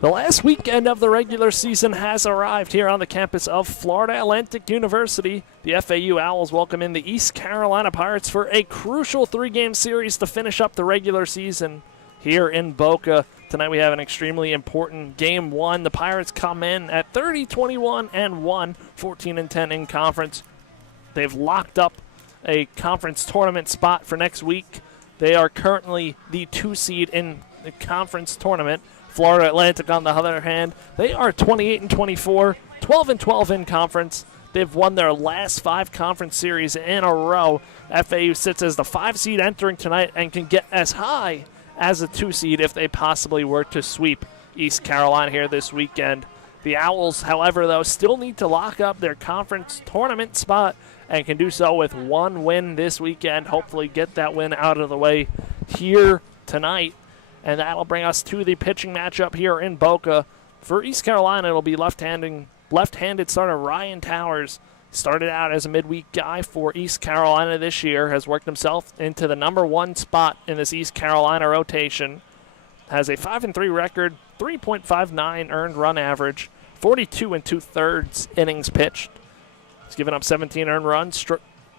The last weekend of the regular season has arrived here on the campus of Florida Atlantic University. The FAU Owls welcome in the East Carolina Pirates for a crucial three-game series to finish up the regular season here in Boca. Tonight we have an extremely important Game 1. The Pirates come in at 30-21-1, 14-10 in conference. They've locked up a conference tournament spot for next week. They are currently the 2 seed in the conference tournament. Florida Atlantic, on the other hand, they are 28-24, 12-12 in conference. They've won their last 5 conference series in a row. FAU sits as the 5 seed entering tonight and can get as high as a 2 seed if they possibly were to sweep East Carolina here this weekend. The Owls, however, though, still need to lock up their conference tournament spot and can do so with 1 win this weekend. Hopefully get that win out of the way here tonight. And that'll bring us to the pitching matchup here in Boca. For East Carolina, it'll be left-handed starter Ryan Towers. Started out as a midweek guy for East Carolina this year, has worked himself into the number 1 spot in this East Carolina rotation. Has a 5-3 record, 3.59 earned run average, 42 2/3 innings pitched. He's given up 17 earned runs,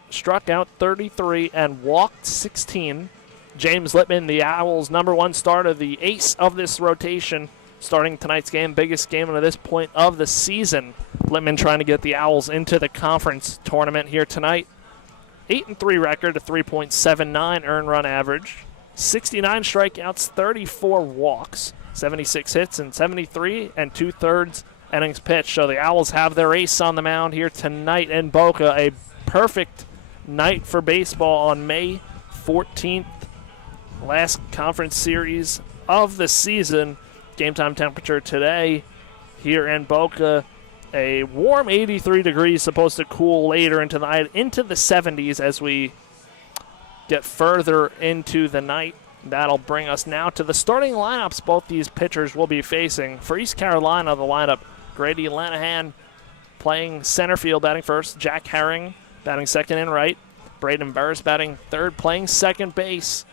struck out 33, and walked 16. James Littman, the Owls' number 1 starter, the ace of this rotation, starting tonight's game, biggest game at this point of the season. Littman trying to get the Owls into the conference tournament here tonight. 8-3 record, a 3.79 earned run average, 69 strikeouts, 34 walks, 76 hits, and 73 2/3 innings pitched. So the Owls have their ace on the mound here tonight in Boca. A perfect night for baseball on May 14th. Last conference series of the season. Game time temperature today here in Boca, a warm 83 degrees, supposed to cool later into the night into the 70s as we get further into the night. That'll bring us now to the starting lineups both these pitchers will be facing. For East Carolina, the lineup, Grady Lanahan playing center field, batting first. Jack Herring batting second and right. Braden Burris batting third, playing second base.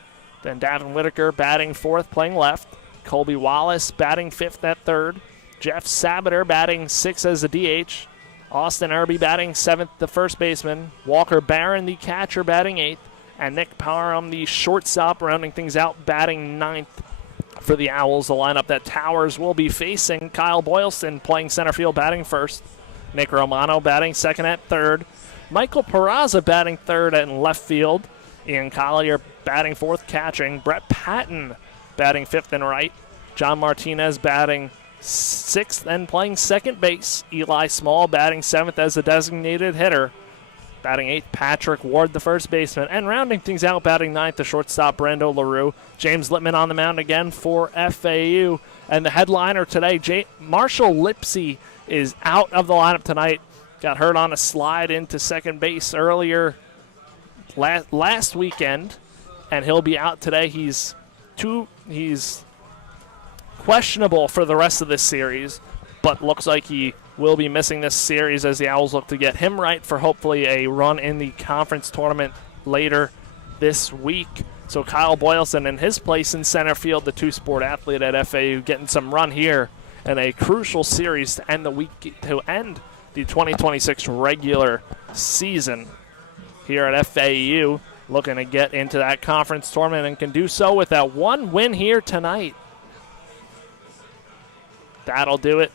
Then Davin Whitaker batting fourth, playing left. Colby Wallace batting fifth at third. Jeff Sabater batting sixth as a DH. Austin Irby batting seventh, the first baseman. Walker Barron, the catcher, batting eighth. And Nick Parham, the shortstop, rounding things out, batting ninth for the Owls. The lineup that Towers will be facing. Kyle Boylston playing center field, batting first. Nick Romano batting second at third. Michael Peraza batting third and left field. Ian Collier batting fourth, catching. Brett Patton batting fifth and right. John Martinez batting sixth and playing second base. Eli Small batting seventh as the designated hitter. Batting eighth, Patrick Ward, the first baseman. And rounding things out, batting ninth, the shortstop, Brando LaRue. James Littman on the mound again for FAU. And the headliner today, Marshall Lipsy, is out of the lineup tonight. Got hurt on a slide into second base earlier last weekend, and he'll be out today. He's questionable for the rest of this series, but looks like he will be missing this series as the Owls look to get him right for hopefully a run in the conference tournament later this week. So Kyle Boylston in his place in center field, the two-sport athlete at FAU, getting some run here in a crucial series to end the 2026 regular season here at FAU, looking to get into that conference tournament and can do so with that 1 win here tonight. That'll do it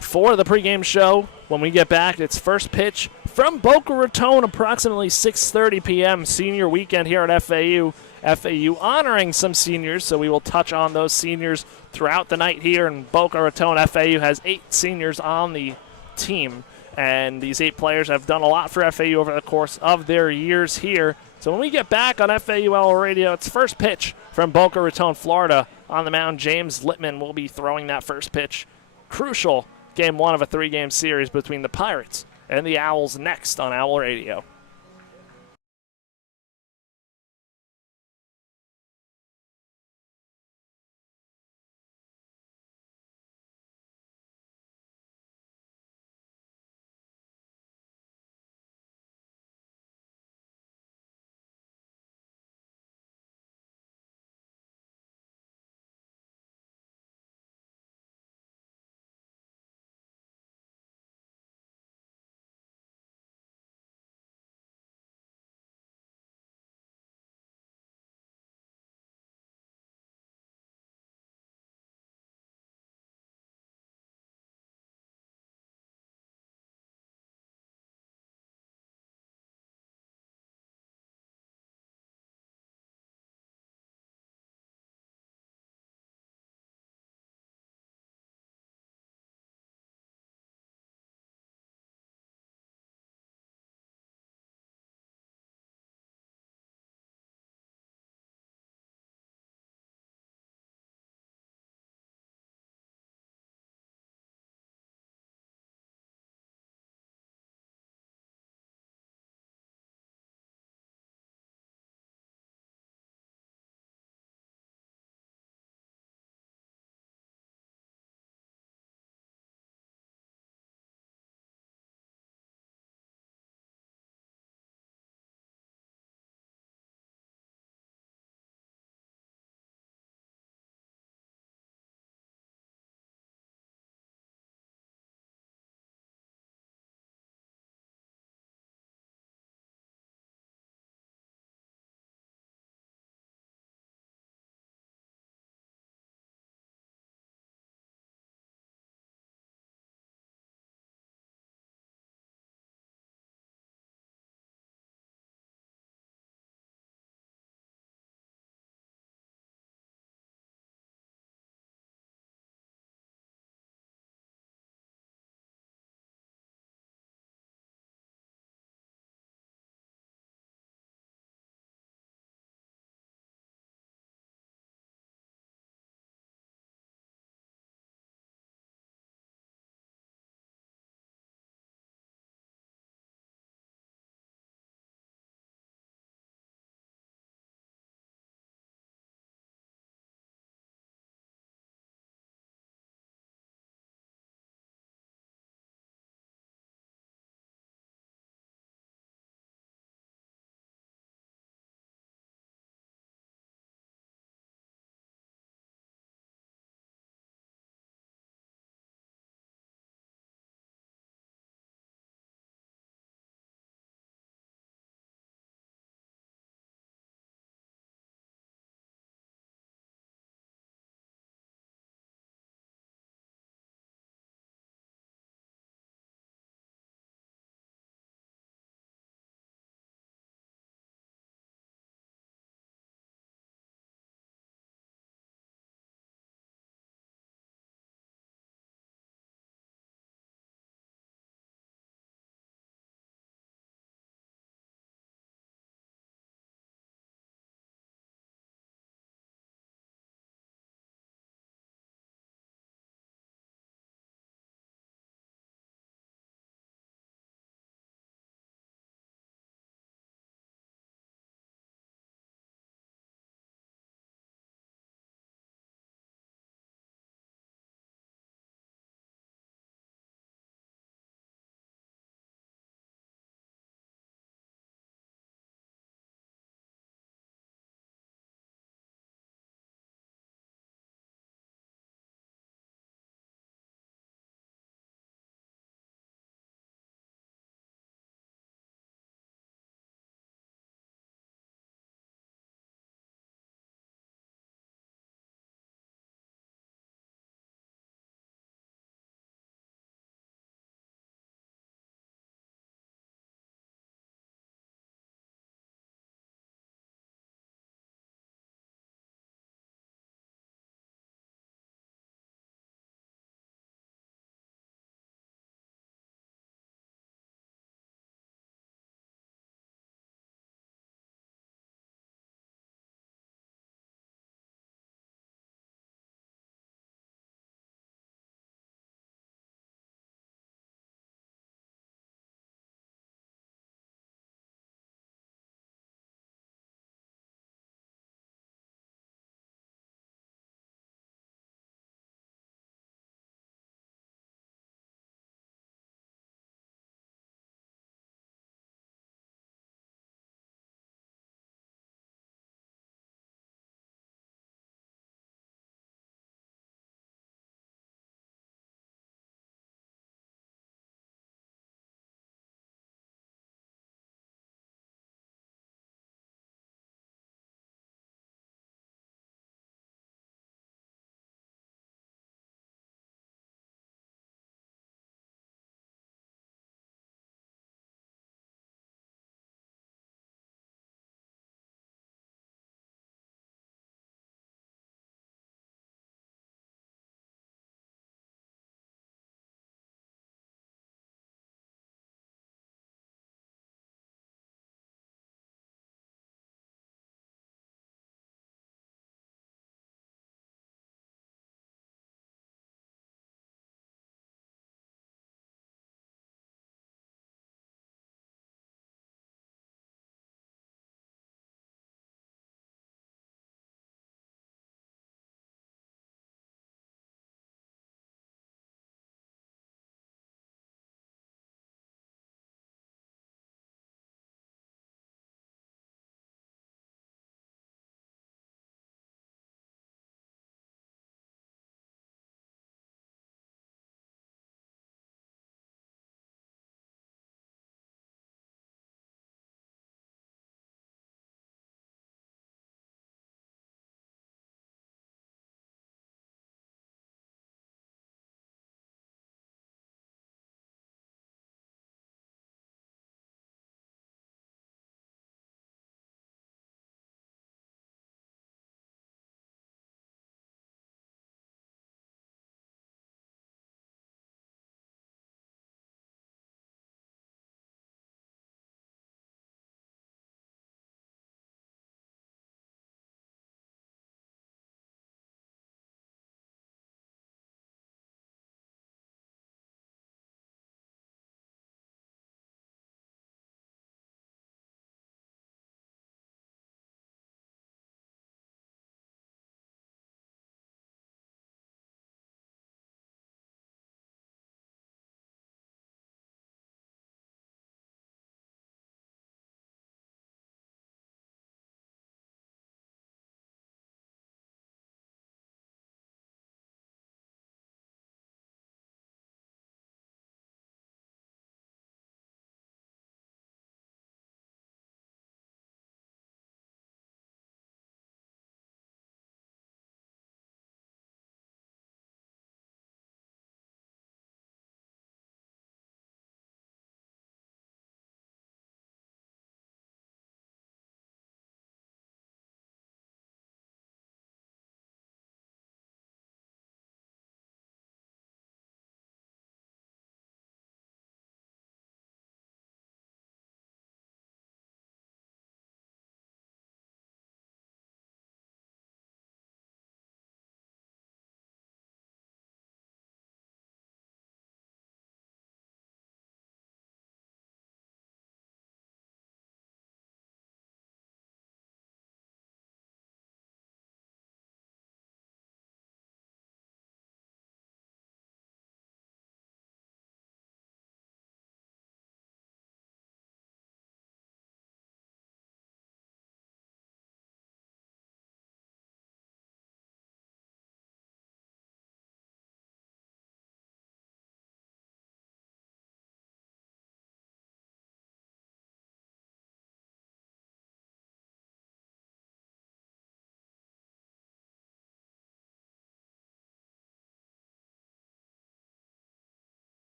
for the pregame show. When we get back, it's first pitch from Boca Raton, approximately 6:30 p.m. Senior weekend here at FAU. FAU honoring some seniors, so we will touch on those seniors throughout the night here in Boca Raton. FAU has 8 seniors on the team, and these 8 players have done a lot for FAU over the course of their years here. So when we get back on FAUL Radio, it's first pitch from Boca Raton, Florida. On the mound, James Littman will be throwing that first pitch. Crucial Game 1 of a 3-game series between the Pirates and the Owls next on Owl Radio.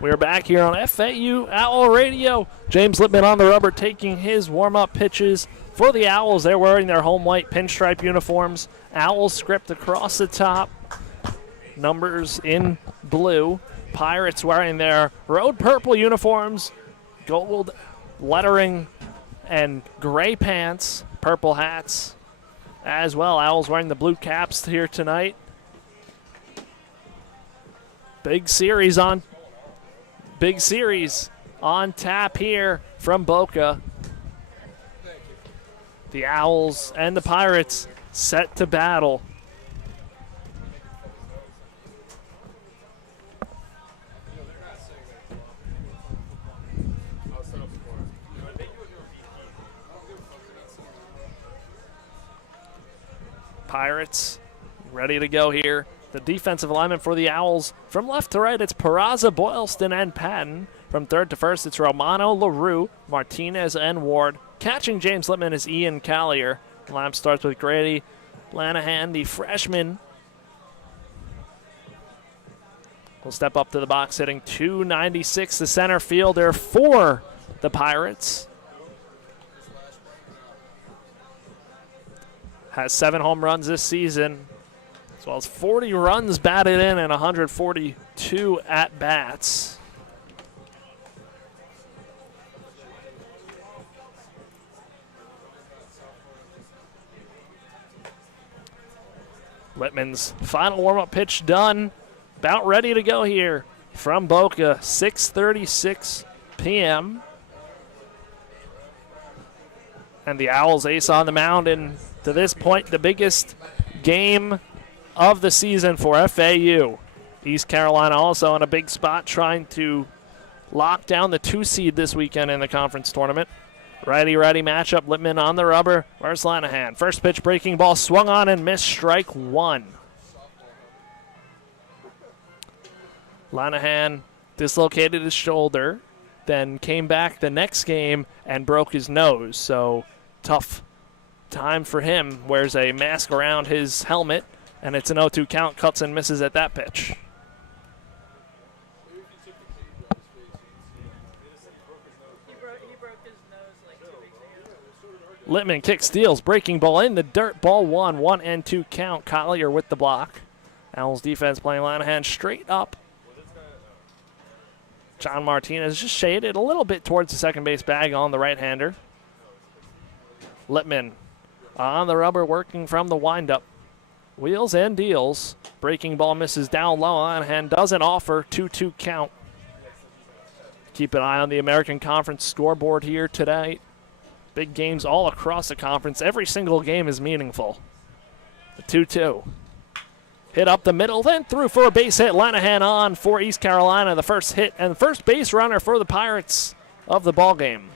We're back here on FAU Owl Radio. James Lippman on the rubber taking his warm-up pitches for the Owls. They're wearing their home white pinstripe uniforms. Owls script across the top. Numbers in blue. Pirates wearing their road purple uniforms. Gold lettering and gray pants. Purple hats as well. Owls wearing the blue caps here tonight. Big series on tap here from Boca. The Owls and the Pirates set to battle. Pirates ready to go here. The defensive alignment for the Owls, from left to right, it's Peraza, Boylston, and Patton. From third to first, it's Romano, LaRue, Martinez, and Ward. Catching James Lippman is Ian Collier. The lineup starts with Grady Lanahan, the freshman. Will step up to the box, hitting .296, the center fielder for the Pirates. Has 7 home runs this season, as well as 40 runs batted in and 142 at-bats. Lippman's final warm-up pitch done. About ready to go here from Boca, 6:36 p.m. And the Owls ace on the mound, and to this point, the biggest game of the season for FAU. East Carolina also in a big spot, trying to lock down the 2 seed this weekend in the conference tournament. Righty-righty matchup, Lippman on the rubber. Where's Lanahan? First pitch, breaking ball, swung on and missed, strike 1. Lanahan dislocated his shoulder, then came back the next game and broke his nose. So tough time for him. Wears a mask around his helmet, and it's an 0-2 count. Cuts and misses at that pitch. Lippman kick steals, breaking ball in the dirt, ball 1, 1-2 count. Collier with the block. Owls defense playing Lanahan straight up. John Martinez just shaded a little bit towards the second base bag on the right-hander. Lippman on the rubber, working from the windup. Wheels and deals. Breaking ball misses down low. Lanahan doesn't offer, 2-2 count. Keep an eye on the American Conference scoreboard here tonight. Big games all across the conference. Every single game is meaningful. The 2-2. Hit up the middle, then through for a base hit. Lanahan on for East Carolina. The first hit and the first base runner for the Pirates of the ball game.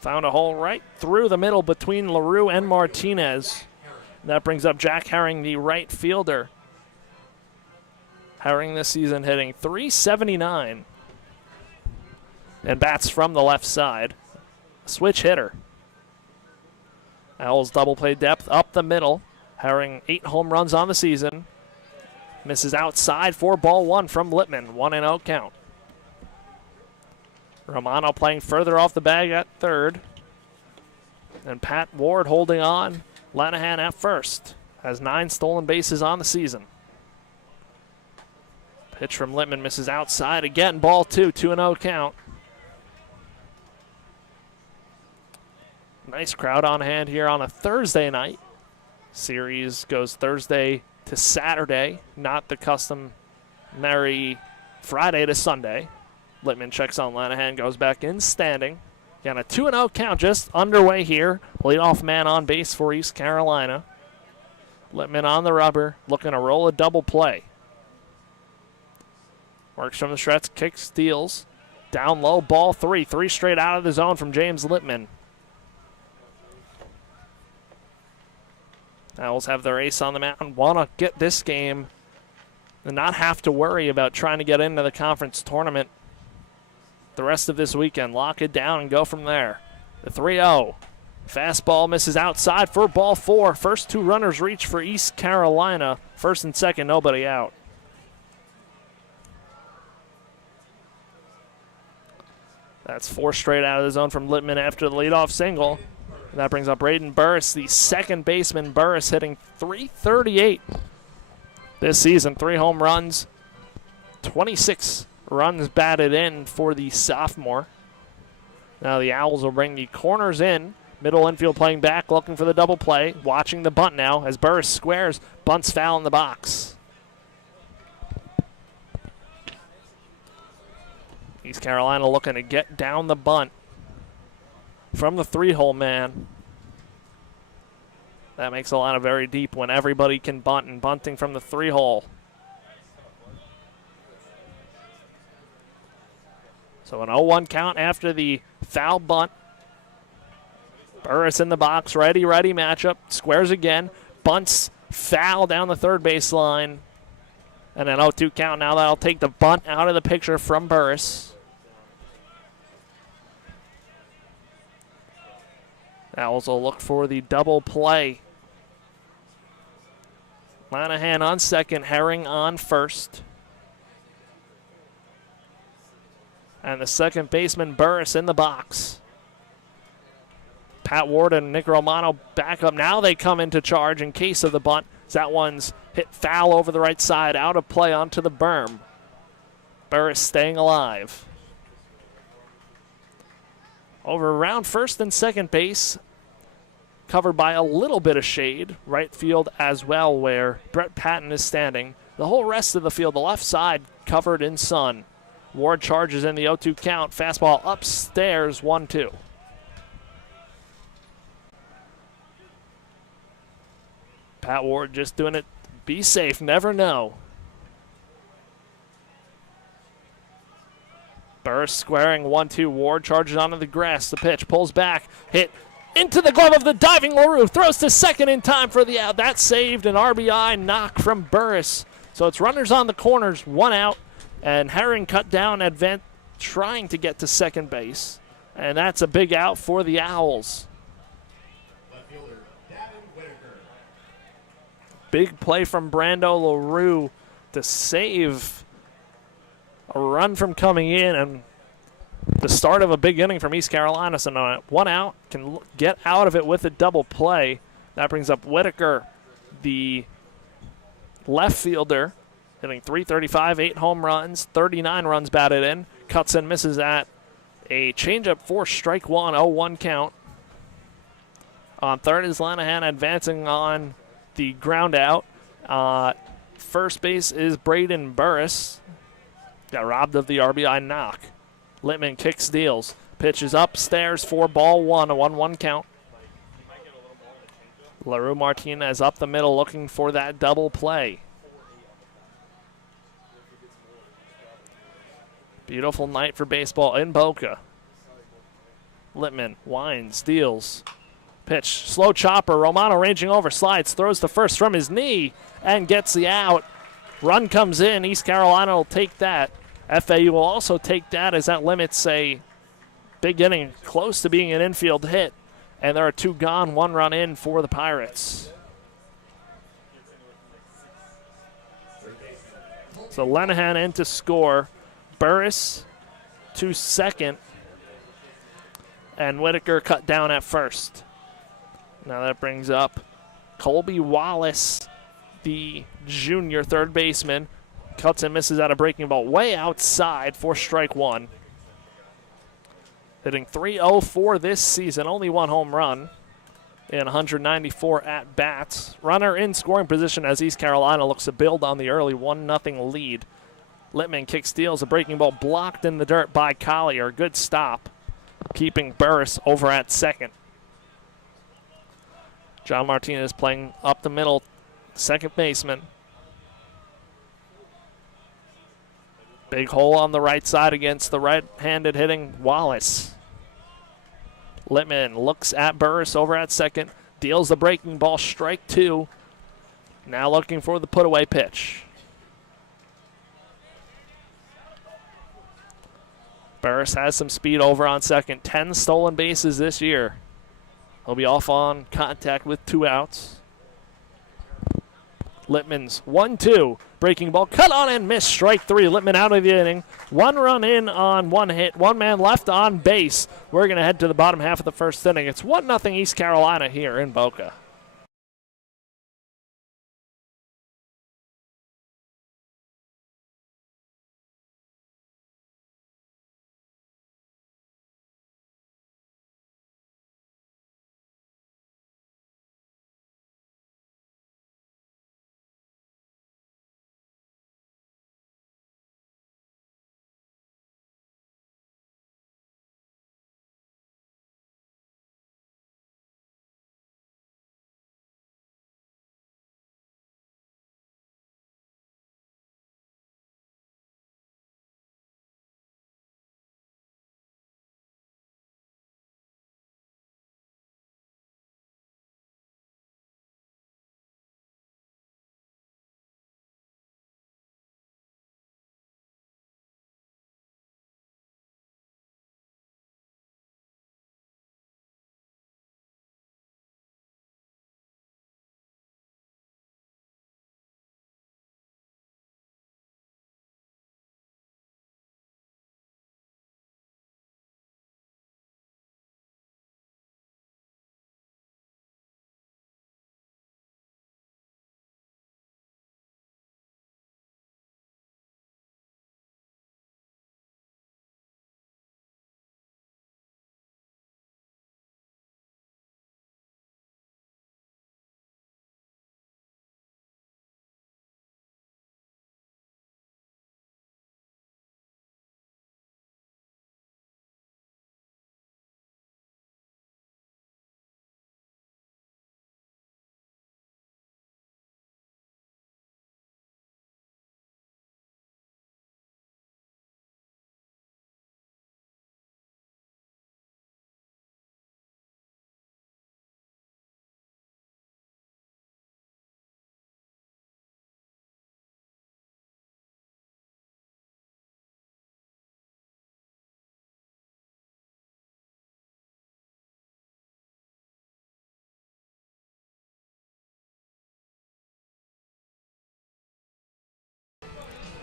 Found a hole right through the middle between LaRue and Martinez. That brings up Jack Herring, the right fielder. Herring this season hitting .379. And bats from the left side. Switch hitter. Owls double play depth up the middle. Herring 8 home runs on the season. Misses outside for ball 1 from Lippman. 1-0 count. Romano playing further off the bag at third. And Pat Ward holding on. Lanahan at first. Has 9 stolen bases on the season. Pitch from Lippman misses outside again. Ball 2, 2-0 count. Nice crowd on hand here on a Thursday night. Series goes Thursday to Saturday, not the customary Friday to Sunday. Lippman checks on Lanahan, goes back in standing. Again, a 2-0 count just underway here. Leadoff man on base for East Carolina. Lippman on the rubber, looking to roll a double play. Works from the stretch, kicks, steals. Down low, ball 3. 3 straight out of the zone from James Lippman. Owls have their ace on the mound, want to get this game and not have to worry about trying to get into the conference tournament the rest of this weekend. Lock it down and go from there. The 3-0. Fastball misses outside for ball 4. First 2 runners reach for East Carolina. First and second, nobody out. That's 4 straight out of the zone from Littman after the leadoff single. And that brings up Braden Burris, the second baseman. Burris hitting .338 this season. 3 home runs, 26 runs batted in for the sophomore. Now the Owls will bring the corners in. Middle infield playing back, looking for the double play. Watching the bunt now as Burris squares, bunts foul in the box. East Carolina looking to get down the bunt from the 3-hole man. That makes Atlanta very deep when everybody can bunt, and bunting from the 3-hole. So an 0-1 count after the foul bunt. Burris in the box, righty matchup, squares again, bunts foul down the third baseline. And an 0-2 count now. That'll take the bunt out of the picture from Burris. Owls will look for the double play. Lanahan on second, Herring on first. And the second baseman, Burris, in the box. Pat Ward and Nick Romano back up. Now they come into charge in case of the bunt. That one's hit foul over the right side, out of play onto the berm. Burris staying alive. Over around first and second base, covered by a little bit of shade. Right field as well, where Brett Patton is standing. The whole rest of the field, the left side, covered in sun. Ward charges in the 0-2 count. Fastball upstairs, 1-2. Pat Ward just doing it. Be safe, never know. Burris squaring 1-2. Ward charges onto the grass. The pitch pulls back. Hit into the glove of the diving LaRue. Throws to second in time for the out. That's saved. An RBI knock from Burris. So it's runners on the corners, 1 out. And Herring cut down advance, trying to get to second base. And that's a big out for the Owls. Big play from Brando LaRue to save a run from coming in, and the start of a big inning from East Carolina. So 1 out, can get out of it with a double play. That brings up Whitaker, the left fielder, hitting .335, 8 home runs, 39 runs batted in. Cuts and misses at a changeup for strike one, 0-1 count. On third is Lanahan advancing on the ground out. First base is Braden Burris. Got robbed of the RBI knock. Littman kicks, deals. Pitches upstairs for ball 1, a 1-1 count. LaRue Martinez up the middle looking for that double play. Beautiful night for baseball in Boca. Littman winds, deals. Pitch, slow chopper. Romano ranging over, slides, throws to first from his knee, and gets the out. Run comes in. East Carolina will take that. FAU will also take that, as that limits a big inning close to being an infield hit. And there are 2 gone, 1 run in for the Pirates. So Lanahan in to score. Burris to second. And Whitaker cut down at first. Now that brings up Colby Wallace, the junior third baseman. Cuts and misses out a breaking ball way outside for strike one. Hitting .304 this season, only 1 home run in 194 at-bats. Runner in scoring position as East Carolina looks to build on the early 1-0 lead. Littman kick steals a breaking ball blocked in the dirt by Collier. Good stop, keeping Burris over at second. John Martinez playing up the middle, second baseman. Big hole on the right side against the right-handed hitting Wallace. Littman looks at Burris over at second, deals the breaking ball, strike 2. Now looking for the put-away pitch. Burris has some speed over on second. 10 stolen bases this year. He'll be off on contact with 2 outs. Littman's 1-2. Breaking ball, cut on and miss. Strike three. Littman out of the inning. One run in on one hit. One man left on base. We're going to head to the bottom half of the first inning. It's 1-0 East Carolina here in Boca.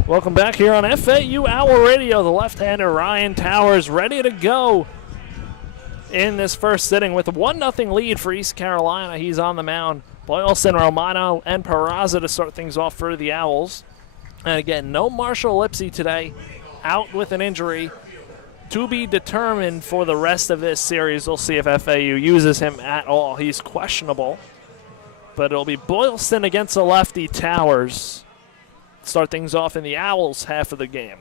Welcome back here on FAU Owl Radio. The left-hander Ryan Towers ready to go in this first inning with a 1-0 lead for East Carolina. He's on the mound. Boylston, Romano, and Peraza to start things off for the Owls. And again, no Marshall Lipsy today, out with an injury. To be determined for the rest of this series. We'll see if FAU uses him at all. He's questionable. But it'll be Boylston against the lefty Towers. Start things off in the Owls half of the game.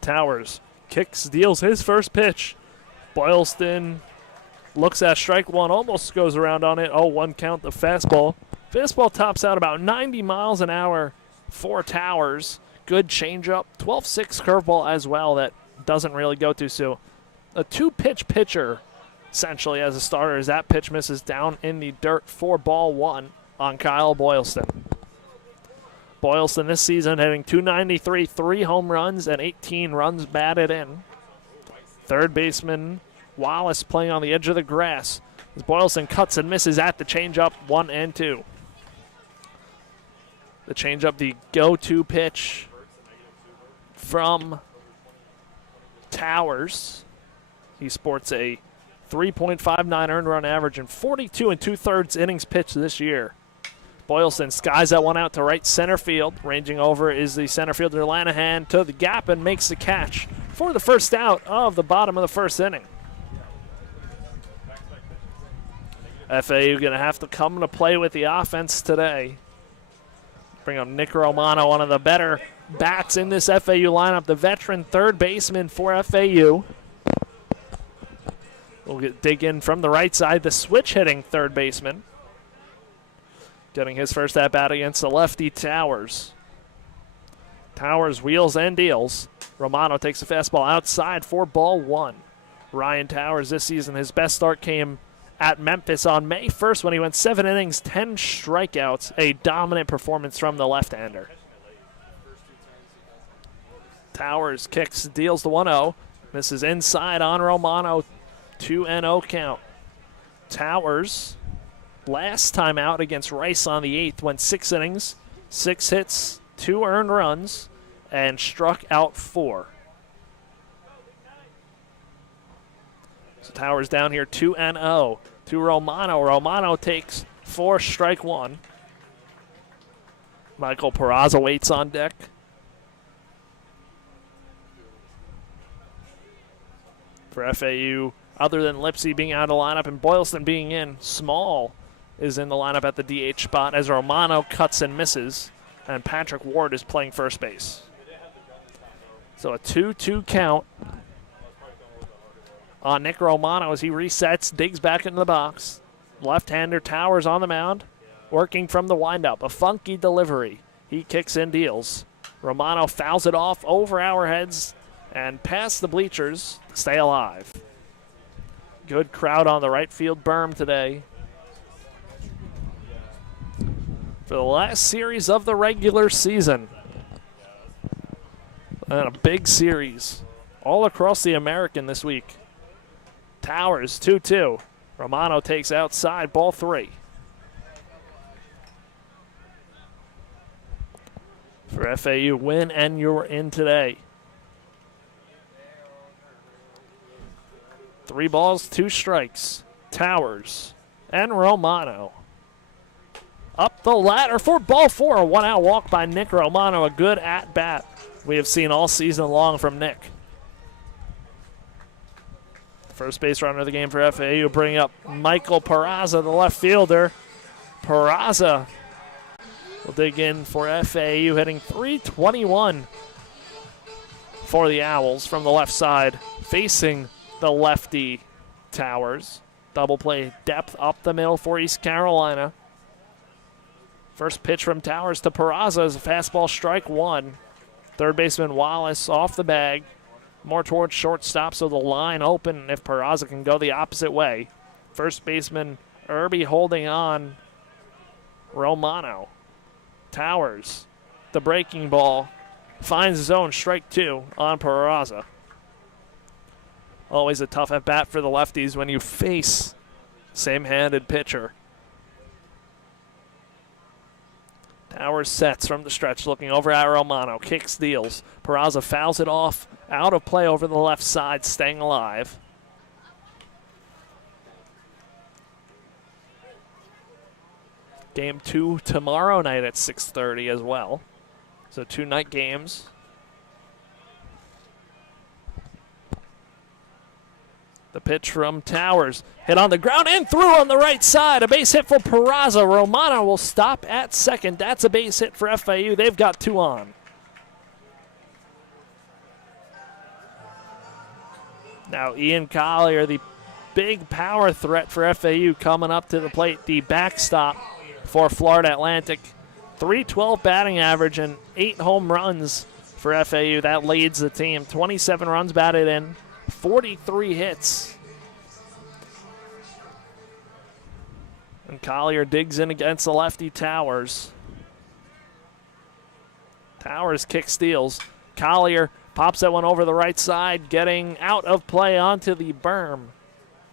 Towers kicks, deals his first pitch. Boylston looks at strike one, almost goes around on it. 0-1 count the fastball. Fastball tops out about 90 miles an hour for Towers. Good changeup. 12-6 curveball as well that doesn't really go too soon. A two-pitch pitcher, essentially, as a starter, as that pitch misses down in the dirt for ball one on Kyle Boylston. Boylston this season hitting .293, 3 home runs, and 18 runs batted in. Third baseman Wallace playing on the edge of the grass as Boylston cuts and misses at the changeup, 1-2. The changeup, the go-to pitch from Towers. He sports a 3.59 earned run average and 42 2/3 innings pitched this year. Boylston skies that one out to right center field. Ranging over is the center fielder Lanahan to the gap and makes the catch for the first out of the bottom of the first inning. FAU going to have to come to play with the offense today. Bring up Nick Romano, one of the better bats in this FAU lineup, the veteran third baseman for FAU. We'll dig in from the right side, the switch hitting third baseman. Getting his first at-bat against the lefty Towers. Towers wheels and deals. Romano takes a fastball outside for ball one. Ryan Towers this season, his best start came at Memphis on May 1st when he went 7 innings, 10 strikeouts, a dominant performance from the left-hander. Towers kicks, deals the 1-0, misses inside on Romano, 2-0 count. Towers last time out against Rice on the 8th, went 6 innings, 6 hits, 2 earned runs, and struck out 4. So Towers down here 2-0 to Romano. Romano takes 4, strike 1. Michael Peraza waits on deck. For FAU, other than Lipsy being out of the lineup and Boylston being in, Small is in the lineup at the DH spot as Romano cuts and misses, and Patrick Ward is playing first base. So a 2-2 count on Nick Romano as he resets, digs back into the box. Left-hander Towers on the mound, working from the windup. A funky delivery. He kicks and deals. Romano fouls it off over our heads and past the bleachers to stay alive. Good crowd on the right field berm today. For the last series of the regular season. And a big series all across the American this week. Towers 2-2. Romano takes outside, ball 3. For FAU, win and you're in today. 3 balls, 2 strikes. Towers and Romano. Up the ladder for ball 4. A 1-out walk by Nick Romano. A good at-bat we have seen all season long from Nick. First base runner of the game for FAU, bringing up Michael Peraza, the left fielder. Peraza will dig in for FAU, hitting .321 for the Owls from the left side, facing the lefty Towers. Double play depth up the middle for East Carolina. First pitch from Towers to Peraza is a fastball, strike 1. Third baseman Wallace off the bag. More towards shortstop, so the line open if Peraza can go the opposite way. First baseman Irby holding on. Romano. Towers. The breaking ball. Finds his own, strike 2 on Peraza. Always a tough at-bat for the lefties when you face same-handed pitcher. Towers sets from the stretch, looking over at Romano. Kicks, deals. Peraza fouls it off. Out of play over the left side, staying alive. Game 2 tomorrow night at 6:30 as well. So 2 night games. The pitch from Towers. Hit on the ground and through on the right side. A base hit for Peraza. Romano will stop at second. That's a base hit for FAU. They've got 2 on. Now Ian Collier, the big power threat for FAU, coming up to the plate. The backstop for Florida Atlantic. .312 batting average and 8 home runs for FAU. That leads the team. 27 runs batted in, 43 hits. And Collier digs in against the lefty Towers. Towers kick steals. Collier pops that one over the right side, getting out of play onto the berm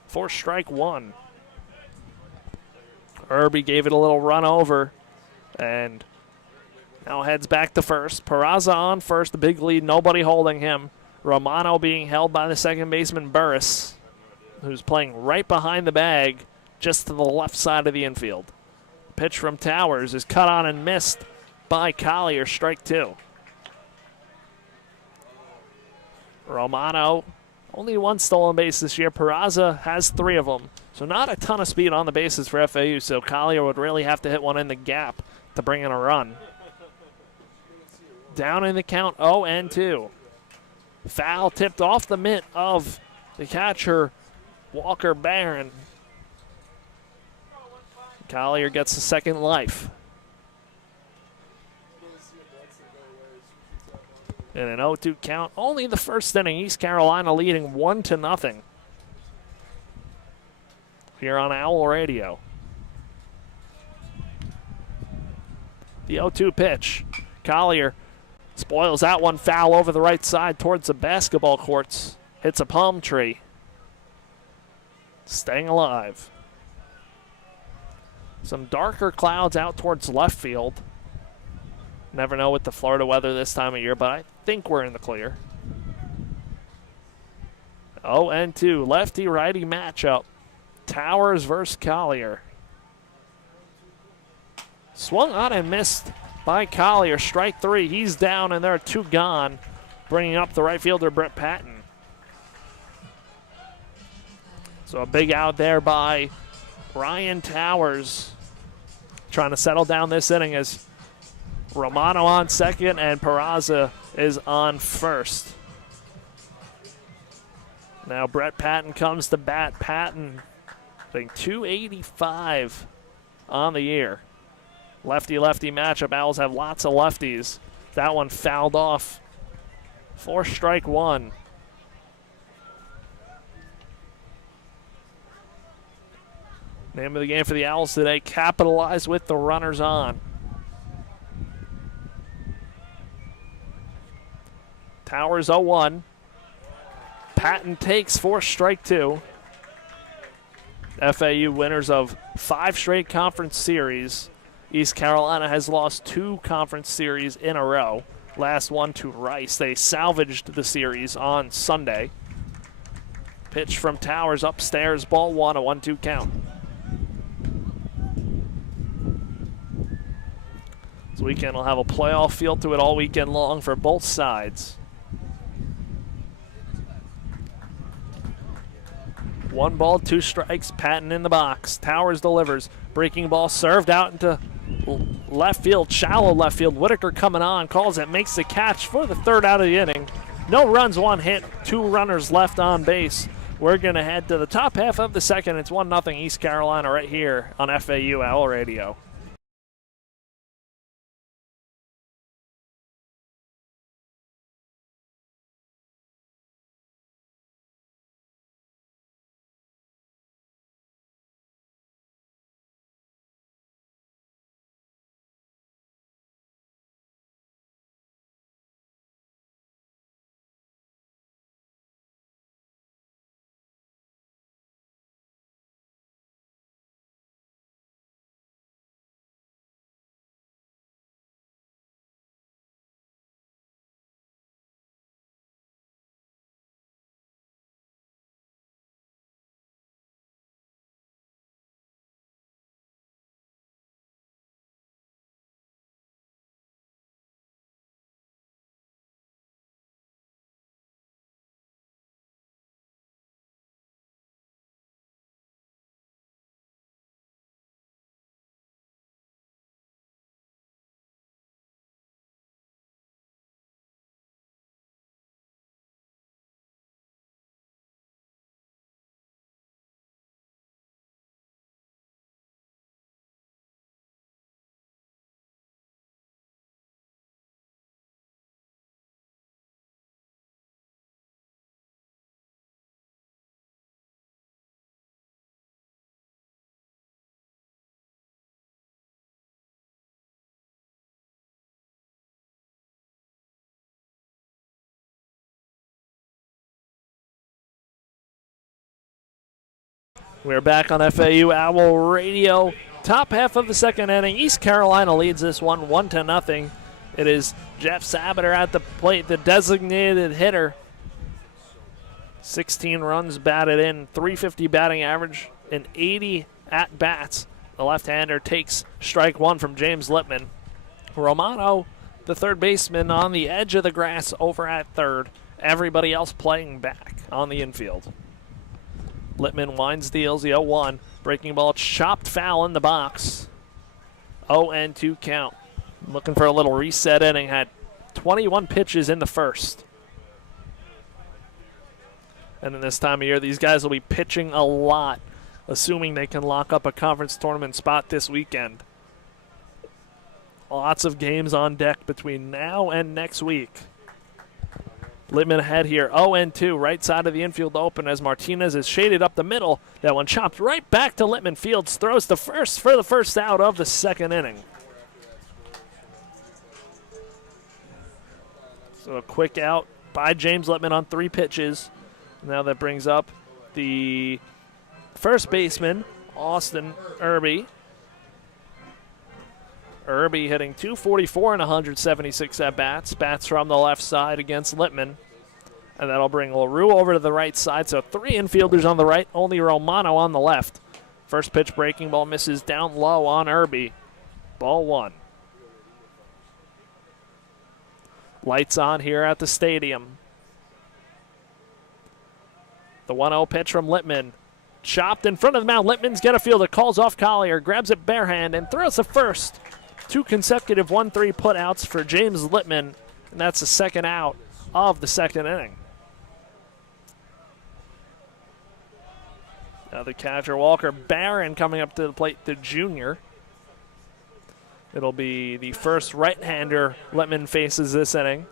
for strike 1. Irby gave it a little run over and now heads back to first. Peraza on first, the big lead, nobody holding him. Romano being held by the second baseman Burris, who's playing right behind the bag, just to the left side of the infield. Pitch from Towers is cut on and missed by Collier, strike 2. Romano, only 1 stolen base this year. Peraza has 3 of them. So not a ton of speed on the bases for FAU, so Collier would really have to hit one in the gap to bring in a run. Down in the count, 0-2. Foul tipped off the mitt of the catcher, Walker Barron. Collier gets the second life. In an 0-2 count, only the first inning, East Carolina leading 1-0 here on Owl Radio. The 0-2 pitch. Collier spoils that one, foul over the right side towards the basketball courts. Hits a palm tree. Staying alive. Some darker clouds out towards left field. Never know with the Florida weather this time of year, but I think we're in the clear. 0-2, lefty-righty matchup. Towers versus Collier. Swung on and missed by Collier. Strike 3. He's down, and there are 2 gone, bringing up the right fielder, Brett Patton. So a big out there by Ryan Towers, trying to settle down this inning as Romano on second and Peraza is on first. Now Brett Patton comes to bat. Patton, I think 285 on the year. Lefty-lefty matchup. Owls have lots of lefties. That one fouled off for strike 1. Name of the game for the Owls today, capitalize with the runners on. Towers 0-1. Patton takes for strike 2. FAU winners of 5 straight conference series. East Carolina has lost 2 conference series in a row. Last one to Rice. They salvaged the series on Sunday. Pitch from Towers upstairs, ball 1, a 1-2 count. This weekend will have a playoff feel to it all weekend long for both sides. 1 ball, 2 strikes. Patton in the box. Towers delivers. Breaking ball served out into left field, shallow left field. Whitaker coming on, calls it, makes the catch for the 3rd out of the inning. No runs, 1 hit, 2 runners left on base. We're going to head to the top half of the 2nd. It's 1-0 East Carolina right here on FAU Owl Radio. We're back on FAU Owl Radio. Top half of the 2nd inning. East Carolina leads this one 1-0. It is Jeff Sabater at the plate, the designated hitter. 16 runs batted in, 350 batting average, and 80 at-bats. The left-hander takes strike 1 from James Lippman. Romano, the 3rd baseman, on the edge of the grass over at 3rd. Everybody else playing back on the infield. Lippman winds, deals the 0-1. Breaking ball chopped foul in the box. 0-2 count. Looking for a little reset inning. Had 21 pitches in the 1st. And in this time of year, these guys will be pitching a lot, assuming they can lock up a conference tournament spot this weekend. Lots of games on deck between now and next week. Lippman ahead here, 0-2, right side of the infield open as Martinez is shaded up the middle. That one chopped right back to Lippman. Fields throws to first for the 1st out of the 2nd inning. So a quick out by James Lippman on 3 pitches. Now that brings up the 1st baseman, Austin Irby. Irby hitting 244 and 176 at-bats. Bats from the left side against Littman. And that'll bring LaRue over to the right side. So 3 infielders on the right, only Romano on the left. First pitch breaking ball misses down low on Irby. Ball 1. Lights on here at the stadium. The 1-0 pitch from Littman. Chopped in front of the mound. Littman's got a fielder, calls off Collier, grabs it barehand, and throws the first. 2 consecutive 1-3 putouts for James Littman, and that's the second out of the second inning. Now the catcher, Walker Barron, coming up to the plate, the junior. It'll be the first right-hander Littman faces this inning.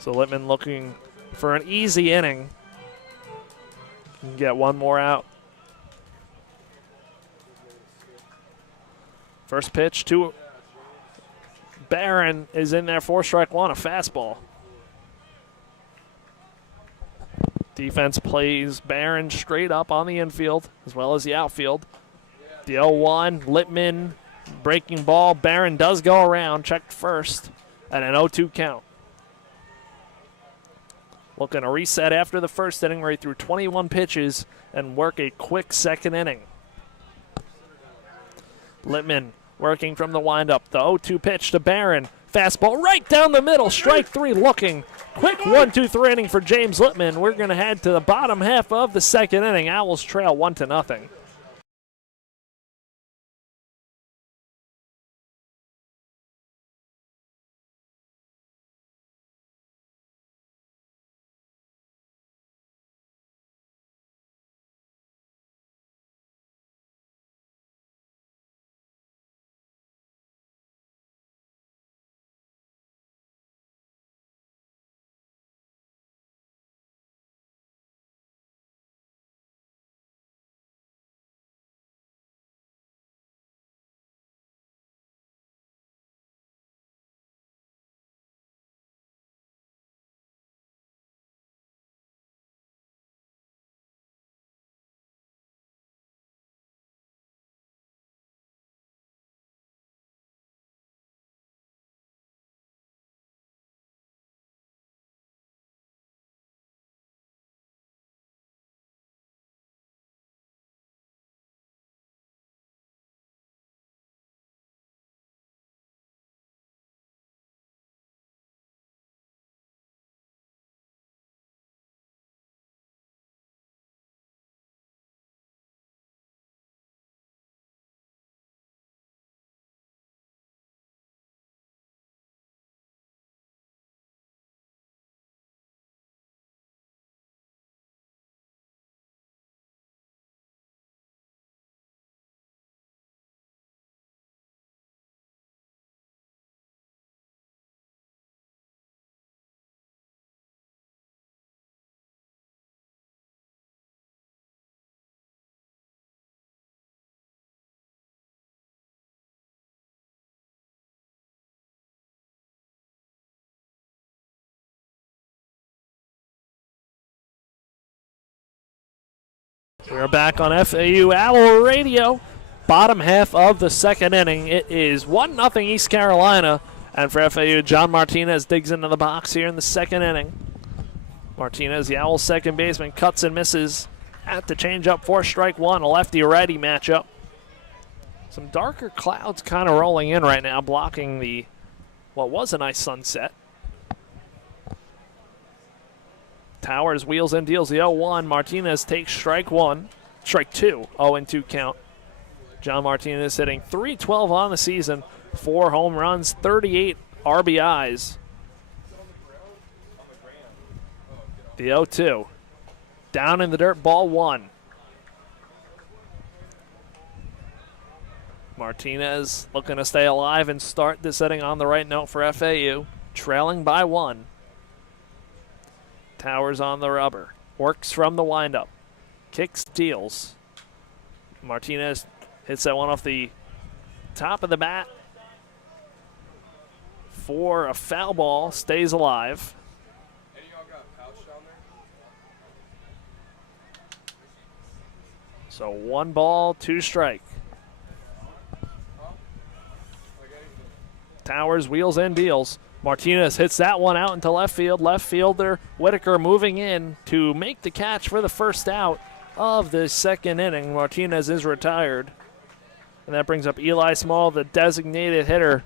So Littman looking for an easy inning. Can get one more out. First pitch to Barron is in there for strike 1, a fastball. Defense plays Barron straight up on the infield as well as the outfield. The 0-1, Littman breaking ball. Barron does go around, checked first, and an 0-2 count. Looking to reset after the first inning where he threw 21 pitches and work a quick second inning. Littman working from the windup. The 0-2 pitch to Barron. Fastball right down the middle. Strike 3 looking. Quick 1-2-3 inning for James Littman. We're going to head to the bottom half of the second inning. Owls trail 1-0. We're back on FAU Owl Radio. Bottom half of the second inning. It is 1-0 East Carolina. And for FAU, John Martinez digs into the box here in the second inning. Martinez, the Owls' second baseman, cuts and misses at the changeup for strike 1, a lefty-righty matchup. Some darker clouds kind of rolling in right now, blocking the what was a nice sunset. Towers wheels and deals the 0-1. Martinez takes strike 1. Strike 2, 0-2 count. John Martinez hitting .312 on the season, 4 home runs, 38 RBIs. The 0-2. Down in the dirt, ball 1. Martinez looking to stay alive and start this inning on the right note for FAU, trailing by 1. Towers on the rubber, works from the windup, kicks, deals. Martinez hits that one off the top of the bat for a foul ball, stays alive. So 1 ball, 2 strike. Towers wheels and deals. Martinez hits that one out into left field. Left fielder Whitaker moving in to make the catch for the first out of the second inning. Martinez is retired. And that brings up Eli Small, the designated hitter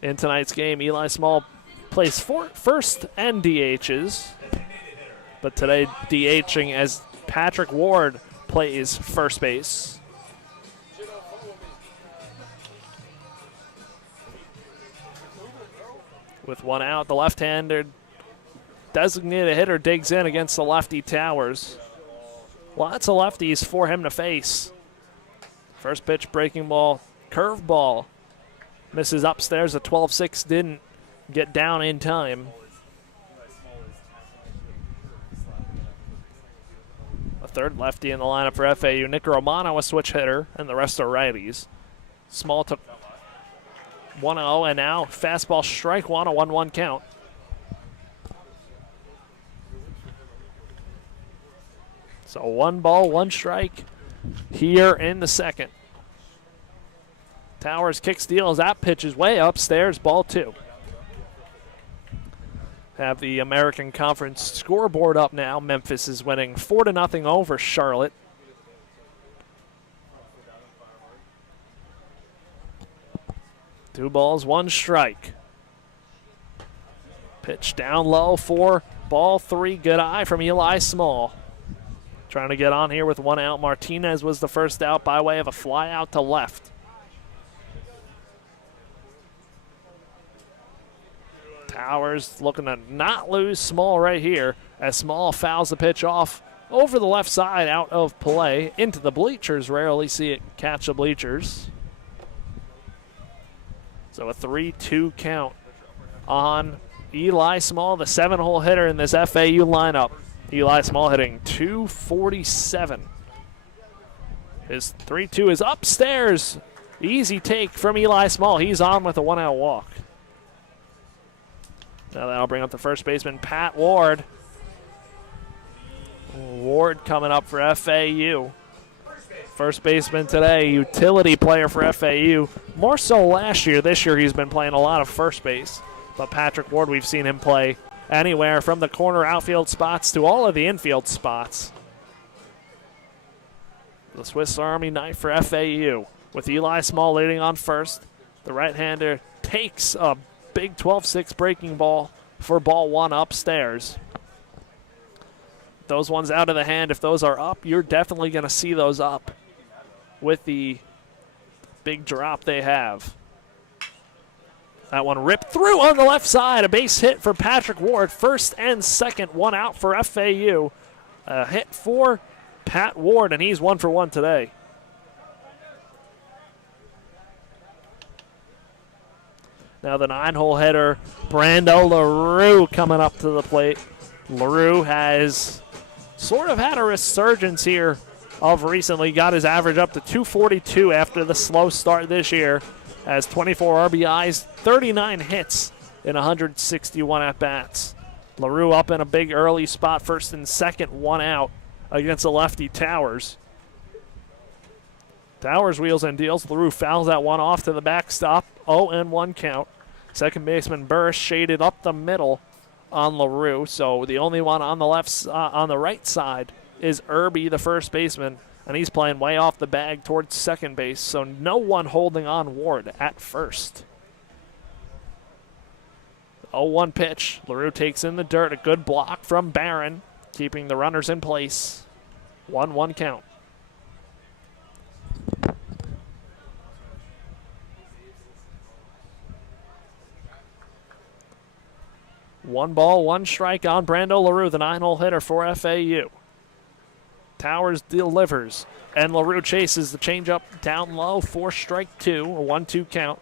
in tonight's game. Eli Small plays first and DHs, but today DHing as Patrick Ward plays first base. With 1 out, the left-handed designated hitter digs in against the lefty Towers. Lots of lefties for him to face. First pitch, breaking ball, curve ball. Misses upstairs, a 12-6 didn't get down in time. A third lefty in the lineup for FAU. Nick Romano, a switch hitter, and the rest are righties. Small took 1-0, and now fastball strike one, a 1-1 count. So 1 ball, 1 strike here in the second. Towers kicks, deals, that pitch is way upstairs, ball 2. Have the American Conference scoreboard up now. Memphis is winning 4-0 over Charlotte. Two balls, 1 strike. Pitch down low for ball 3. Good eye from Eli Small. Trying to get on here with 1 out. Martinez was the first out by way of a fly out to left. Towers looking to not lose Small right here as Small fouls the pitch off over the left side out of play into the bleachers. Rarely see it catch the bleachers. So a 3-2 count on Eli Small, the 7-hole hitter in this FAU lineup. Eli Small hitting .247. His 3-2 is upstairs. Easy take from Eli Small. He's on with a 1-out walk. Now that'll bring up the first baseman, Pat Ward. Ward coming up for FAU. First baseman today, utility player for FAU. More so last year. This year he's been playing a lot of first base. But Patrick Ward, we've seen him play anywhere from the corner outfield spots to all of the infield spots. The Swiss Army knife for FAU. With Eli Small leading on first. The right-hander takes a big 12-6 breaking ball for ball 1 upstairs. Those ones out of the hand, if those are up, you're definitely going to see those up with the big drop they have. That one ripped through on the left side. A base hit for Patrick Ward. First and second, 1 out for FAU. A hit for Pat Ward, and he's 1 for 1 today. Now the 9-hole hitter, Brando LaRue, coming up to the plate. LaRue has sort of had a resurgence here of recently. Got his average up to .242 after the slow start this year. Has 24 RBIs, 39 hits in 161 at-bats. LaRue up in a big early spot, first and second, 1 out against the lefty Towers. Towers wheels and deals. LaRue fouls that one off to the backstop. 0-1 count. Second baseman Burris shaded up the middle on LaRue. So the only one on the on the right side is Irby, the first baseman, and he's playing way off the bag towards second base. So no one holding on Ward at first. 0-1 pitch. LaRue takes in the dirt. A good block from Barron, keeping the runners in place. 1-1 count. One ball, 1 strike on Brando LaRue, the 9-hole hitter for FAU. Towers delivers, and LaRue chases the changeup down low for strike 2, a 1-2 count.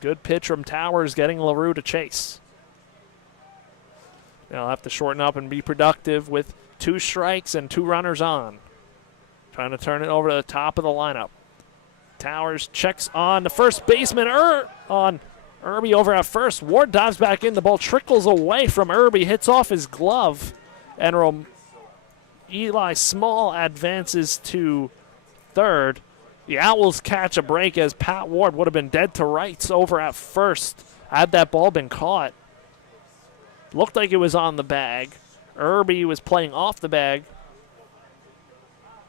Good pitch from Towers, getting LaRue to chase. They'll have to shorten up and be productive with 2 strikes and 2 runners on. Trying to turn it over to the top of the lineup. Towers checks on the first baseman on Irby over at first. Ward dives back in. The ball trickles away from Irby, hits off his glove, and Eli Small advances to third. The Owls catch a break as Pat Ward would have been dead to rights over at first had that ball been caught. Looked like it was on the bag. Irby was playing off the bag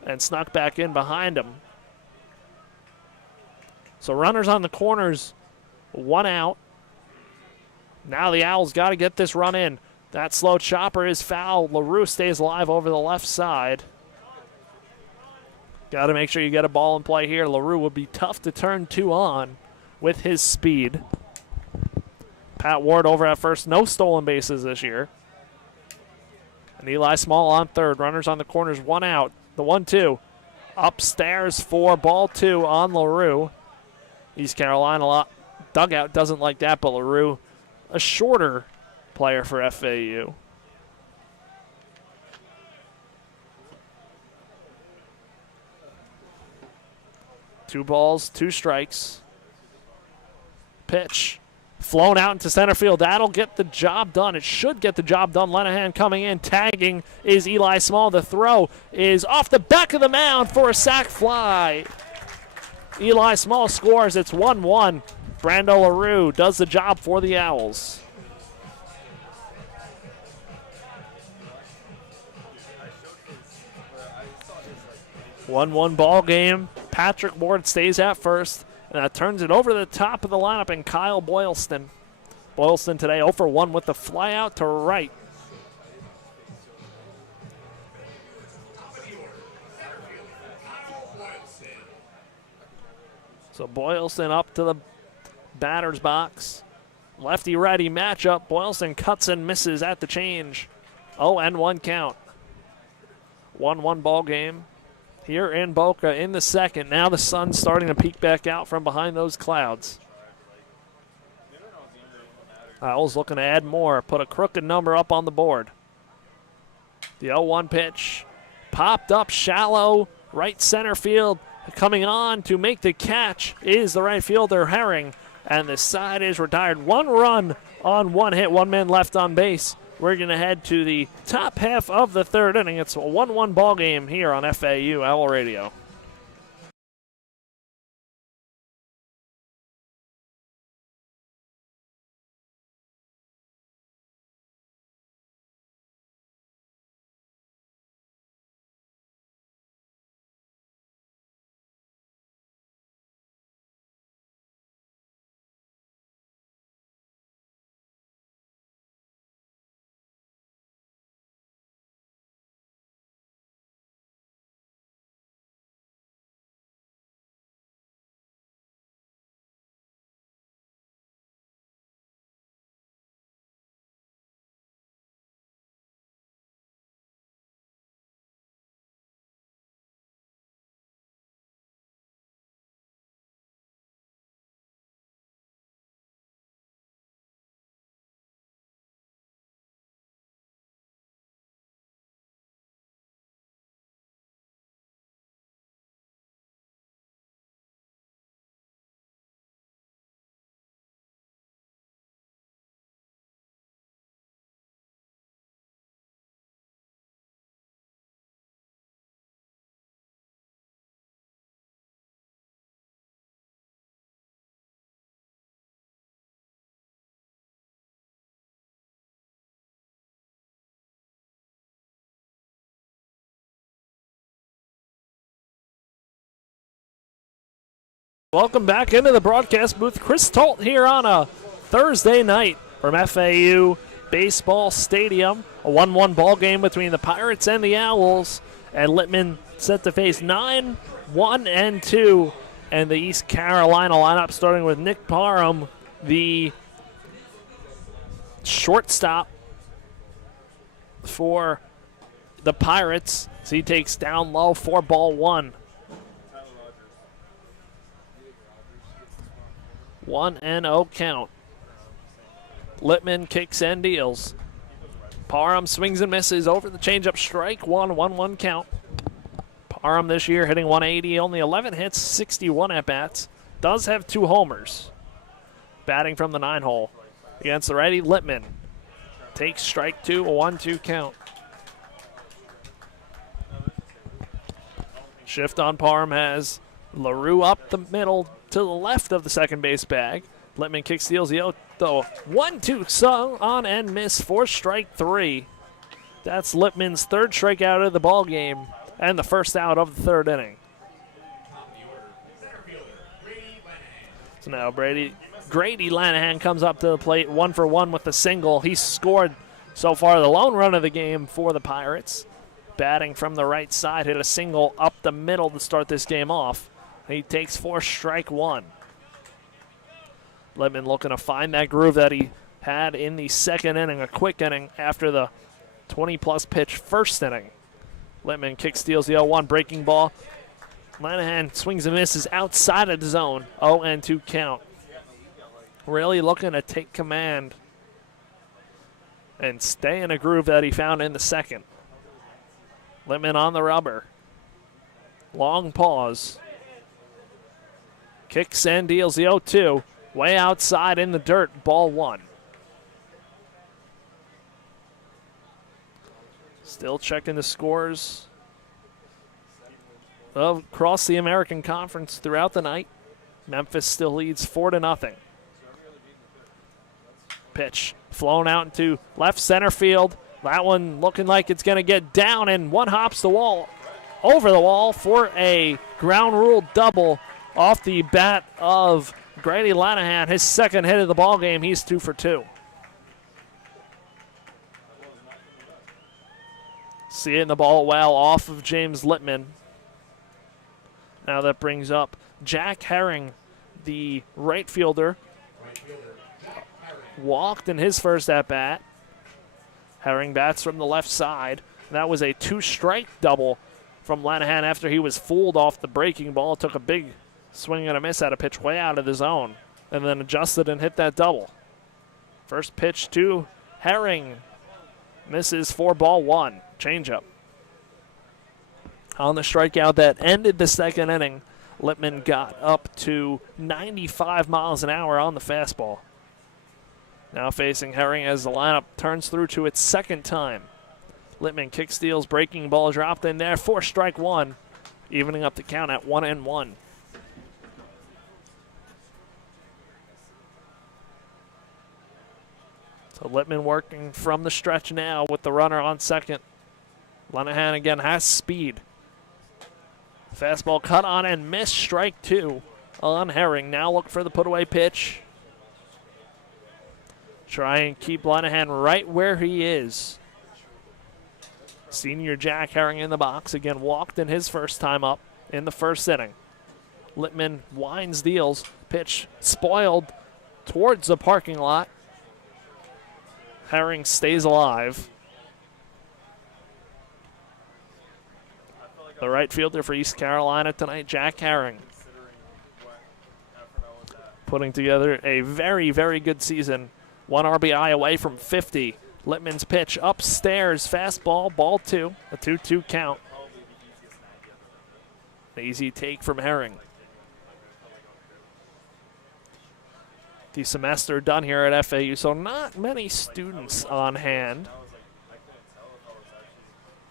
and snuck back in behind him. So runners on the corners, one out. Now the Owls got to get this run in. That slow chopper is foul. LaRue stays alive over the left side. Got to make sure you get a ball in play here. LaRue would be tough to turn two on with his speed. Pat Ward over at first. No stolen bases this year. And Eli Small on third. Runners on the corners, one out. The 1-2. Upstairs for ball two on LaRue. East Carolina dugout doesn't like that, but LaRue, a shorter player for FAU. Two balls, two strikes. Pitch. Flown out into center field. That'll get the job done. It should get the job done. Lenahan coming in. Tagging is Eli Small. The throw is off the back of the mound for a sac fly. Eli Small scores. It's 1-1. Brando LaRue does the job for the Owls. 1-1 ball game. Patrick Ward stays at first, and that turns it over to the top of the lineup, and Kyle Boylston. Boylston today 0 for 1 with the fly out to right. So Boylston up to the batter's box. Lefty-righty matchup. Boylston cuts and misses at the change. 0-1 count. 1-1 ball game here in Boca in the second. Now the sun's starting to peek back out from behind those clouds. Owls looking to add more. Put a crooked number up on the board. The 0-1 pitch. Popped up shallow right center field. Coming on to make the catch is the right fielder, Herring. And the side is retired. One run on one hit, one man left on base. We're going to head to the top half of the third inning. It's a 1-1 ball game here on FAU Owl Radio. Welcome back into the broadcast booth. Chris Talt here on a Thursday night from FAU Baseball Stadium. A 1-1 ball game between the Pirates and the Owls. And Littman set to face 9, 1, and 2. And the East Carolina lineup starting with Nick Parham, the shortstop for the Pirates. So he takes down low for ball one. 1-0 count. Littman kicks and deals. Parham swings and misses over the changeup strike. 1-1 count. Parham this year hitting 180, only 11 hits, 61 at-bats. Does have 2 homers. Batting from the 9-hole. Against the righty, Littman takes strike 2, a 1-2 count. Shift on Parham has LaRue up the middle to the left of the second base bag. Littman kick steals the 0. 1-2 swung on and miss for strike 3. That's Littman's third strikeout of the ball game and the first out of the third inning. So now Grady Lanahan comes up to the plate, 1-for-1 with a single. He's scored so far the lone run of the game for the Pirates. Batting from the right side, hit a single up the middle to start this game off. He takes 4, strike 1. Littman looking to find that groove that he had in the second inning, a quick inning after the 20-plus pitch first inning. Littman kick steals the 0-1, breaking ball. Lanahan swings and misses outside of the zone, 0-2 count. Really looking to take command and stay in a groove that he found in the second. Littman on the rubber. Long pause. Kicks and deals the 0-2. Way outside in the dirt, ball 1. Still checking the scores across the American Conference throughout the night. Memphis still leads 4-0. Pitch flown out into left center field. That one looking like it's going to get down, and one hops the wall, over the wall for a ground rule double off the bat of Grady Lanahan. His second hit of the ball game. He's 2 for 2. Seeing the ball well off of James Littman. Now that brings up Jack Herring, the right fielder. Walked in his first at-bat. Herring bats from the left side. That was a 2-strike double from Lanahan after he was fooled off the breaking ball. Took a big swing and a miss at a pitch way out of the zone and then adjusted and hit that double. First pitch to Herring. Misses for ball 1. Changeup. On the strikeout that ended the second inning, Littman got up to 95 miles an hour on the fastball. Now facing Herring as the lineup turns through to its second time. Littman kick steals, breaking ball dropped in there for strike 1, evening up the count at 1-1. So Littman working from the stretch now with the runner on second. Lanahan again has speed. Fastball cut on and missed, strike 2 on Herring. Now look for the put-away pitch. Try and keep Lanahan right where he is. Senior Jack Herring in the box. Again, walked in his first time up in the first inning. Littman winds, deals. Pitch spoiled towards the parking lot. Herring stays alive. The right fielder for East Carolina tonight, Jack Herring. Putting together a very, very good season. 1 RBI away from 50. Littman's pitch upstairs, fastball, ball 2, a 2-2 count. An easy take from Herring. The semester done here at FAU, so not many students on hand.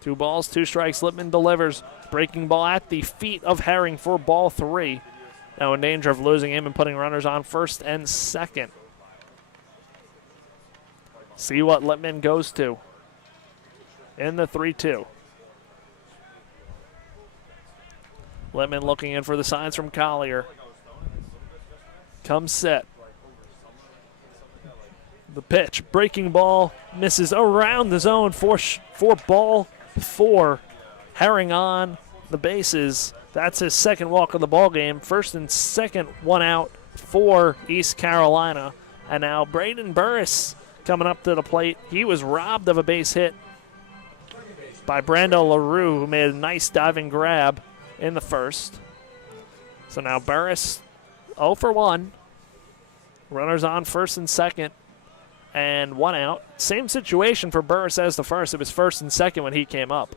2 balls, 2 strikes. Littman delivers. Breaking ball at the feet of Herring for ball 3. Now in danger of losing him and putting runners on first and second. See what Littman goes to in the 3-2. Littman looking in for the signs from Collier. Comes set. The pitch, breaking ball, misses around the zone for ball 4. Herring on the bases. That's his second walk of the ball game. First and second, 1 out for East Carolina. And now Braden Burris coming up to the plate. He was robbed of a base hit by Brando LaRue, who made a nice diving grab in the first. So now Burris 0 for 1. Runners on first and second, and 1 out. Same situation for Burris as the first. It was first and second when he came up.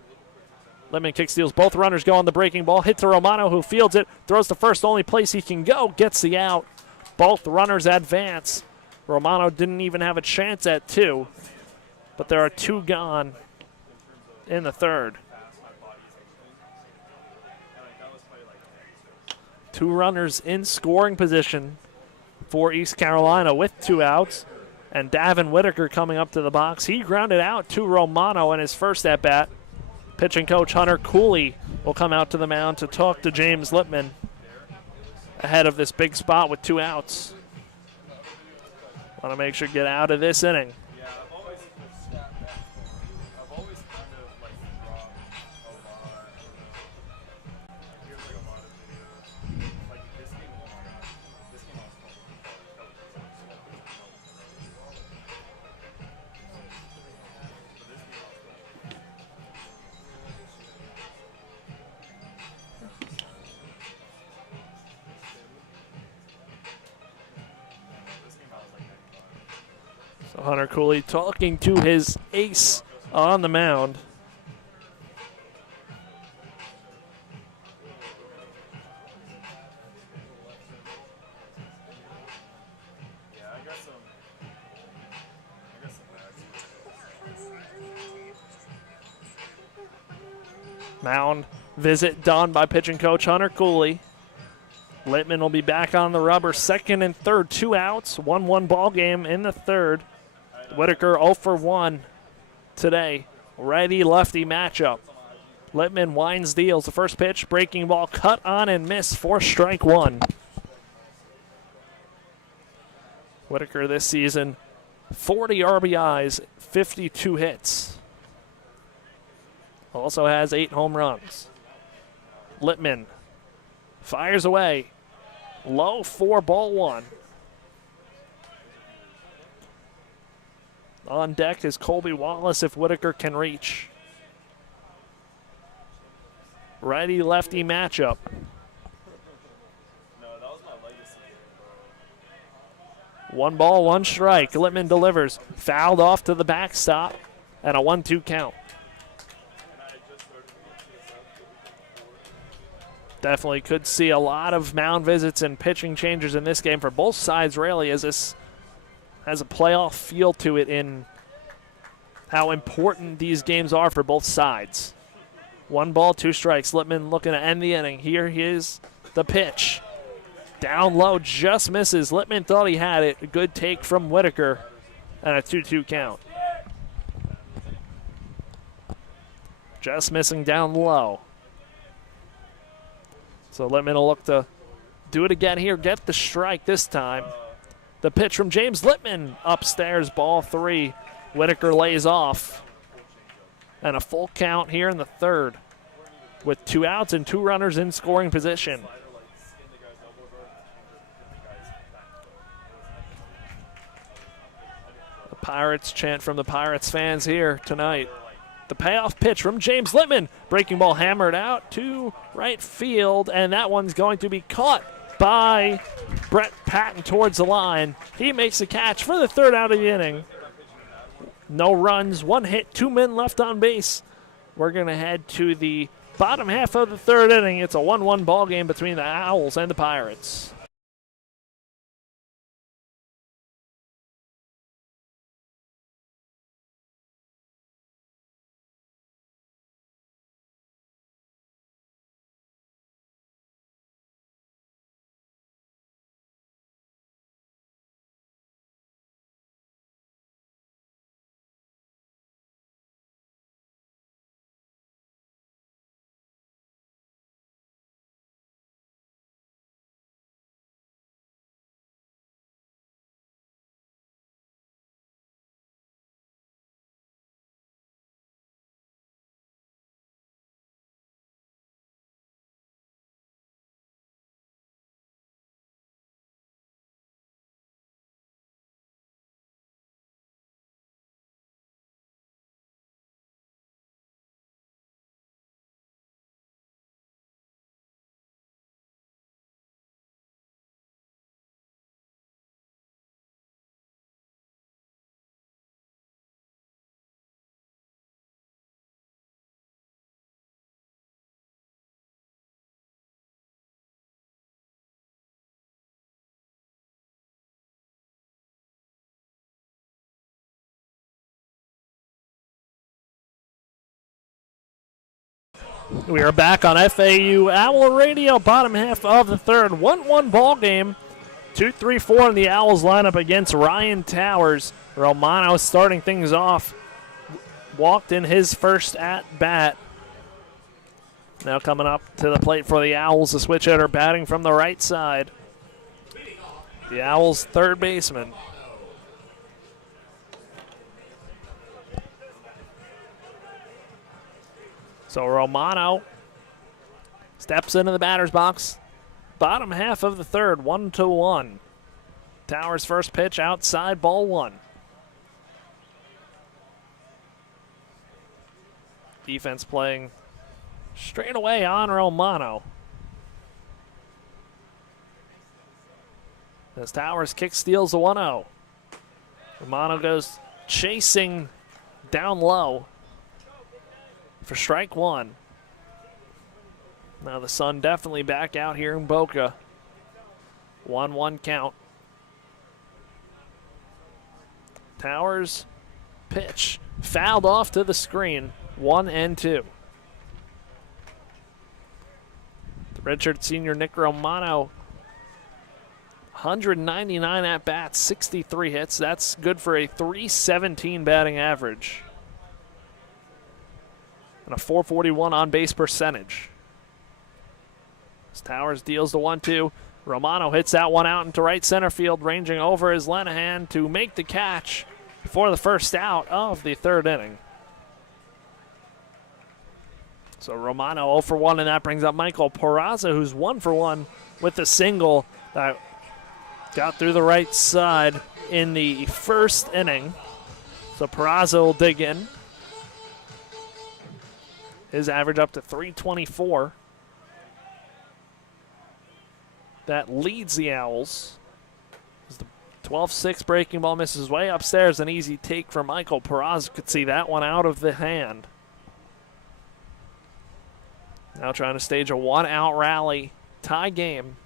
Littman kick steals. Both runners go on the breaking ball. Hit to Romano, who fields it. Throws the first, only place he can go. Gets the out. Both runners advance. Romano didn't even have a chance at 2, but there are 2 gone in the third. 2 runners in scoring position for East Carolina with 2 outs. And Davin Whitaker coming up to the box. He grounded out to Romano in his first at-bat. Pitching coach Hunter Cooley will come out to the mound to talk to James Lippman ahead of this big spot with 2 outs. Want to make sure to get out of this inning. So Hunter Cooley talking to his ace on the mound. Mound visit done by pitching coach Hunter Cooley. Littman will be back on the rubber, second and third, 2 outs, 1-1 ball game in the third. Whitaker 0 for 1 today. Righty-lefty matchup. Littman winds, deals the first pitch, breaking ball, cut on and miss for strike 1. Whitaker this season, 40 RBIs, 52 hits. Also has 8 home runs. Littman fires away. Low for ball 1. On deck is Colby Wallace if Whitaker can reach. Righty-lefty matchup. 1 ball, 1 strike. Littman delivers. Fouled off to the backstop and a 1-2 count. Definitely could see a lot of mound visits and pitching changes in this game for both sides, really, as this has a playoff feel to it in how important these games are for both sides. 1 ball, 2 strikes. Littman looking to end the inning. Here he is, the pitch. Down low, just misses. Littman thought he had it. A good take from Whitaker and a 2-2 count. Just missing down low. So Littman will look to do it again here, get the strike this time. The pitch from James Littman upstairs, ball 3. Whitaker lays off. And a full count here in the third with 2 outs and 2 runners in scoring position. The Pirates chant from the Pirates fans here tonight. The payoff pitch from James Littman. Breaking ball hammered out to right field, and that one's going to be caught by Brett Patton towards the line. He makes a catch for the 3rd out of the inning. No runs, 1 hit, 2 men left on base. We're going to head to the bottom half of the 3rd inning. It's a 1-1 ball game between the Owls and the Pirates. We are back on FAU Owl Radio, bottom half of the third. 1-1 ball game. 2-3-4 in the Owls lineup against Ryan Towers. Romano starting things off. Walked in his first at bat. Now coming up to the plate for the Owls, the switch hitter batting from the right side. The Owls' third baseman. So Romano steps into the batter's box. Bottom half of the third, 1-1. Towers' first pitch outside, ball one. Defense playing straight away on Romano. As Towers kick steals the 1-0. Romano goes chasing down low for strike one. Now the sun definitely back out here in Boca. 1-1 count. Towers pitch fouled off to the screen. 1-2. The redshirt senior Nick Romano, 199 at-bats, 63 hits. That's good for a .317 batting average. And a .441 on-base percentage. As Towers deals the 1-2. Romano hits that one out into right center field, ranging over his Lenahan to make the catch for the first out of the third inning. So Romano 0 for 1, and that brings up Michael Peraza, who's 1 for 1 with a single that got through the right side in the first inning. So Peraza will dig in. His average up to .324. That leads the Owls. As the 12-6 breaking ball misses way upstairs. An easy take for Michael Peraza. Could see that one out of the hand. Now trying to stage a one-out rally. Tie game.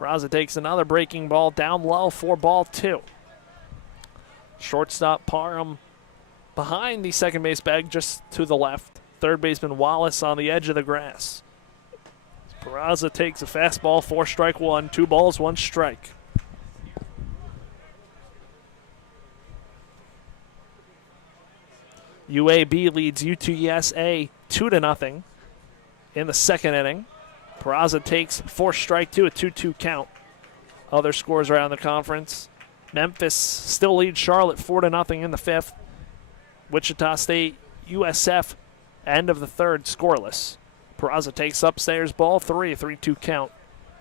Peraza takes another breaking ball down low for ball two. Shortstop Parham behind the second base bag just to the left. Third baseman Wallace on the edge of the grass. Peraza takes a fastball for strike one. 2 balls, 1 strike. UAB leads UTSA 2-0 in the second inning. Peraza takes for strike two, a 2-2 count. Other scores around the conference. Memphis still leads Charlotte 4-0 in the fifth. Wichita State, USF, end of the third, scoreless. Peraza takes upstairs, ball three, a 3-2 count.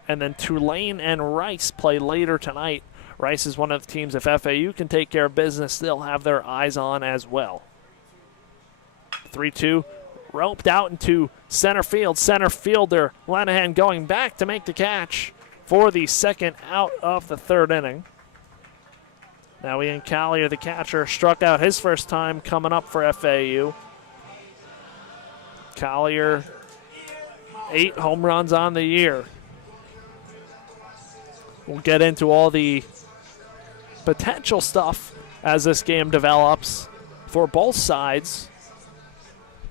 And then Tulane and Rice play later tonight. Rice is one of the teams, if FAU can take care of business, they'll have their eyes on as well. 3-2, roped out into center field. Center fielder Lenahan going back to make the catch for the second out of the third inning. Now Ian Collier, the catcher, struck out his first time coming up for FAU. Collier, 8 home runs on the year. We'll get into all the potential stuff as this game develops for both sides.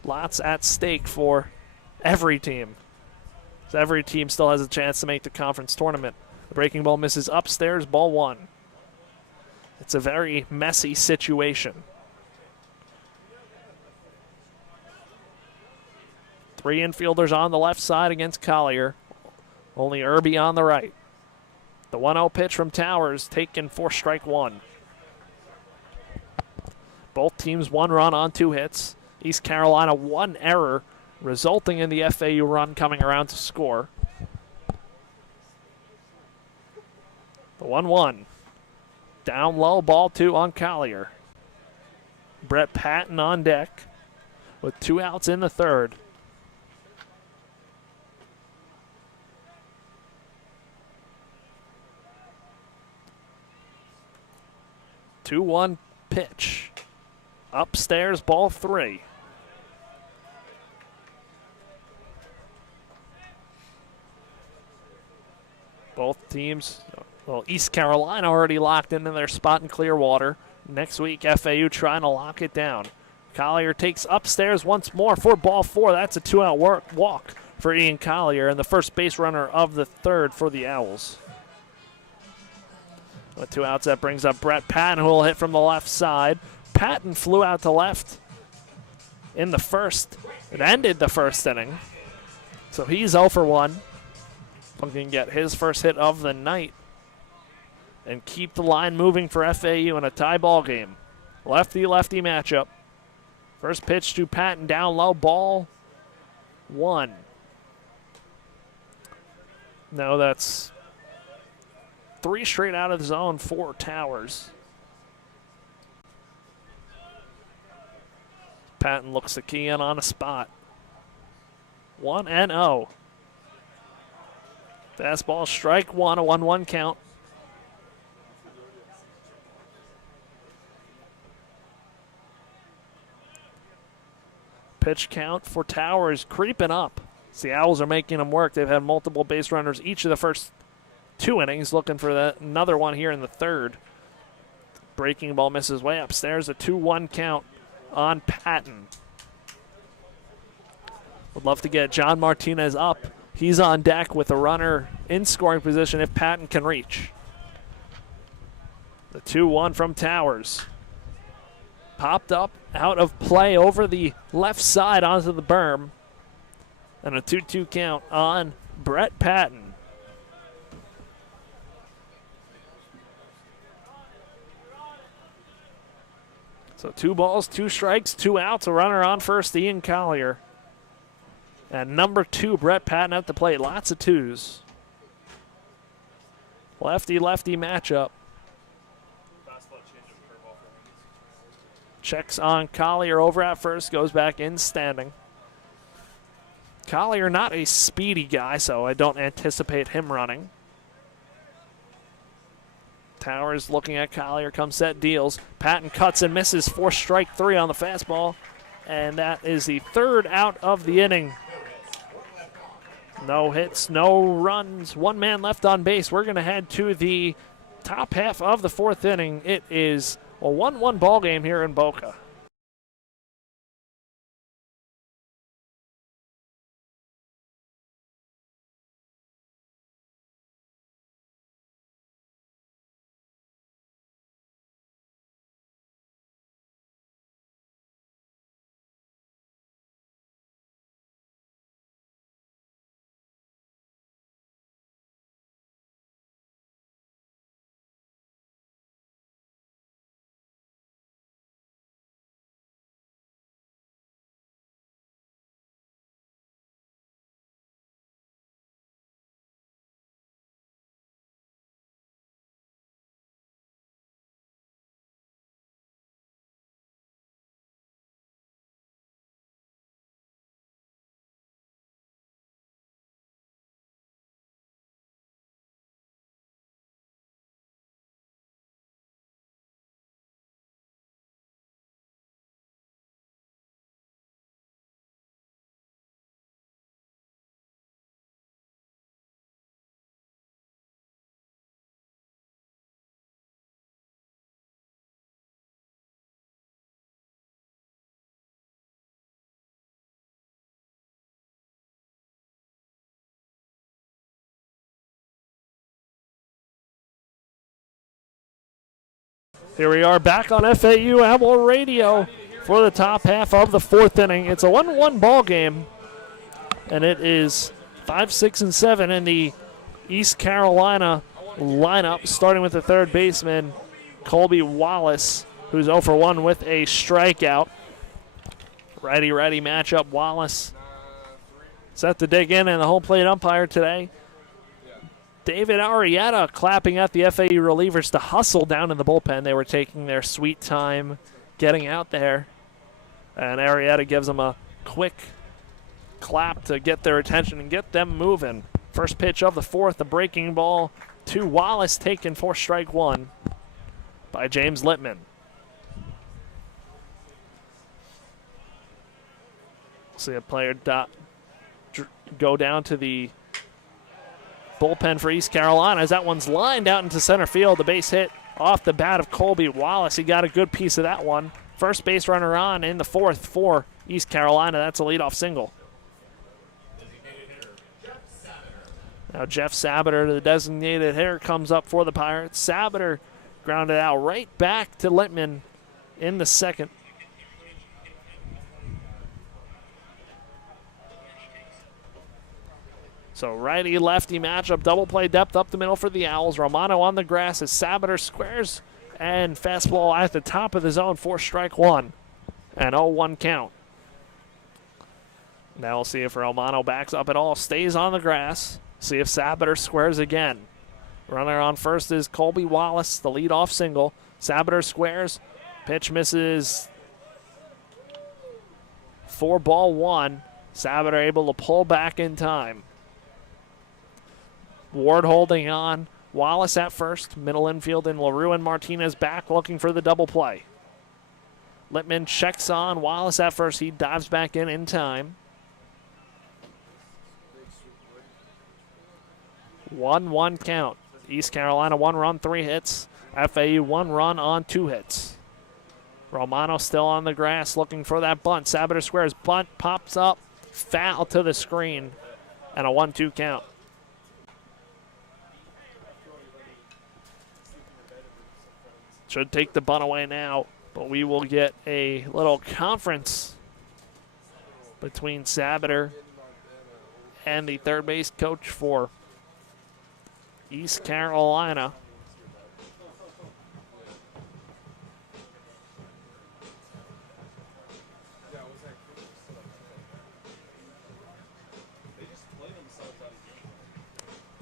Lots at stake for every team. So every team still has a chance to make the conference tournament. The breaking ball misses upstairs, ball one. It's a very messy situation. 3 infielders on the left side against Collier. Only Irby on the right. The 1-0 pitch from Towers taken for strike one. Both teams 1 run on 2 hits. East Carolina 1 error, resulting in the FAU run coming around to score. The 1-1. Down low, ball 2 on Collier. Brett Patton on deck with 2 outs in the third. 2-1 pitch. Upstairs, ball 3. Both teams, well, East Carolina already locked into their spot in Clearwater. Next week, FAU trying to lock it down. Collier takes upstairs once more for ball 4. That's a 2-out walk for Ian Collier and the first base runner of the third for the Owls. With 2 outs, that brings up Brett Patton, who will hit from the left side. Patton flew out to left in the first. It ended the first inning. So he's 0 for 1. Looking to get his first hit of the night and keep the line moving for FAU in a tie ball game. Lefty-lefty matchup. First pitch to Patton, down low, ball 1. No, that's 3 straight out of the zone for Towers. Patton looks to key in on a spot. 1-0. Fastball, strike 1, a 1-1 count. Pitch count for Towers creeping up. The Owls are making them work. They've had multiple base runners each of the first 2 innings, looking for another one here in the third. Breaking ball misses way upstairs. A 2-1 count on Patton. Would love to get John Martinez up. He's on deck with a runner in scoring position if Patton can reach. The 2-1 from Towers. Popped up, out of play over the left side onto the berm. And a 2-2 count on Brett Patton. So 2 balls, 2 strikes, 2 outs, a runner on first, Ian Collier. And number 2, Brett Patton at the plate. Lots of 2s. Lefty-lefty matchup. Checks on Collier over at first, goes back in standing. Collier not a speedy guy, so I don't anticipate him running. Towers looking at Collier, comes set, deals. Patton cuts and misses for strike 3 on the fastball. And that is the 3rd out of the inning. No hits, no runs, 1 man left on base. We're going to head to the top half of the 4th inning. It is a 1-1 ball game here in Boca. Here we are back on FAU Owl Radio for the top half of the 4th inning. It's a 1-1 ball game, and it is 5, 6, and 7 in the East Carolina lineup, starting with the 3rd baseman, Colby Wallace, who's 0 for 1 with a strikeout. Righty-righty matchup. Wallace set to dig in, and the home plate umpire today, David Arrieta, clapping at the FAU relievers to hustle down in the bullpen. They were taking their sweet time getting out there, and Arrieta gives them a quick clap to get their attention and get them moving. First pitch of the 4th, the breaking ball to Wallace, taken for strike 1 by James Littman. See a player go down to the bullpen for East Carolina as that one's lined out into center field. The base hit off the bat of Colby Wallace. He got a good piece of that one first base runner on in the fourth for East Carolina. That's a leadoff single. Now Jeff Sabater, the designated hitter, comes up for the Pirates. Sabater grounded out right back to Littman in the second. So righty-lefty matchup, double play depth up the middle for the Owls. Romano on the grass as Sabater squares and fastball at the top of the zone for strike one. And 0-1 count. Now we'll see if Romano backs up at all, stays on the grass. See if Sabater squares again. Runner on first is Colby Wallace, the leadoff single. Sabater squares, pitch misses for ball one. Sabater able to pull back in time. Ward holding on. Wallace at first. Middle infield and LaRue and Martinez back looking for the double play. Littman checks on. Wallace at first. He dives back in time. 1-1 count. East Carolina 1 run, 3 hits. FAU 1 run on 2 hits. Romano still on the grass looking for that bunt. Sabater squares. Bunt pops up. Foul to the screen. And a 1-2 count. Should take the bunt away now, but we will get a little conference between Sabater and the third base coach for East Carolina.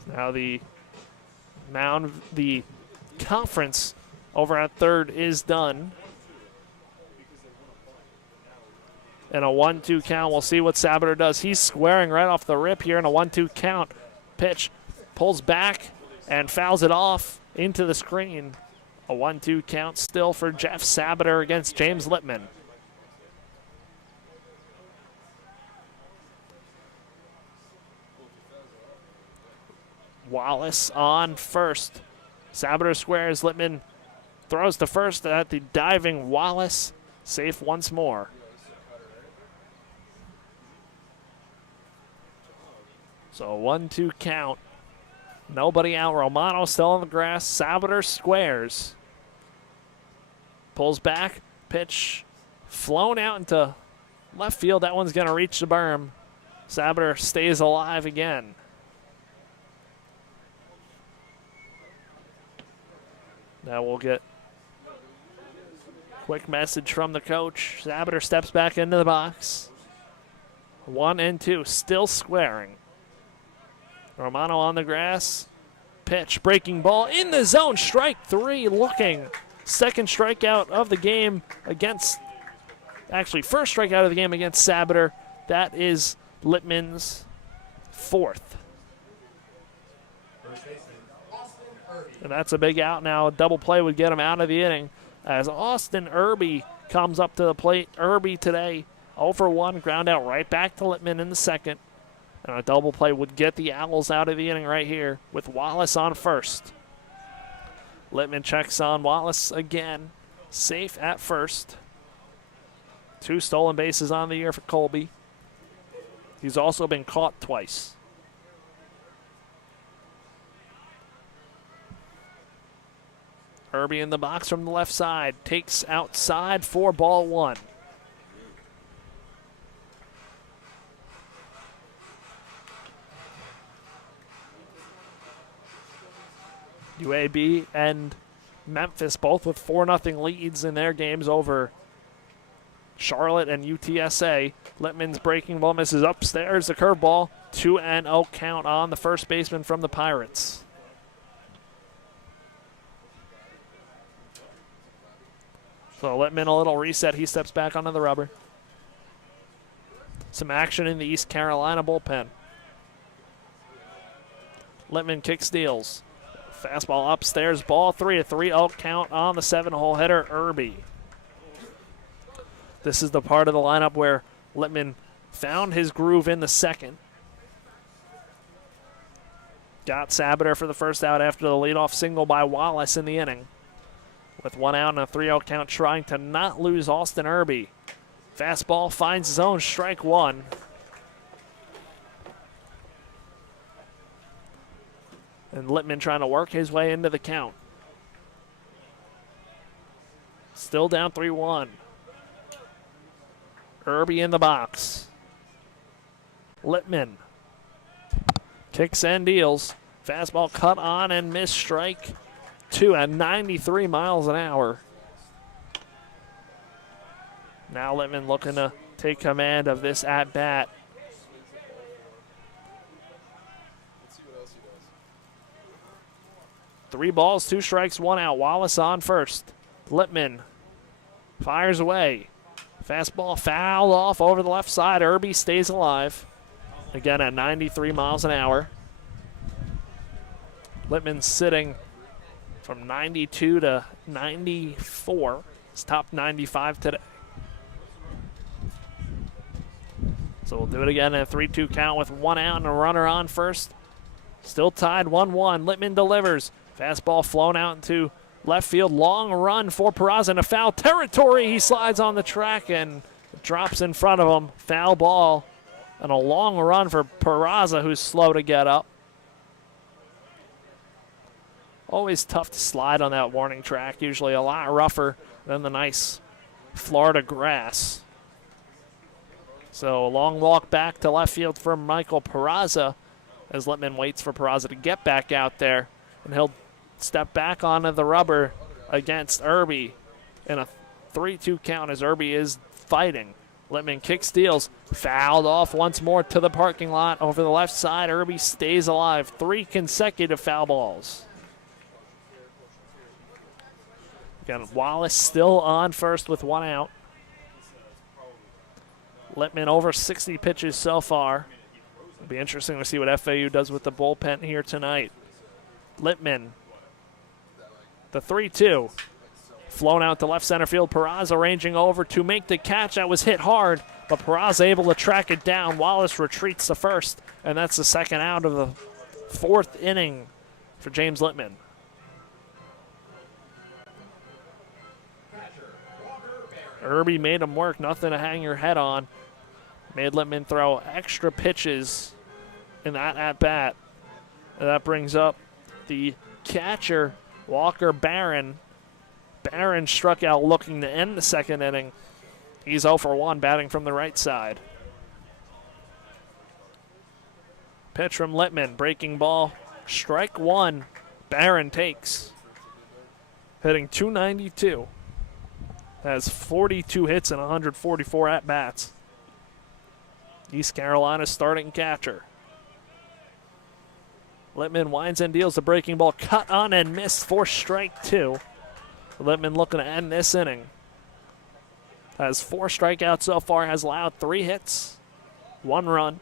Now the conference over at third is done. And a 1-2 count. We'll see what Sabater does. He's squaring right off the rip here in a 1-2 count. Pitch pulls back and fouls it off into the screen. A 1-2 count still for Jeff Sabater against James Littman. Wallace on first. Sabater squares. Littman throws to first at the diving Wallace. Safe once more. So 1-2 count. Nobody out. Romano still on the grass. Sabater squares. Pulls back. Pitch flown out into left field. That one's going to reach the berm. Sabater stays alive again. Now we'll get quick message from the coach. Sabater steps back into the box. 1-2, still squaring. Romano on the grass. Pitch, breaking ball in the zone. Strike three looking. Second strikeout of the game against, actually first strikeout of the game against Sabater. That is Littman's fourth. And that's a big out now. A double play would get him out of the inning as Austin Irby comes up to the plate. Irby today 0 for 1, ground out right back to Littman in the second. And a double play would get the Owls out of the inning right here with Wallace on first. Littman checks on Wallace again. Safe at first. 2 stolen bases on the year for Colby. He's also been caught twice. Irby in the box from the left side. Takes outside for ball one. UAB and Memphis both with 4-0 leads in their games over Charlotte and UTSA. Littman's breaking ball misses upstairs. The curveball. 2-0 count on the first baseman from the Pirates. So Littman a little reset. He steps back onto the rubber. Some action in the East Carolina bullpen. Littman kick steals. Fastball upstairs, ball 3, a 3-0 count on the 7-hole hitter, Irby. This is the part of the lineup where Littman found his groove in the second. Got Sabater for the first out after the leadoff single by Wallace in the inning. with 1 out and a 3-0 count, trying to not lose Austin Irby. Fastball finds zone, strike 1. And Littman trying to work his way into the count. Still down 3-1. Irby in the box. Littman kicks and deals. Fastball cut on and missed, strike 2 at 93 miles an hour. Now Littman looking to take command of this at-bat. Three balls, 2 strikes, 1 out. Wallace on first. Littman fires away. Fastball fouled off over the left side. Irby stays alive. Again at 93 miles an hour. Littman sitting from 92 to 94. His top 95 today. So we'll do it again at a 3-2 count with 1 out and a runner on first. Still tied 1-1. Littman delivers. Fastball flown out into left field. Long run for Peraza into foul territory. He slides on the track and drops in front of him. Foul ball and a long run for Peraza, who's slow to get up. Always tough to slide on that warning track. Usually a lot rougher than the nice Florida grass. So a long walk back to left field for Michael Peraza as Littman waits for Peraza to get back out there. And he'll step back onto the rubber against Irby in a 3-2 count as Irby is fighting. Littman kicks, steals, fouled off once more to the parking lot over the left side. Irby stays alive. 3 consecutive foul balls. Again, Wallace still on first with 1 out. Littman over 60 pitches so far. It'll be interesting to see what FAU does with the bullpen here tonight. Littman, the 3-2. Flown out to left center field. Peraza ranging over to make the catch. That was hit hard, but Peraza able to track it down. Wallace retreats to first, and that's the second out of the 4th inning for James Littman. Irby made him work. Nothing to hang your head on. Made Littman throw extra pitches in that at-bat. And that brings up the catcher, Walker Barron. Barron struck out looking to end the 2nd inning. He's 0 for 1, batting from the right side. Pitch from Littman, breaking ball. Strike 1, Barron takes. Hitting .292. Has 42 hits and 144 at-bats. East Carolina's starting catcher. Littman winds and deals the breaking ball. Cut on and missed for strike 2. Littman looking to end this inning. Has 4 strikeouts so far. Has allowed 3 hits, 1 run.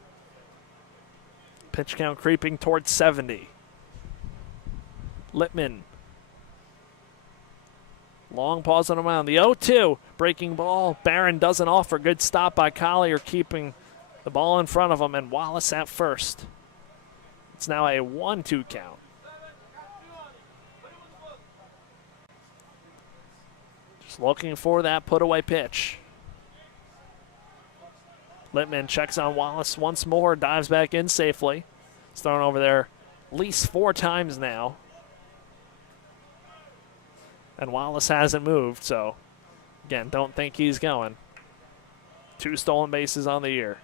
Pitch count creeping towards 70. Littman. Long pause on the mound. The 0-2. Breaking ball. Barron doesn't offer. Good stop by Collier, keeping the ball in front of him, and Wallace at first. It's now a 1-2 count. Just looking for that put-away pitch. Littman checks on Wallace once more, dives back in safely. He's thrown over there at least 4 times now. And Wallace hasn't moved, so again, don't think he's going. 2 stolen bases on the year.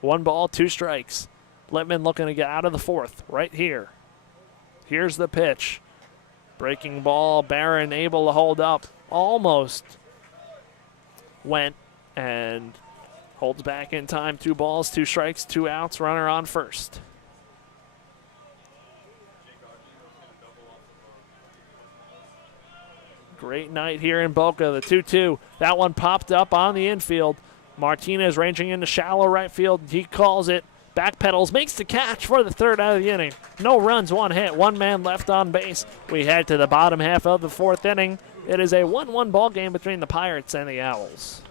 1 ball, 2 strikes. Littman looking to get out of the 4th right here. Here's the pitch. Breaking ball, Barron able to hold up. Almost went and holds back in time. 2 balls, 2 strikes, 2 outs. Runner on first. Great night here in Boca. The 2-2. That one popped up on the infield. Martinez ranging into shallow right field. He calls it. Backpedals, makes the catch for the 3rd out of the inning. No runs, 1 hit, 1 man left on base. We head to the bottom half of the 4th inning. It is a 1-1 ball game between the Pirates and the Owls.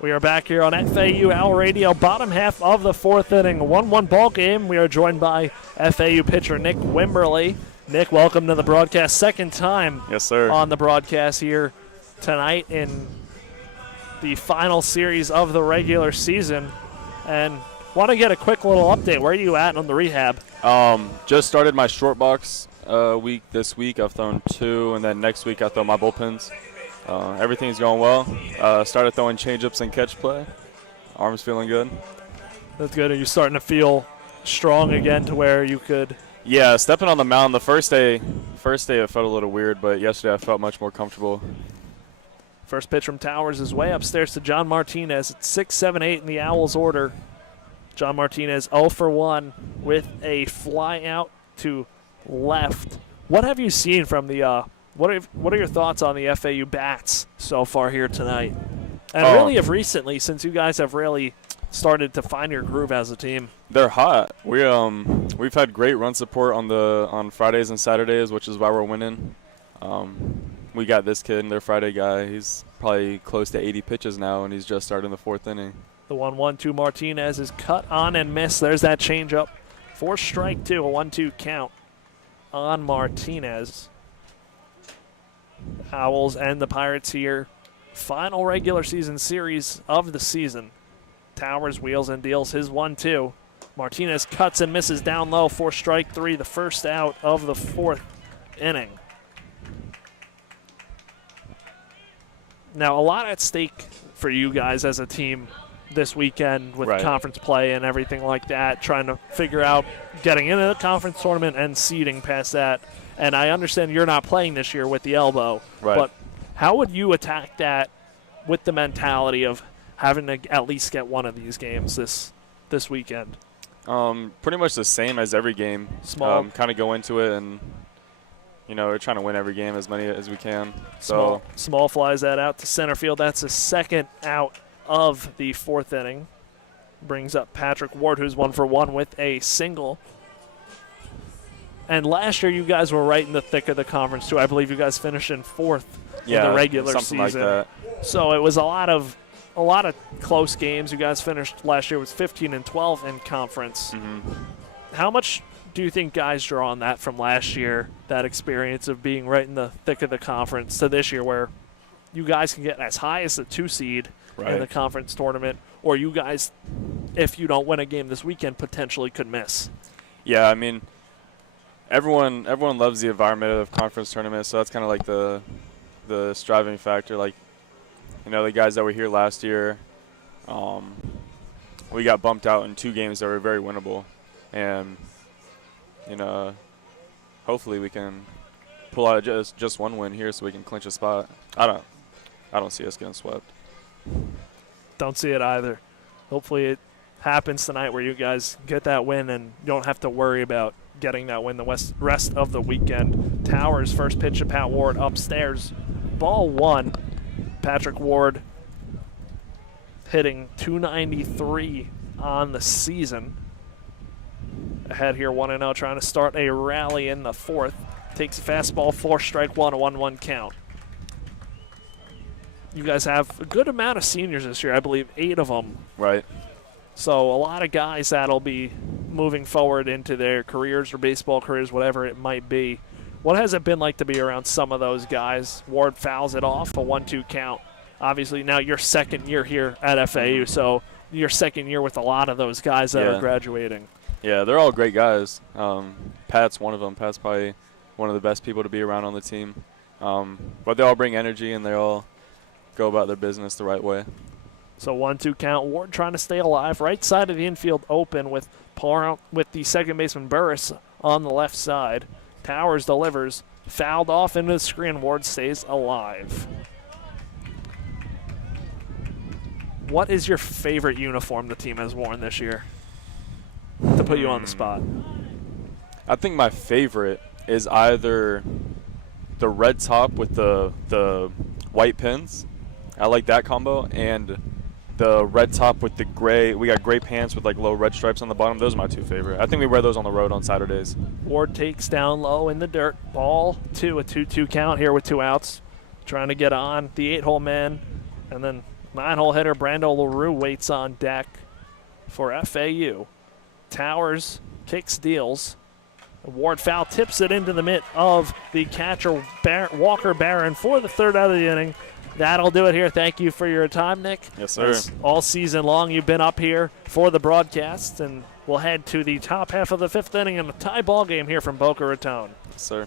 We are back here on FAU Owl Radio, bottom half of the fourth inning, 1-1 ball game. We are joined by FAU pitcher Nick Wimberly. Nick, welcome to the broadcast. Second time yes, sir, on the broadcast here tonight in the final series of the regular season. And want to get a quick little update. Where are you at on the rehab? Just started my short box week this week. I've thrown 2, and then next week I throw my bullpens. Everything's going well. Started throwing changeups and catch play. Arm's feeling good. That's good. Are you starting to feel strong again to where you could? Yeah, stepping on the mound the first day it felt a little weird, but yesterday I felt much more comfortable. First pitch from Towers is way upstairs to John Martinez. It's 6-7-8 in the Owls order. John Martinez 0 for 1 with a fly out to left. What have you seen from the what are your thoughts on the FAU bats so far here tonight? And really of recently, since you guys have really started to find your groove as a team. They're hot. We've had great run support on Fridays and Saturdays, which is why we're winning. We got this kid, their Friday guy. He's probably close to 80 pitches now, and he's just starting the fourth inning. The 1-1-2 Martinez is cut on and missed. There's that changeup for strike 2, a 1-2 count on Martinez. Owls and the Pirates here. Final regular season series of the season. Towers wheels and deals his 1-2. Martinez cuts and misses down low for strike 3, the first out of the fourth inning. Now, a lot at stake for you guys as a team this weekend with conference play and everything like that, trying to figure out getting into the conference tournament and seeding past that. And I understand you're not playing this year with the elbow, but how would you attack that with the mentality of having to at least get one of these games this weekend? Pretty much the same as every game. Small. Kind of go into it and, we're trying to win every game, as many as we can. Small flies that out to center field. That's the second out of the fourth inning. Brings up Patrick Ward, who's 1 for 1 with a single. And last year you guys were right in the thick of the conference, too. I believe you guys finished in fourth in the regular season. Like that. So it was a lot of close games. You guys finished last year with 15-12 in conference. Mm-hmm. How much do you think guys draw on that from last year, that experience of being right in the thick of the conference, to this year where you guys can get as high as the 2 seed in the conference tournament, or you guys, if you don't win a game this weekend, potentially could miss? Yeah, I mean, everyone loves the environment of conference tournaments, so that's kind of like the striving factor. Like, the guys that were here last year, we got bumped out in 2 games that were very winnable, and hopefully we can pull out just one win here so we can clinch a spot. I don't see us getting swept. Don't see it either. Hopefully it happens tonight where you guys get that win and you don't have to worry about getting that win the rest of the weekend. Towers, first pitch to Pat Ward upstairs. Ball 1. Patrick Ward hitting .293 on the season. Ahead here 1-0, trying to start a rally in the fourth. Takes a fastball for strike 1, a 1-1 count. You guys have a good amount of seniors this year, I believe 8 of them. Right. So a lot of guys that'll be moving forward into their careers or baseball careers, whatever it might be. What has it been like to be around some of those guys? Ward fouls it off, a 1-2 count. Obviously now your second year here at FAU, so your second year with a lot of those guys that are graduating. Yeah, they're all great guys. Pat's one of them. Pat's probably one of the best people to be around on the team. But they all bring energy and they all go about their business the right way. So 1-2 count. Ward trying to stay alive. Right side of the infield open with the second baseman Burris on the left side. Towers delivers. Fouled off into the screen. Ward stays alive. What is your favorite uniform the team has worn this year? To put you on the spot. I think my favorite is either the red top with the white pins. I like that combo, and the red top with the gray. We got gray pants with like low red stripes on the bottom. Those are my 2 favorite. I think we wear those on the road on Saturdays. Ward takes down low in the dirt. Ball 2, a 2-2 count here with 2 outs. Trying to get on the 8-hole man, and then 9-hole hitter Brando LaRue waits on deck for FAU. Towers kicks, deals. Ward foul tips it into the mitt of the catcher Walker Barron for the third out of the inning. That'll do it here. Thank you for your time, Nick. Yes, sir. All season long you've been up here for the broadcast, and we'll head to the top half of the fifth inning in a tie ball game here from Boca Raton. Yes, sir.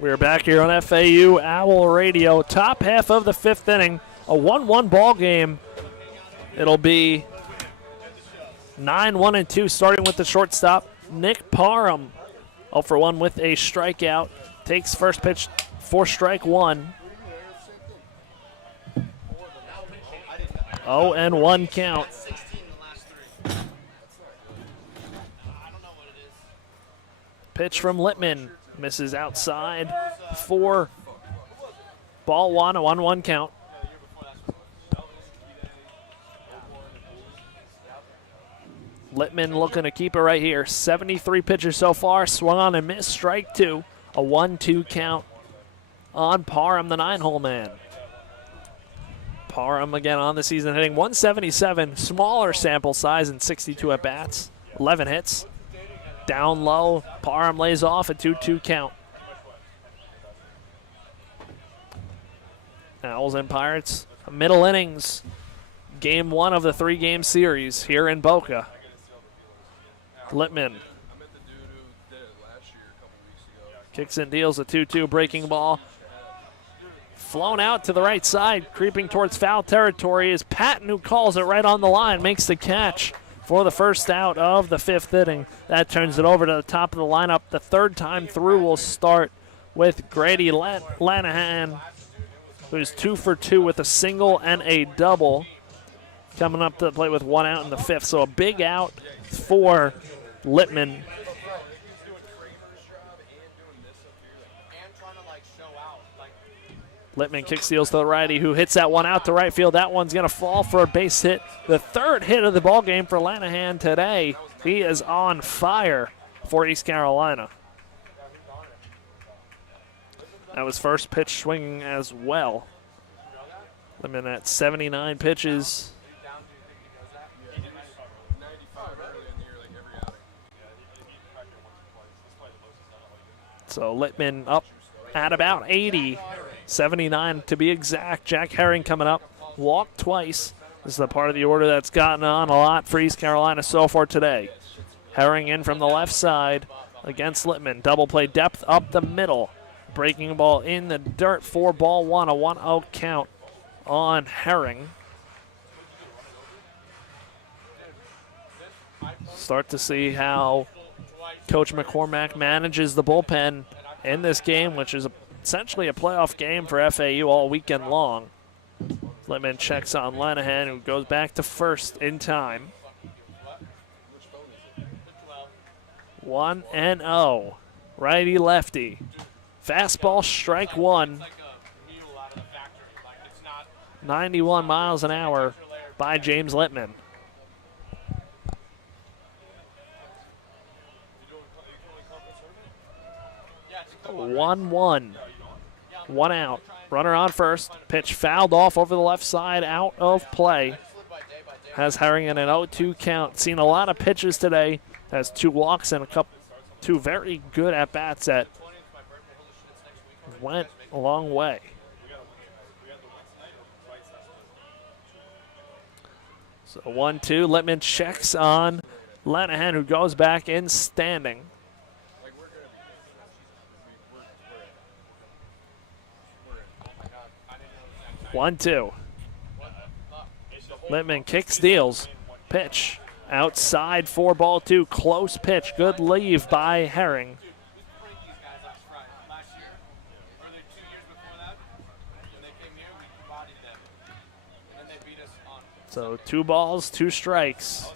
We're back here on FAU Owl Radio. Top half of the fifth inning, a 1-1 ball game. It'll be 9-1-2, starting with the shortstop, Nick Parham. 0 for 1 with a strikeout. Takes first pitch for strike one. 0-1 count. Pitch from Littman. Misses outside for ball one, a 1-1 count. Littman looking to keep it right here. 73 pitches so far, swung on and missed, strike two. A 1-2 count on Parham, the 9-hole man. Parham again on the season hitting 177, smaller sample size and 62 at-bats, 11 hits. Down low, Parham lays off, a 2-2 count. Owls and Pirates, middle innings. Game one of the three-game series here in Boca. Littman kicks and deals a 2-2 breaking ball. Flown out to the right side, creeping towards foul territory is Patton, who calls it right on the line, makes the catch for the first out of the fifth inning. That turns it over to the top of the lineup. The third time through will start with Grady Lanahan, who's 2 for 2 with a single and a double. Coming up to the plate with 1 out in the fifth. So a big out for Littman. Littman kick steals to the righty, who hits that one out to right field. That one's going to fall for a base hit. The third hit of the ball game for Lanahan today. He is on fire for East Carolina. That was first pitch swinging as well. Littman at 79 pitches. So Littman up at about 80. 79 to be exact. Jack Herring coming up. Walked twice. This is the part of the order that's gotten on a lot for East Carolina so far today. Herring in from the left side against Littman. Double play depth up the middle. Breaking ball in the dirt for ball one. A 1-0 count on Herring. Start to see how Coach McCormack manages the bullpen in this game, which is essentially a playoff game for FAU all weekend long. Littman checks on Lanahan, who goes back to first in time. 1-0. Righty-lefty. Fastball, strike one. 91 miles an hour by James Littman. 1-1. One out. Runner on first. Pitch fouled off over the left side, out of play. Has Herring in an 0-2 count. Seen a lot of pitches today. Has 2 walks and two very good at-bats that went a long way. So 1-2. Littman checks on Lanahan, who goes back in standing. 1-2. Littman kicks, deals. Pitch outside, 4-2. Close pitch. Good leave by Herring. So 2 balls, 2 strikes.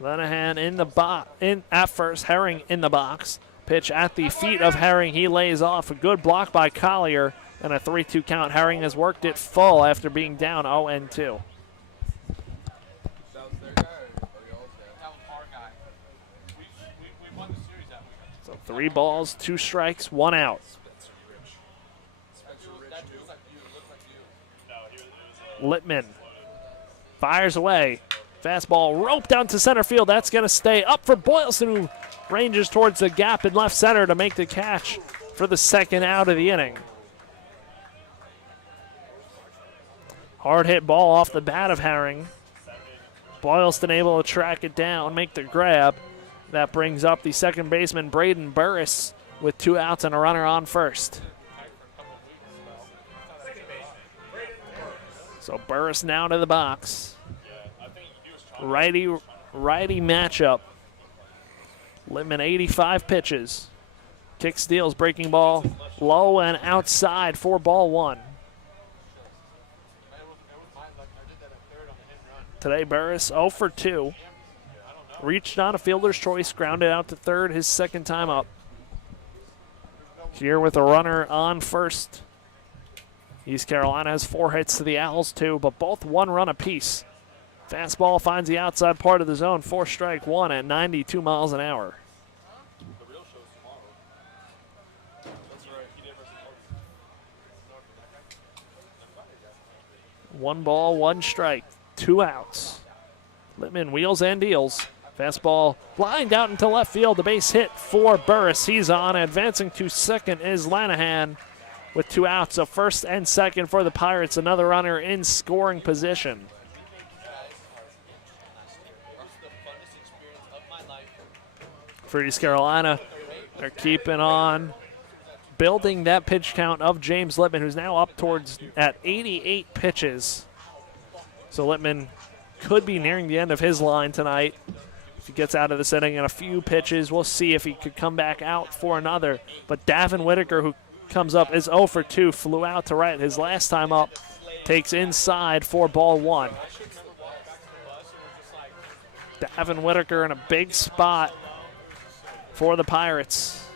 Lanahan in the box, at first. Herring in the box. Pitch at the feet of Herring. He lays off. A good block by Collier. And a 3-2 count. Herring has worked it full after being down 0-2. So 3 balls, 2 strikes, 1 out. Littman fires away. Fastball roped down to center field. That's going to stay up for Boylston, who ranges towards the gap in left center to make the catch for the 2nd out of the inning. Hard hit ball off the bat of Herring. Boylston able to track it down, make the grab. That brings up the second baseman, Braden Burris, with 2 outs and a runner on first. So Burris now to the box. Righty matchup. Littman 85 pitches. Kick, steals, breaking ball low and outside, 4-1. Today, Burris 0 for 2. Reached on a fielder's choice, grounded out to third, his 2nd time up. Here with a runner on first. East Carolina has 4 hits to the Owls, 2, but both 1 run apiece. Fastball finds the outside part of the zone, 4-1 at 92 miles an hour. 1 ball, 1 strike. 2 outs. Littman wheels and deals. Fastball lined out into left field. The base hit for Burris. He's on. Advancing to second is Lanahan with 2 outs. So first and second for the Pirates. Another runner in scoring position. For East Carolina, they're keeping on building that pitch count of James Littman, who's now up towards at 88 pitches. So Littman could be nearing the end of his line tonight. If he gets out of this inning in a few pitches, we'll see if he could come back out for another. But Davin Whitaker, who comes up, is 0 for 2, flew out to right his last time up, takes inside for ball 1. Davin Whitaker in a big spot for the Pirates.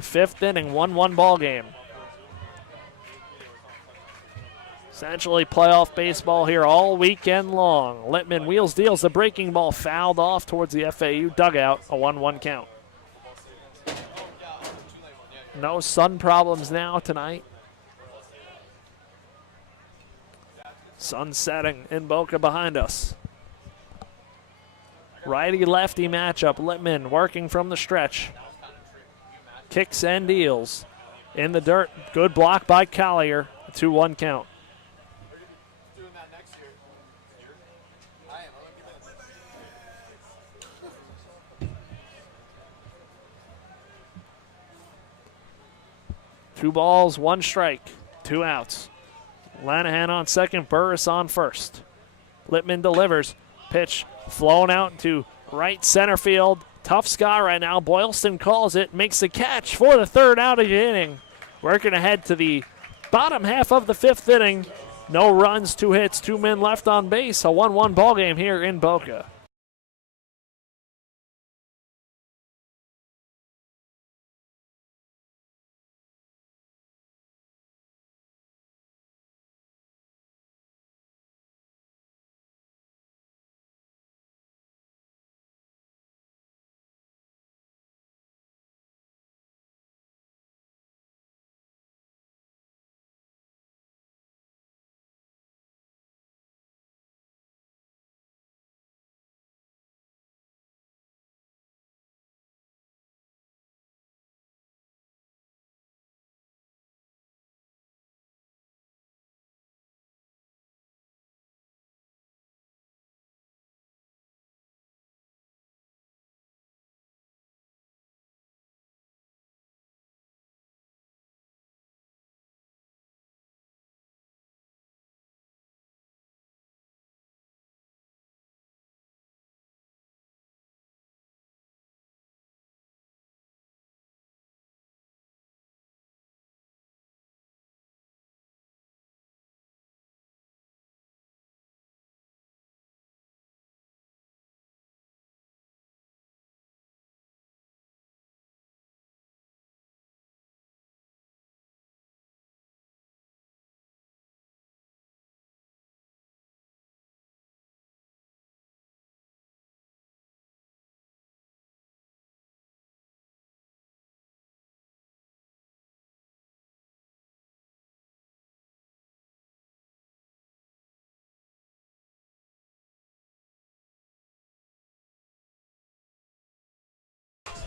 5th inning, 1-1 ball game. Essentially playoff baseball here all weekend long. Littman wheels, deals, the breaking ball fouled off towards the FAU dugout, a 1-1 count. No sun problems now tonight. Sun setting in Boca behind us. Righty-lefty matchup. Littman working from the stretch. Kicks and deals. In the dirt. Good block by Collier. 2-1 count. Two balls, 1 strike, 2 outs. Lanahan on second, Burris on first. Littman delivers. Pitch flown out to right center field. Tough sky right now. Boylston calls it, makes the catch for the 3rd out of the inning. Working ahead to the bottom half of the 5th inning. No runs, 2 hits, 2 men left on base. A 1-1 ball game here in Boca.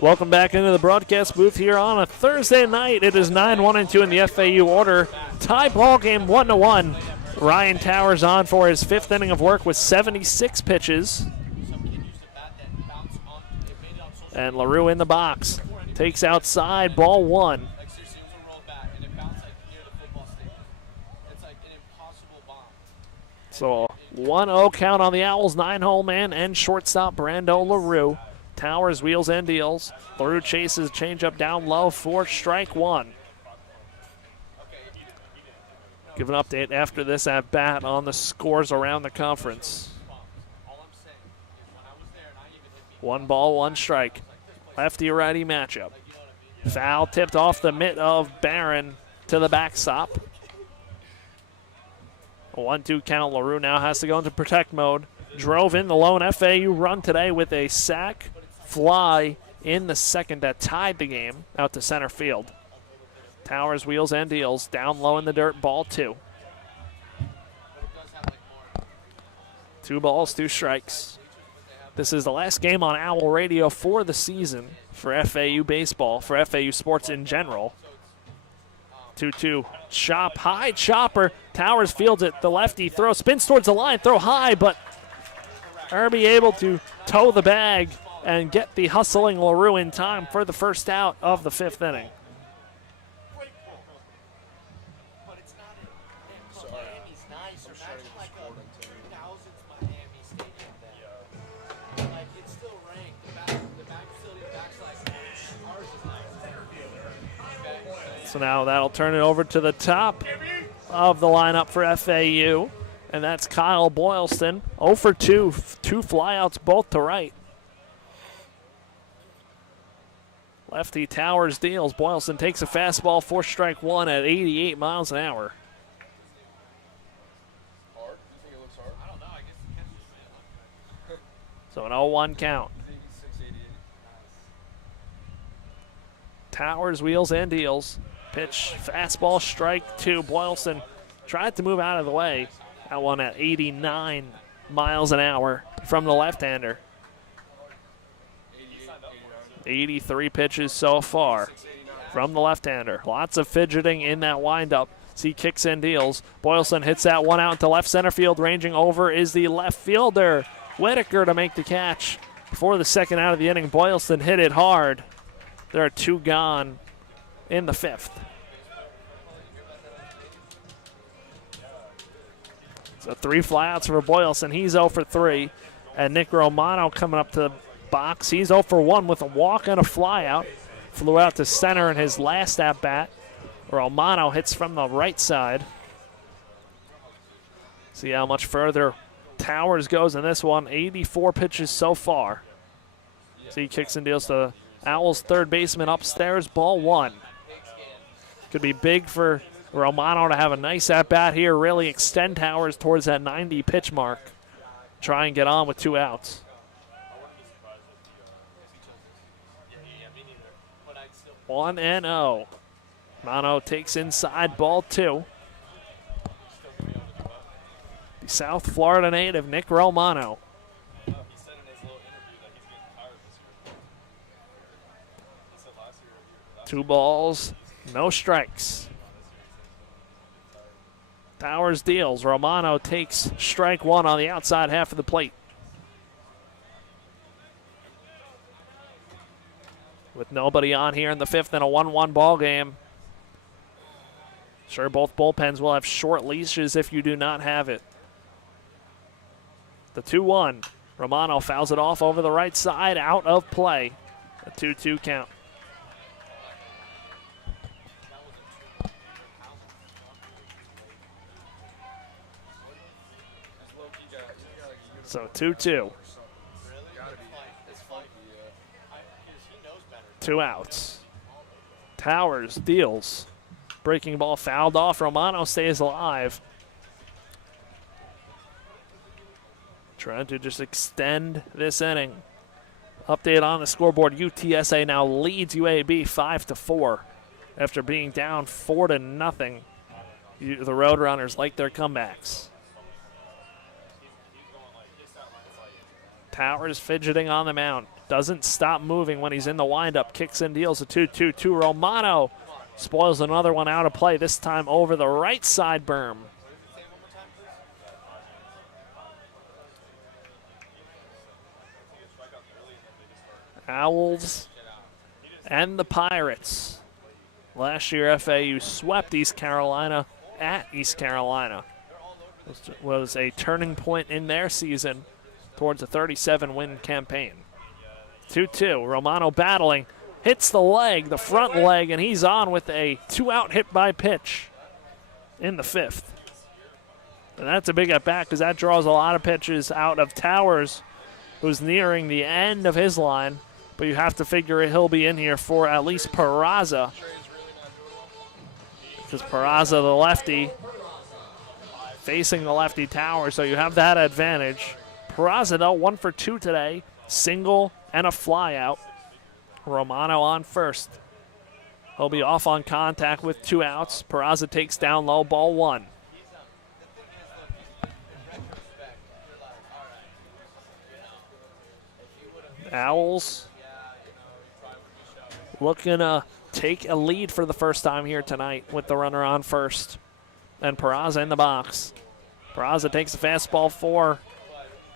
Welcome back into the broadcast booth here on a Thursday night. It is 9-1-2 in the FAU order. Tie ball game 1-1. Ryan Towers on for his fifth inning of work with 76 pitches. And LaRue in the box. Takes outside, ball one. So 1-0 count on the Owls, 9-hole man and shortstop Brando LaRue. Towers wheels and deals. LaRue chases, changeup down low for strike one. Give an update after this at bat on the scores around the conference. 1 ball, 1 strike. Lefty-righty matchup. Foul tipped off the mitt of Barron to the backstop. A 1-2 count. LaRue now has to go into protect mode. Drove in the lone FAU run today with a sac fly in the second that tied the game out to center field. Towers wheels and deals. Down low in the dirt, ball 2. 2 balls, 2 strikes. This is the last game on Owl Radio for the season for FAU baseball, for FAU sports in general. 2-2, chop, high chopper. Towers fields it, the lefty throw, spins towards the line, throw high, but Irby able to tow the bag and get the hustling LaRue in time for the first out of the 5th inning. So now that'll turn it over to the top of the lineup for FAU, and that's Kyle Boylston. 0 for 2, 2 flyouts, both to right. Lefty Towers deals. Boylston takes a fastball for strike 1 at 88 miles an hour. So an 0-1 count. Towers wheels and deals. Pitch, fastball, strike 2. Boylston tried to move out of the way. That one at 89 miles an hour from the left-hander. 83 pitches so far from the left-hander. Lots of fidgeting in that windup. See kicks and deals. Boylston hits that one out into left center field. Ranging over is the left fielder, Whitaker, to make the catch. Before the second out of the inning, Boylston hit it hard. There are 2 gone in the 5th. So 3 flyouts for Boylston. He's 0 for 3. And Nick Romano coming up to the box. He's 0 for 1 with a walk and a flyout. Flew out to center in his last at-bat. Romano hits from the right side. See how much further Towers goes in this one. 84 pitches so far. See kicks and deals to Owls third baseman upstairs, ball 1. Could be big for Romano to have a nice at-bat here, really extend Towers towards that 90 pitch mark. Try and get on with 2 outs. 1-0. Romano takes inside, ball 2. The South Florida native, Nick Romano. 2 balls, no strikes. Towers deals. Romano takes strike 1 on the outside half of the plate. With nobody on here in the 5th and a 1-1 ball game. Sure, both bullpens will have short leashes if you do not have it. The 2-1. Romano fouls it off over the right side, out of play. A 2-2 count. So 2-2. 2 outs. Towers deals. Breaking ball fouled off. Romano stays alive. Trying to just extend this inning. Update on the scoreboard. UTSA now leads UAB 5-4 after being down 4-0. The Roadrunners like their comebacks. Towers fidgeting on the mound. doesn't stop moving when he's in the windup. Kicks and deals a 2-2 to Romano. Spoils another one out of play, this time over the right side berm. Owls and the Pirates. Last year, FAU swept East Carolina at East Carolina. It was a turning point in their season towards a 37-win campaign. 2-2, Romano battling, hits the leg, the front leg, and he's on with a 2-out hit by pitch in the 5th. And that's a big at-bat because that draws a lot of pitches out of Towers, who's nearing the end of his line. But you have to figure he'll be in here for at least Peraza. Because Peraza, the lefty, facing the lefty Towers, so you have that advantage. Peraza, though, 1 for 2 today. Single and a fly out. Romano on first. He'll be off on contact with 2 outs. Peraza takes down low, ball 1. Owls looking to take a lead for the first time here tonight with the runner on first. And Peraza in the box. Peraza takes a fastball 4.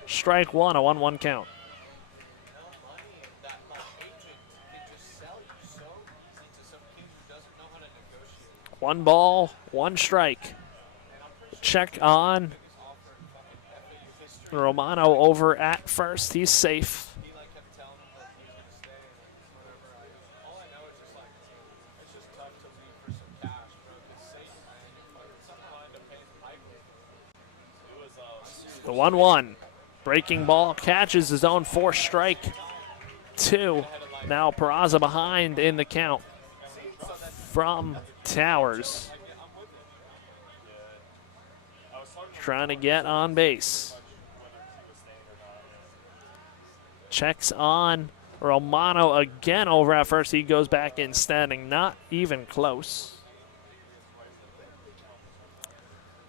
Strike 1, a 1-1 count. One ball, 1 strike. Check on Romano over at first. He's safe. The 1-1. Breaking ball catches his own 4th strike. 2. Now Peraza behind in the count from Towers. Trying to get on base. Checks on Romano again over at first. He goes back in standing, not even close.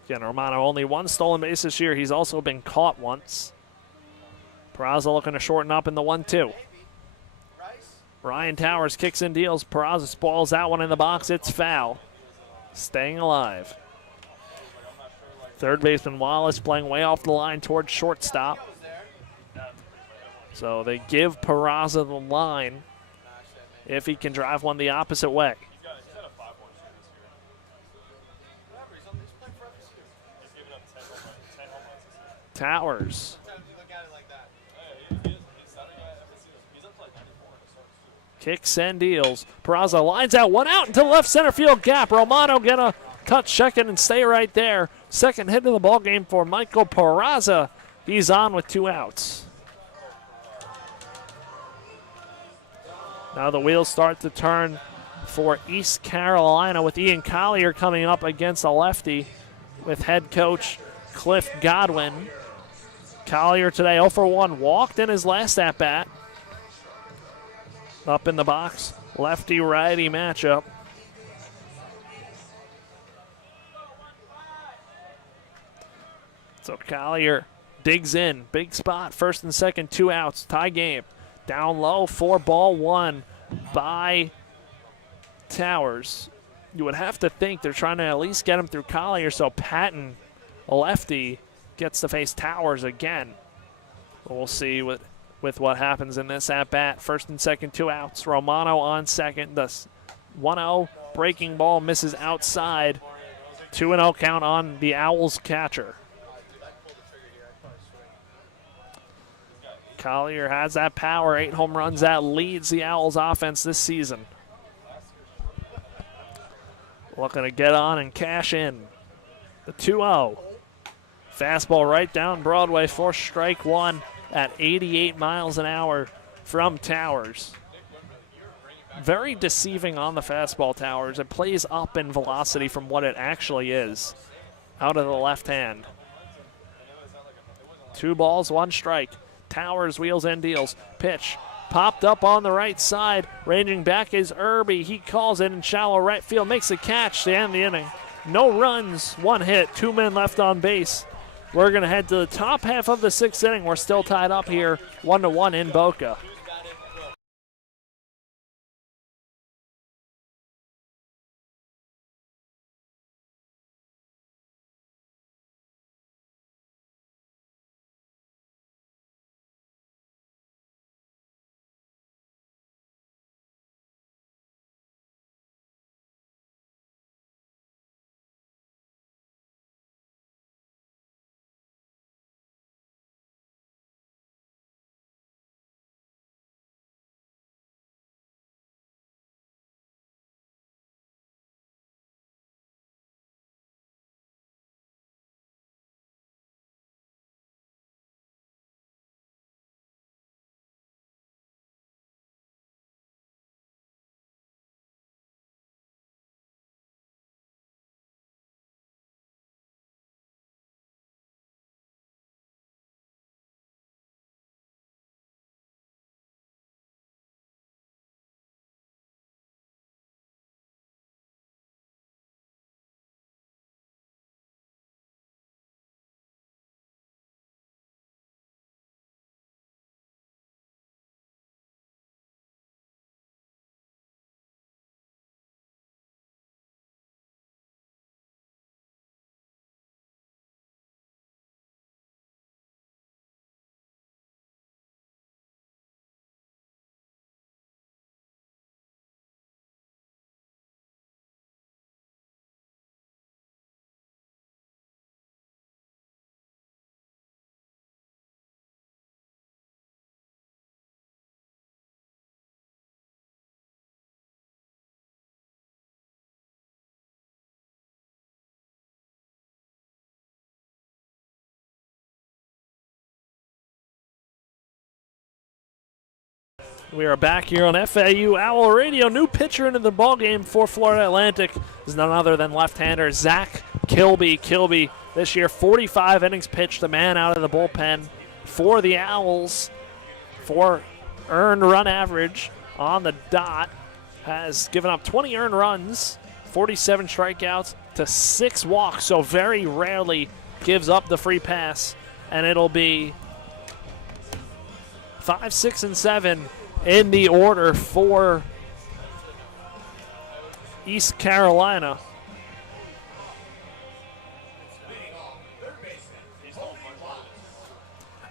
Again, Romano only 1 stolen base this year. He's also been caught once. Peraza looking to shorten up in the 1-2. Ryan Towers kicks and deals. Peraza spoils that one in the box. It's foul. Staying alive. Third baseman Wallace playing way off the line towards shortstop. So they give Peraza the line if he can drive one the opposite way. Towers. Kicks and deals. Peraza lines out, 1 out into the left center field gap. Romano gonna touch second and stay right there. Second hit of the ball game for Michael Peraza. He's on with 2 outs. Now the wheels start to turn for East Carolina with Ian Collier coming up against a lefty with head coach Cliff Godwin. Collier today 0 for 1, walked in his last at-bat. Up in the box, lefty-righty matchup. So Collier digs in, big spot, first and second, 2 outs, tie game. Down low, 4-1 by Towers. You would have to think they're trying to at least get him through Collier so Patton, a lefty, gets to face Towers again. We'll see with what happens in this at-bat. First and second, 2 outs. Romano on second. The 1-0 breaking ball misses outside. 2-0 count on the Owls catcher. Collier has that power, 8 home runs. That leads the Owls offense this season. Looking to get on and cash in. The 2-0. Fastball right down Broadway for strike 1 at 88 miles an hour from Towers. Very deceiving on the fastball, Towers. It plays up in velocity from what it actually is. Out of the left hand. 2 balls, 1 strike. Towers wheels and deals. Pitch popped up on the right side. Ranging back is Irby. He calls it in shallow right field. Makes the catch to end the inning. No runs, 1 hit, 2 men left on base. We're going to head to the top half of the 6th inning. We're still tied up here, 1-1 in Boca. We are back here on FAU Owl Radio. New pitcher into the ballgame for Florida Atlantic is none other than left-hander Zach Kilby. Kilby this year 45 innings pitched, a man out of the bullpen for the Owls. 4 earned run average on the dot. Has given up 20 earned runs, 47 strikeouts to 6 walks, so very rarely gives up the free pass. And it'll be 5, 6, and 7 in the order for East Carolina.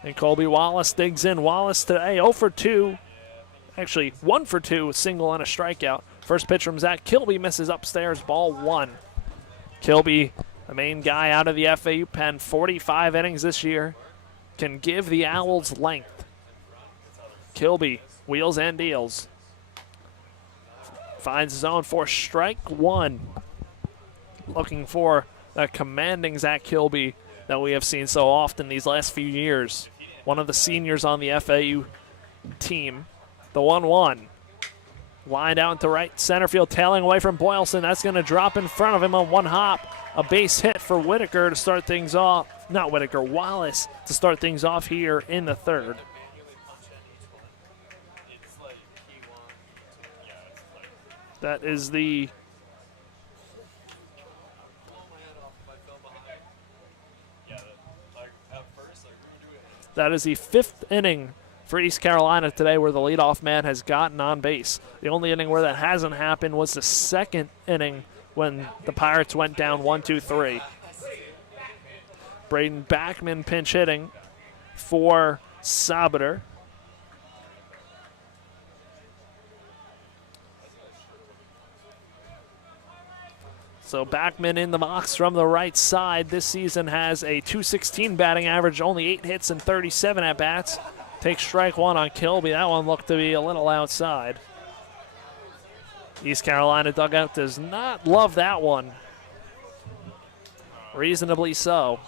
And Colby Wallace digs in. Wallace today 0 for 2. Actually, 1 for 2, a single and a strikeout. First pitch from Zach Kilby misses upstairs, ball 1. Kilby, the main guy out of the FAU pen, 45 innings this year, can give the Owls length. Kilby wheels and deals. Finds his own for strike 1. Looking for that commanding Zach Kilby that we have seen so often these last few years. One of the seniors on the FAU team. The 1-1. Lined out into right center field, tailing away from Boylston. That's going to drop in front of him on one hop. A base hit for Whitaker to start things off. Not Whitaker, Wallace to start things off here in the 3rd. That is the fifth inning for East Carolina today where the leadoff man has gotten on base. The only inning where that hasn't happened was the 2nd inning when the Pirates went down 1-2-3. Braden Backman pinch hitting for Sabater. So Backman in the box from the right side. This season has a .216 batting average, only 8 hits and 37 at-bats. Takes strike 1 on Kilby. That one looked to be a little outside. East Carolina dugout does not love that one. Reasonably so.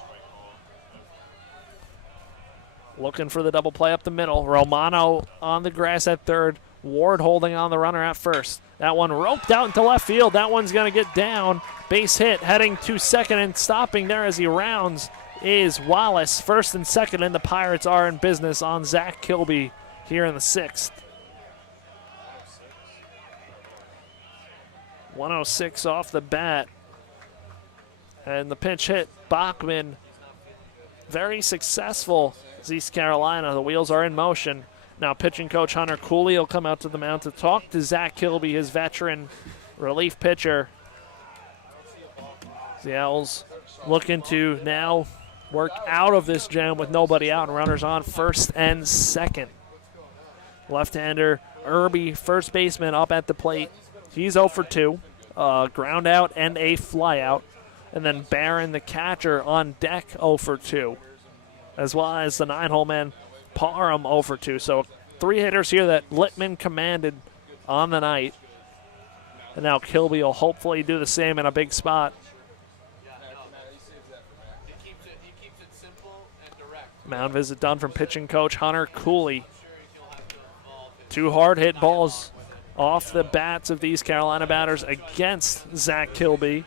Looking for the double play up the middle. Romano on the grass at 3rd. Ward holding on the runner at 1st. That one roped out into left field. That one's going to get down. Base hit heading to 2nd and stopping there as he rounds is Wallace. 1st and 2nd, and the Pirates are in business on Zach Kilby here in the 6th. 106 off the bat. And the pinch hit, Bachman, very successful as East Carolina. The wheels are in motion. Now pitching coach Hunter Cooley will come out to the mound to talk to Zach Kilby, his veteran relief pitcher. The Owls looking to now work out of this jam with nobody out and runners on 1st and 2nd. Left-hander Irby, first baseman, up at the plate. He's 0 for 2. Ground out and a fly out. And then Barron, the catcher, on deck 0 for 2. As well as the 9-hole man Parham 0 for 2. So 3 hitters here that Littman commanded on the night. And now Kilby will hopefully do the same in a big spot. Mound visit done from pitching coach Hunter Cooley. 2 hard hit balls off the bats of these Carolina batters against Zach Kilby.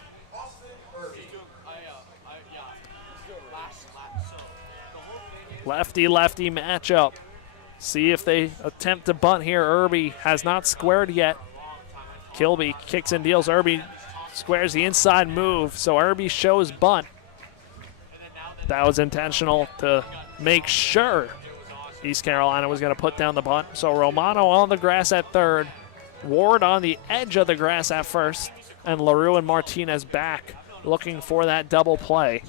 Lefty-lefty matchup. See if they attempt to bunt here. Irby has not squared yet. Kilby kicks and deals. Irby squares the inside move, so Irby shows bunt. That was intentional to make sure East Carolina was going to put down the bunt. So Romano on the grass at 3rd. Ward on the edge of the grass at 1st. And LaRue and Martinez back looking for that double play.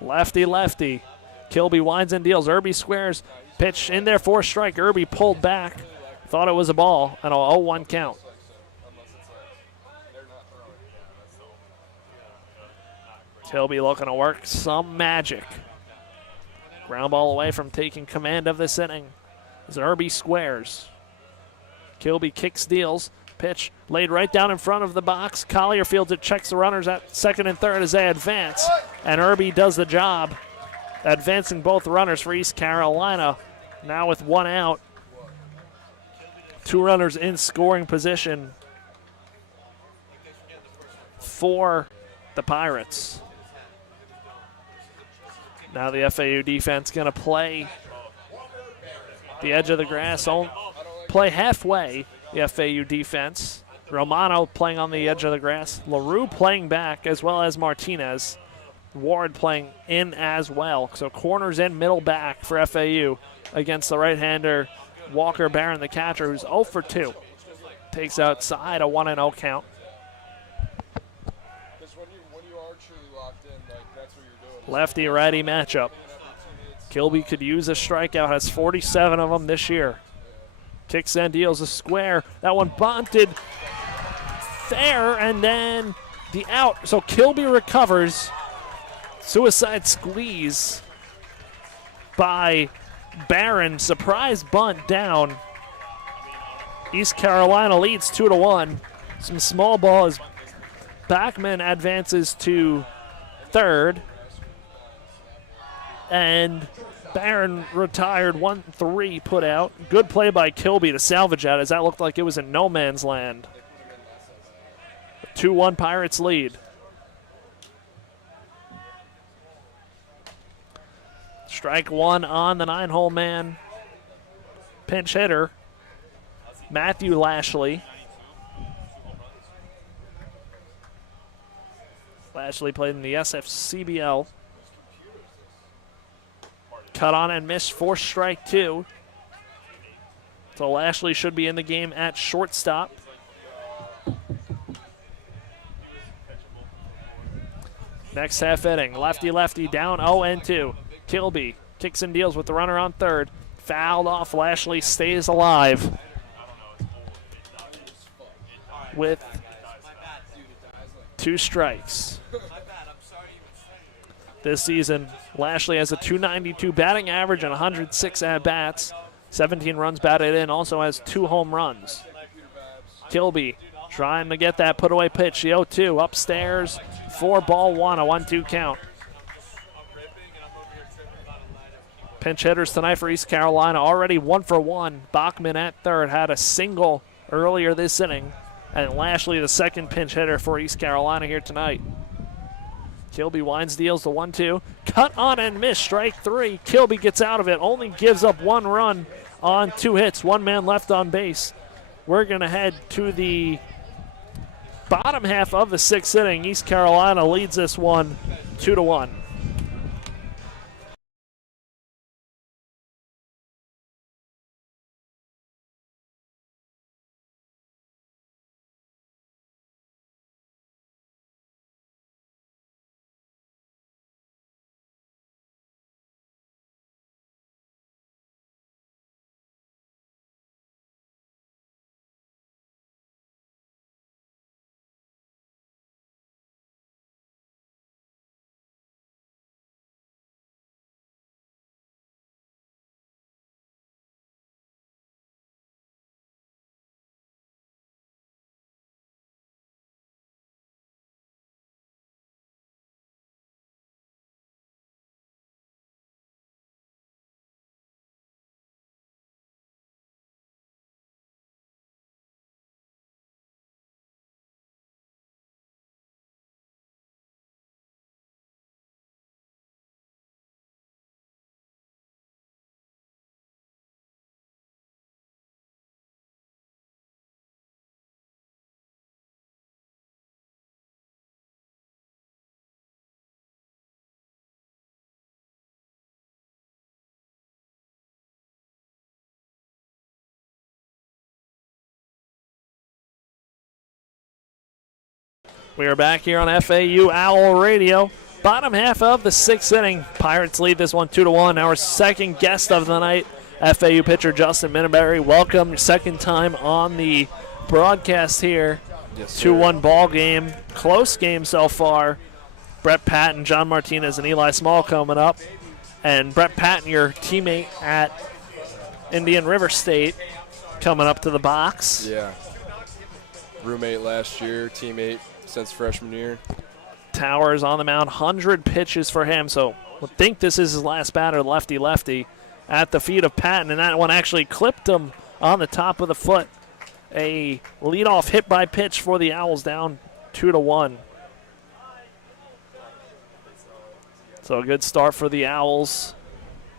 Lefty-lefty. Kilby winds and deals. Irby squares. Pitch in there for a strike. Irby pulled back. Thought it was a ball. And a 0-1 count. Kilby looking to work some magic. Ground ball away from taking command of this inning. As Irby squares. Kilby kicks, deals. Pitch laid right down in front of the box. Collier fields it, checks the runners at 2nd and 3rd as they advance. And Irby does the job, advancing both runners for East Carolina. Now with 1 out, 2 runners in scoring position for the Pirates. Now the FAU defense going to play the edge of the grass, play halfway, the FAU defense. Romano playing on the edge of the grass. LaRue playing back, as well as Martinez. Ward playing in as well. So corners in, middle back for FAU against the right-hander Walker Barron, the catcher, who's 0 for 2. Takes outside a 1-0 count. Lefty-righty matchup. Kilby could use a strikeout, has 47 of them this year. Kicks and deals a square. That one bunted fair, and then the out. So Kilby recovers. Suicide squeeze by Barron. Surprise bunt down. East Carolina leads 2-1. Some small ball as Bachman advances to third. And Barron retired, 1-3 put out. Good play by Kilby to salvage that, as that looked like it was in no man's land. 2-1 Pirates lead. Strike one on the 9-hole man. Pinch hitter, Matthew Lashley. Lashley played in the SFCBL. Cut on and missed for strike 2. So Lashley should be in the game at shortstop. Next half inning, lefty-lefty down 0-2. Kilby kicks and deals with the runner on third. Fouled off, Lashley stays alive with 2 strikes. This season, Lashley has a .292 batting average and 106 at-bats. 17 runs batted in, also has 2 home runs. Kilby trying to get that put-away pitch. The 0-2 upstairs, 4-1, a 1-2 count. Pinch hitters tonight for East Carolina, already 1 for 1. Bachman at third had a single earlier this inning, and Lashley the second pinch hitter for East Carolina here tonight. Kilby winds, deals the 1-2. Cut on and miss, strike 3. Kilby gets out of it, only gives up 1 run on 2 hits, 1 man left on base. We're going to head to the bottom half of the 6th inning. East Carolina leads this one 2-1. We are back here on FAU Owl Radio. Bottom half of the 6th inning. Pirates lead this one 2-1. Our second guest of the night, FAU pitcher Justin Minneberry. Welcome, your second time on the broadcast here. Yes, 2-1 ball game. Close game so far. Brett Patton, John Martinez, and Eli Small coming up. And Brett Patton, your teammate at Indian River State, coming up to the box. Yeah. Roommate last year, teammate since freshman year. Towers on the mound, 100 pitches for him, so I think this is his last batter, lefty-lefty, at the feet of Patton, and that one actually clipped him on the top of the foot a leadoff hit by pitch for the Owls, down 2-1. So a good start for the Owls.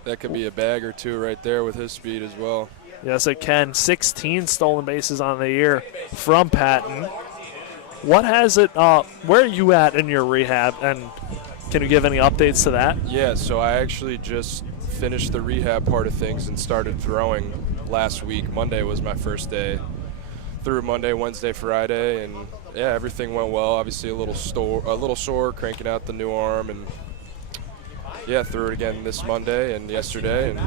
That could be a bag or two right there with his speed as well. Yes, it can. 16 stolen bases on the year from Patton. What has it, where are you at in your rehab, and can you give any updates to that? Yeah, so I actually just finished the rehab part of things and started throwing last week. Monday was my first day. Through Monday, Wednesday, Friday, and yeah, everything went well. Obviously a little sore cranking out the new arm, and yeah, threw it again this Monday and yesterday, and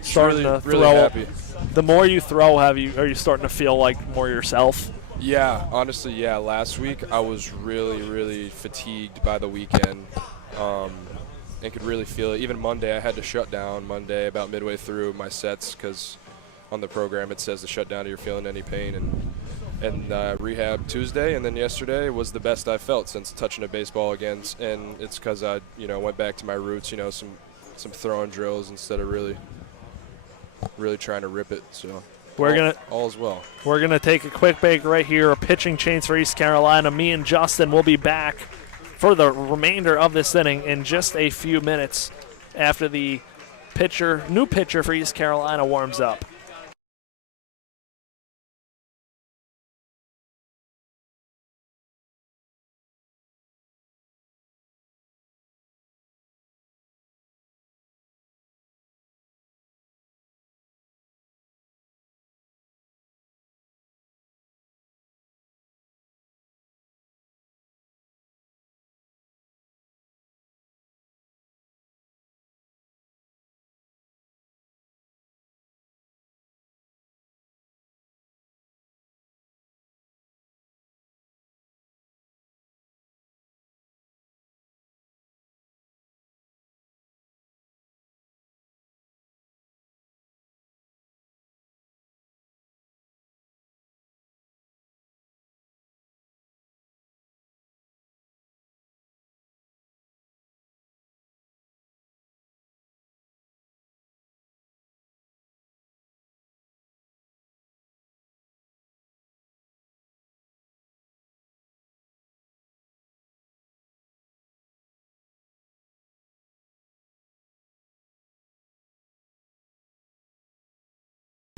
Starting to really throw. happy. The more you throw, are you starting to feel like more yourself? Yeah, honestly, yeah. Last week I was really, really fatigued by the weekend, and could really feel it. Even Monday, I had to shut down Monday about midway through my sets because on the program it says to shut down if you're feeling any pain. And rehab Tuesday, and then yesterday was the best I felt since touching a baseball again. And it's because I, went back to my roots. Some throwing drills instead of really trying to rip it. So all is well. We're gonna take a quick break right here. A pitching change for East Carolina. Me and Justin will be back for the remainder of this inning in just a few minutes after the new pitcher for East Carolina warms up.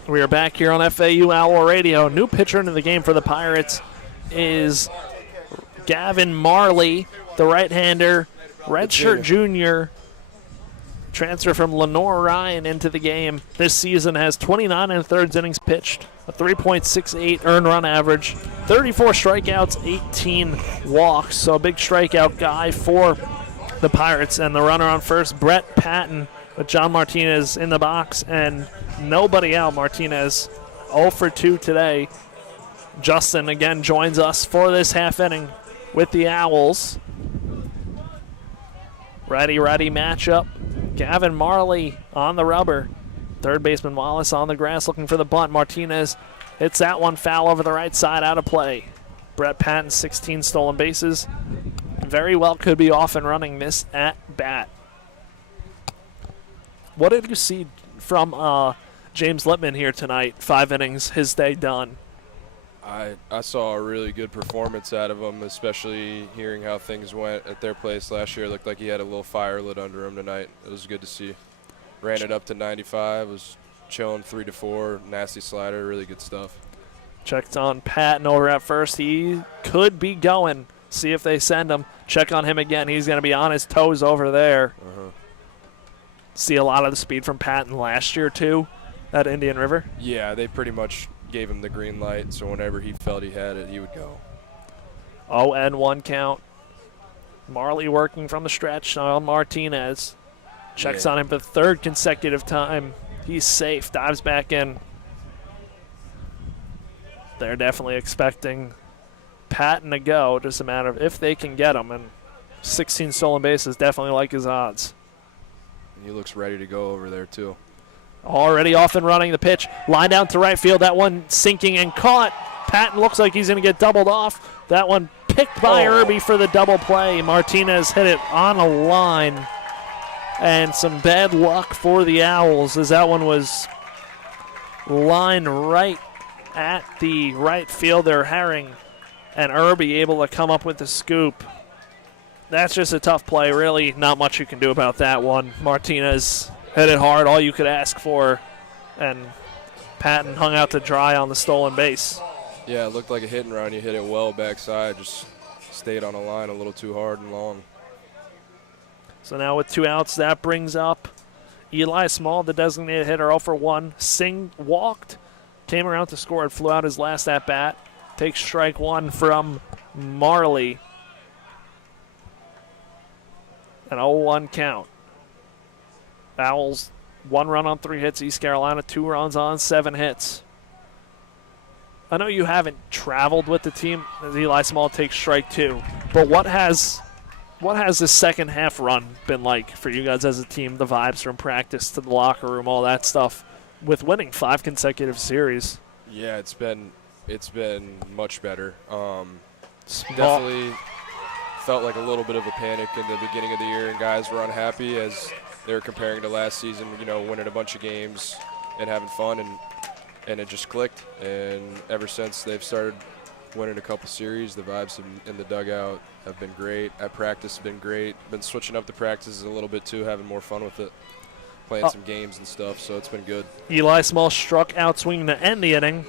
We are back here on FAU Owl Radio. New pitcher into the game for the Pirates is Gavin Marley, the right-hander, redshirt junior, transfer from Lenore Ryan into the game. This season has 29 1/3 innings pitched, a 3.68 earned run average, 34 strikeouts, 18 walks. So a big strikeout guy for the Pirates. And the runner on first, Brett Patton, with John Martinez in the box and nobody out. Martinez 0 for 2 today. Justin again joins us for this half inning with the Owls. Righty matchup. Gavin Marley on the rubber. Third baseman Wallace on the grass looking for the bunt. Martinez hits that one foul over the right side, out of play. Brett Patton, 16 stolen bases. Very well could be off and running this at bat. What did you see from James Littman here tonight? 5 innings, his day done. I saw a really good performance out of him, especially hearing how things went at their place last year. It looked like he had a little fire lit under him tonight. It was good to see. Ran it up to 95, was chilling 3 to 4, nasty slider, really good stuff. Checked on Patton over at first. He could be going. See if they send him. Check on him again. He's going to be on his toes over there. See a lot of the speed from Patton last year, too, at Indian River. Yeah, they pretty much gave him the green light, so whenever he felt he had it, he would go. 0-1 count. Marley working from the stretch on Martinez. Checks on him for the third consecutive time. He's safe, dives back in. They're definitely expecting Patton to go, just a matter of if they can get him, and 16 stolen bases definitely like his odds. He looks ready to go over there, too. Already off and running the pitch. Line down to right field. That one sinking and caught. Patton looks like he's going to get doubled off. That one picked by Irby for the double play. Martinez hit it on a line. And some bad luck for the Owls as that one was lined right at the right fielder. Herring and Irby able to come up with the scoop. That's just a tough play. Really not much you can do about that one. Martinez hit it hard, all you could ask for, and Patton hung out to dry on the stolen base. Yeah, it looked like a hit and run. You hit it well backside, just stayed on the line a little too hard and long. So now with 2 outs, that brings up Eli Small, the designated hitter, 0 for 1. Singh walked, came around to score, and flew out his last at-bat. Takes strike 1 from Marley. An 0-1 count. Owls, 1 run on 3 hits. East Carolina, 2 runs on 7 hits. I know you haven't traveled with the team as Eli Small takes strike 2, but what has this second half run been like for you guys as a team? The vibes from practice to the locker room, all that stuff, with winning 5 consecutive series. Yeah, it's been much better. Definitely felt like a little bit of a panic in the beginning of the year, and guys were unhappy as they were comparing to last season, winning a bunch of games and having fun, and it just clicked. And ever since they've started winning a couple series, the vibes in the dugout have been great. At practice have been great. Been switching up the practices a little bit too, having more fun with it, playing some games and stuff, so it's been good. Eli Small struck out swinging to end the inning.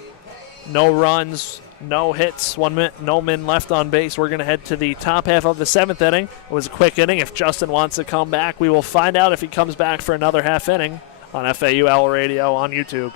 No runs, no hits, no men left on base. We're going to head to the top half of the 7th inning. It was a quick inning. If Justin wants to come back, we will find out if he comes back for another half inning on FAU Owl Radio on YouTube.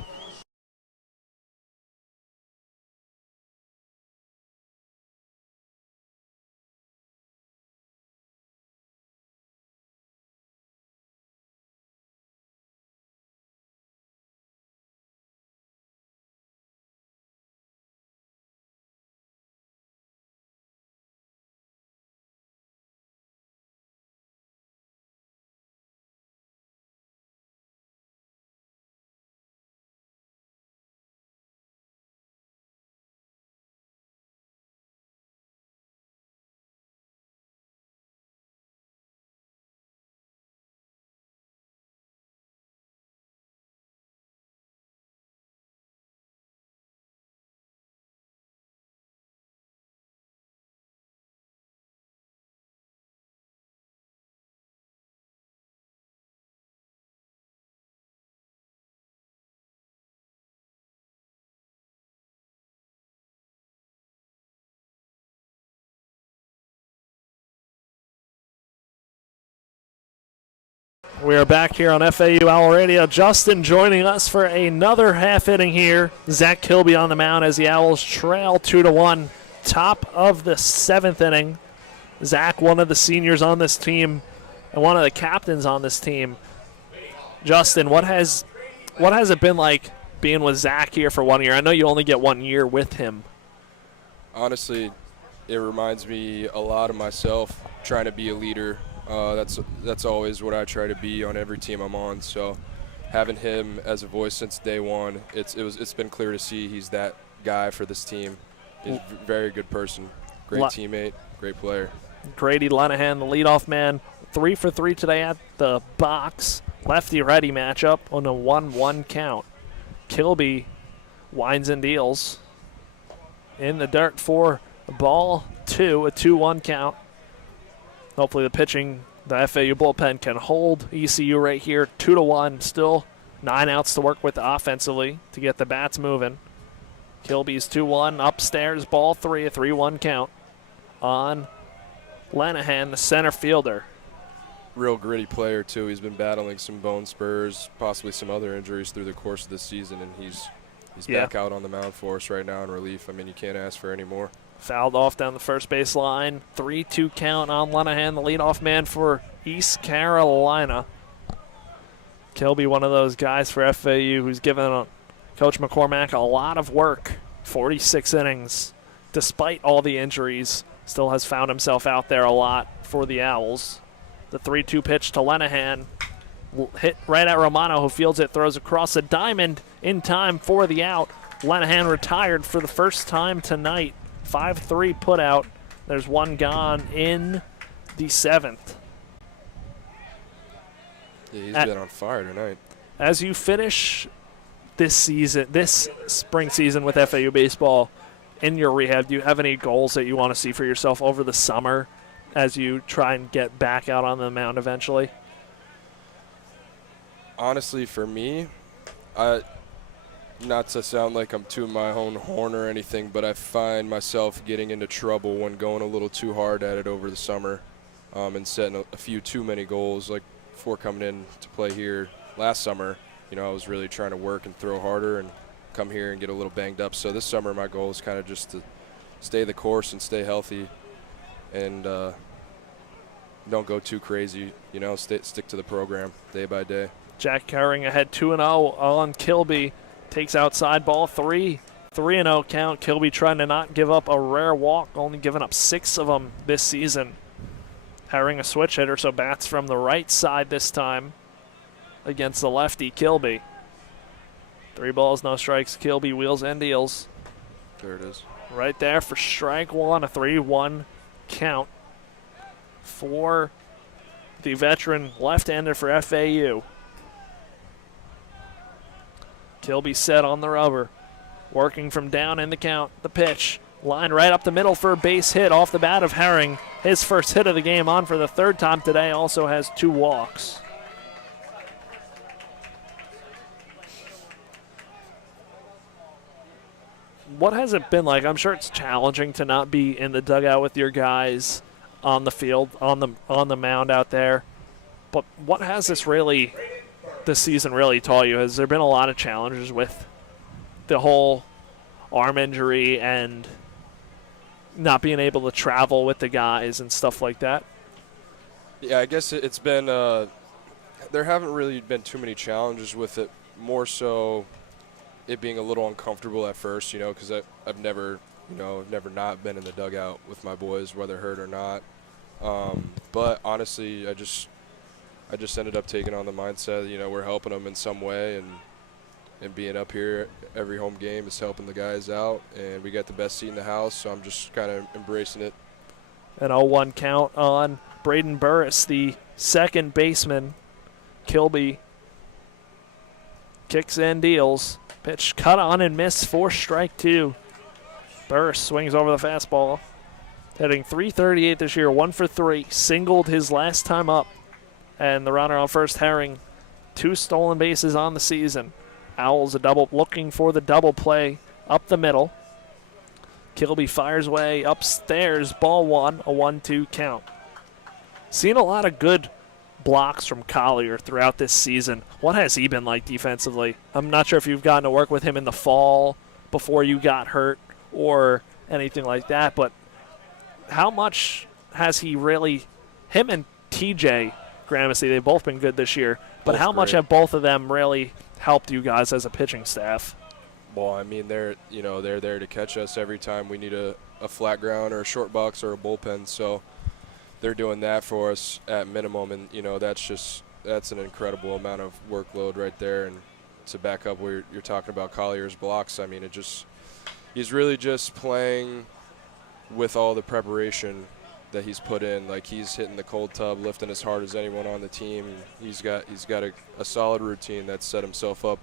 We are back here on FAU Owl Radio. Justin joining us for another half inning here. Zach Kilby on the mound as the Owls trail 2-1. Top of the 7th inning. Zach, one of the seniors on this team and one of the captains on this team. Justin, what has it been like being with Zach here for 1 year? I know you only get 1 year with him. Honestly, it reminds me a lot of myself, trying to be a leader. That's always what I try to be on every team I'm on. So having him as a voice since day one, it's been clear to see he's that guy for this team. He's a very good person, great teammate, great player. Grady Lenahan, the leadoff man, 3 for 3 today at the box. Lefty-righty matchup on a 1-1 count. Kilby winds and deals in the dirt for ball 2, a 2-1 count. Hopefully the pitching, the FAU bullpen can hold ECU right here, 2-1. Still 9 outs to work with offensively to get the bats moving. Kilby's 2-1, upstairs, ball 3, a 3-1 count on Lenahan, the center fielder. Real gritty player, too. He's been battling some bone spurs, possibly some other injuries through the course of this season, and he's back out on the mound for us right now in relief. I mean, you can't ask for any more. Fouled off down the first base line. 3-2 count on Lenahan, the leadoff man for East Carolina. Kilby, one of those guys for FAU who's given Coach McCormack a lot of work. 46 innings. Despite all the injuries, still has found himself out there a lot for the Owls. The 3-2 pitch to Lenahan. Hit right at Romano, who fields it, throws across a diamond in time for the out. Lenahan retired for the first time tonight. 5-3 put out. There's one gone in the 7th. Yeah, he's been on fire tonight. As you finish this season, this spring season with FAU baseball in your rehab? Do you have any goals that you want to see for yourself over the summer as you try and get back out on the mound eventually? Honestly, for me, not to sound like I'm tooting my own horn or anything, but I find myself getting into trouble when going a little too hard at it over the summer, and setting a few too many goals. Like before coming in to play here last summer, I was really trying to work and throw harder and come here and get a little banged up. So this summer my goal is kind of just to stay the course and stay healthy and don't go too crazy, stick to the program day by day. Jack Herring ahead 2-0 on Kilby. Takes outside ball 3. 3-0 count. Kilby trying to not give up a rare walk, only giving up 6 of them this season. Herring a switch hitter, so bats from the right side this time against the lefty Kilby. 3 balls, no strikes. Kilby wheels and deals. There it is. Right there for strike 1, a 3-1 count for the veteran left-hander for FAU. Kilby set on the rubber, working from down in the count. The pitch, line right up the middle for a base hit off the bat of Herring. His first hit of the game, on for the 3rd time today, also has 2 walks. What has it been like? I'm sure it's challenging to not be in the dugout with your guys on the field, on the mound out there. But what has this season really taught you? Has there been a lot of challenges with the whole arm injury and not being able to travel with the guys and stuff like that? Yeah, I guess it's been there haven't really been too many challenges with it, more so it being a little uncomfortable at first, because I've never not been in the dugout with my boys, whether hurt or not. But honestly, I just ended up taking on the mindset, we're helping them in some way, and being up here every home game is helping the guys out, and we got the best seat in the house, so I'm just kind of embracing it. An 0-1 count on Braden Burris, the second baseman. Kilby kicks and deals. Pitch cut on and missed for strike 2. Burris swings over the fastball. Hitting .338 this year, 1 for 3. Singled his last time up. And the runner on first, Herring. 2 stolen bases on the season. Owls looking for the double play up the middle. Kilby fires away upstairs, ball 1, a 1-2 count. Seen a lot of good blocks from Collier throughout this season. What has he been like defensively? I'm not sure if you've gotten to work with him in the fall before you got hurt or anything like that, but how much has he really, him and TJ Gramercy, they've both been good this year, but how much have both of them really helped you guys as a pitching staff? Well, I mean, they're there to catch us every time we need a flat ground or a short box or a bullpen, so they're doing that for us at minimum, and that's an incredible amount of workload right there. And to back up where you're talking about Collier's blocks, I mean, he's really just playing with all the preparation that he's put in. Like, he's hitting the cold tub, lifting as hard as anyone on the team. He's got a solid routine that's set himself up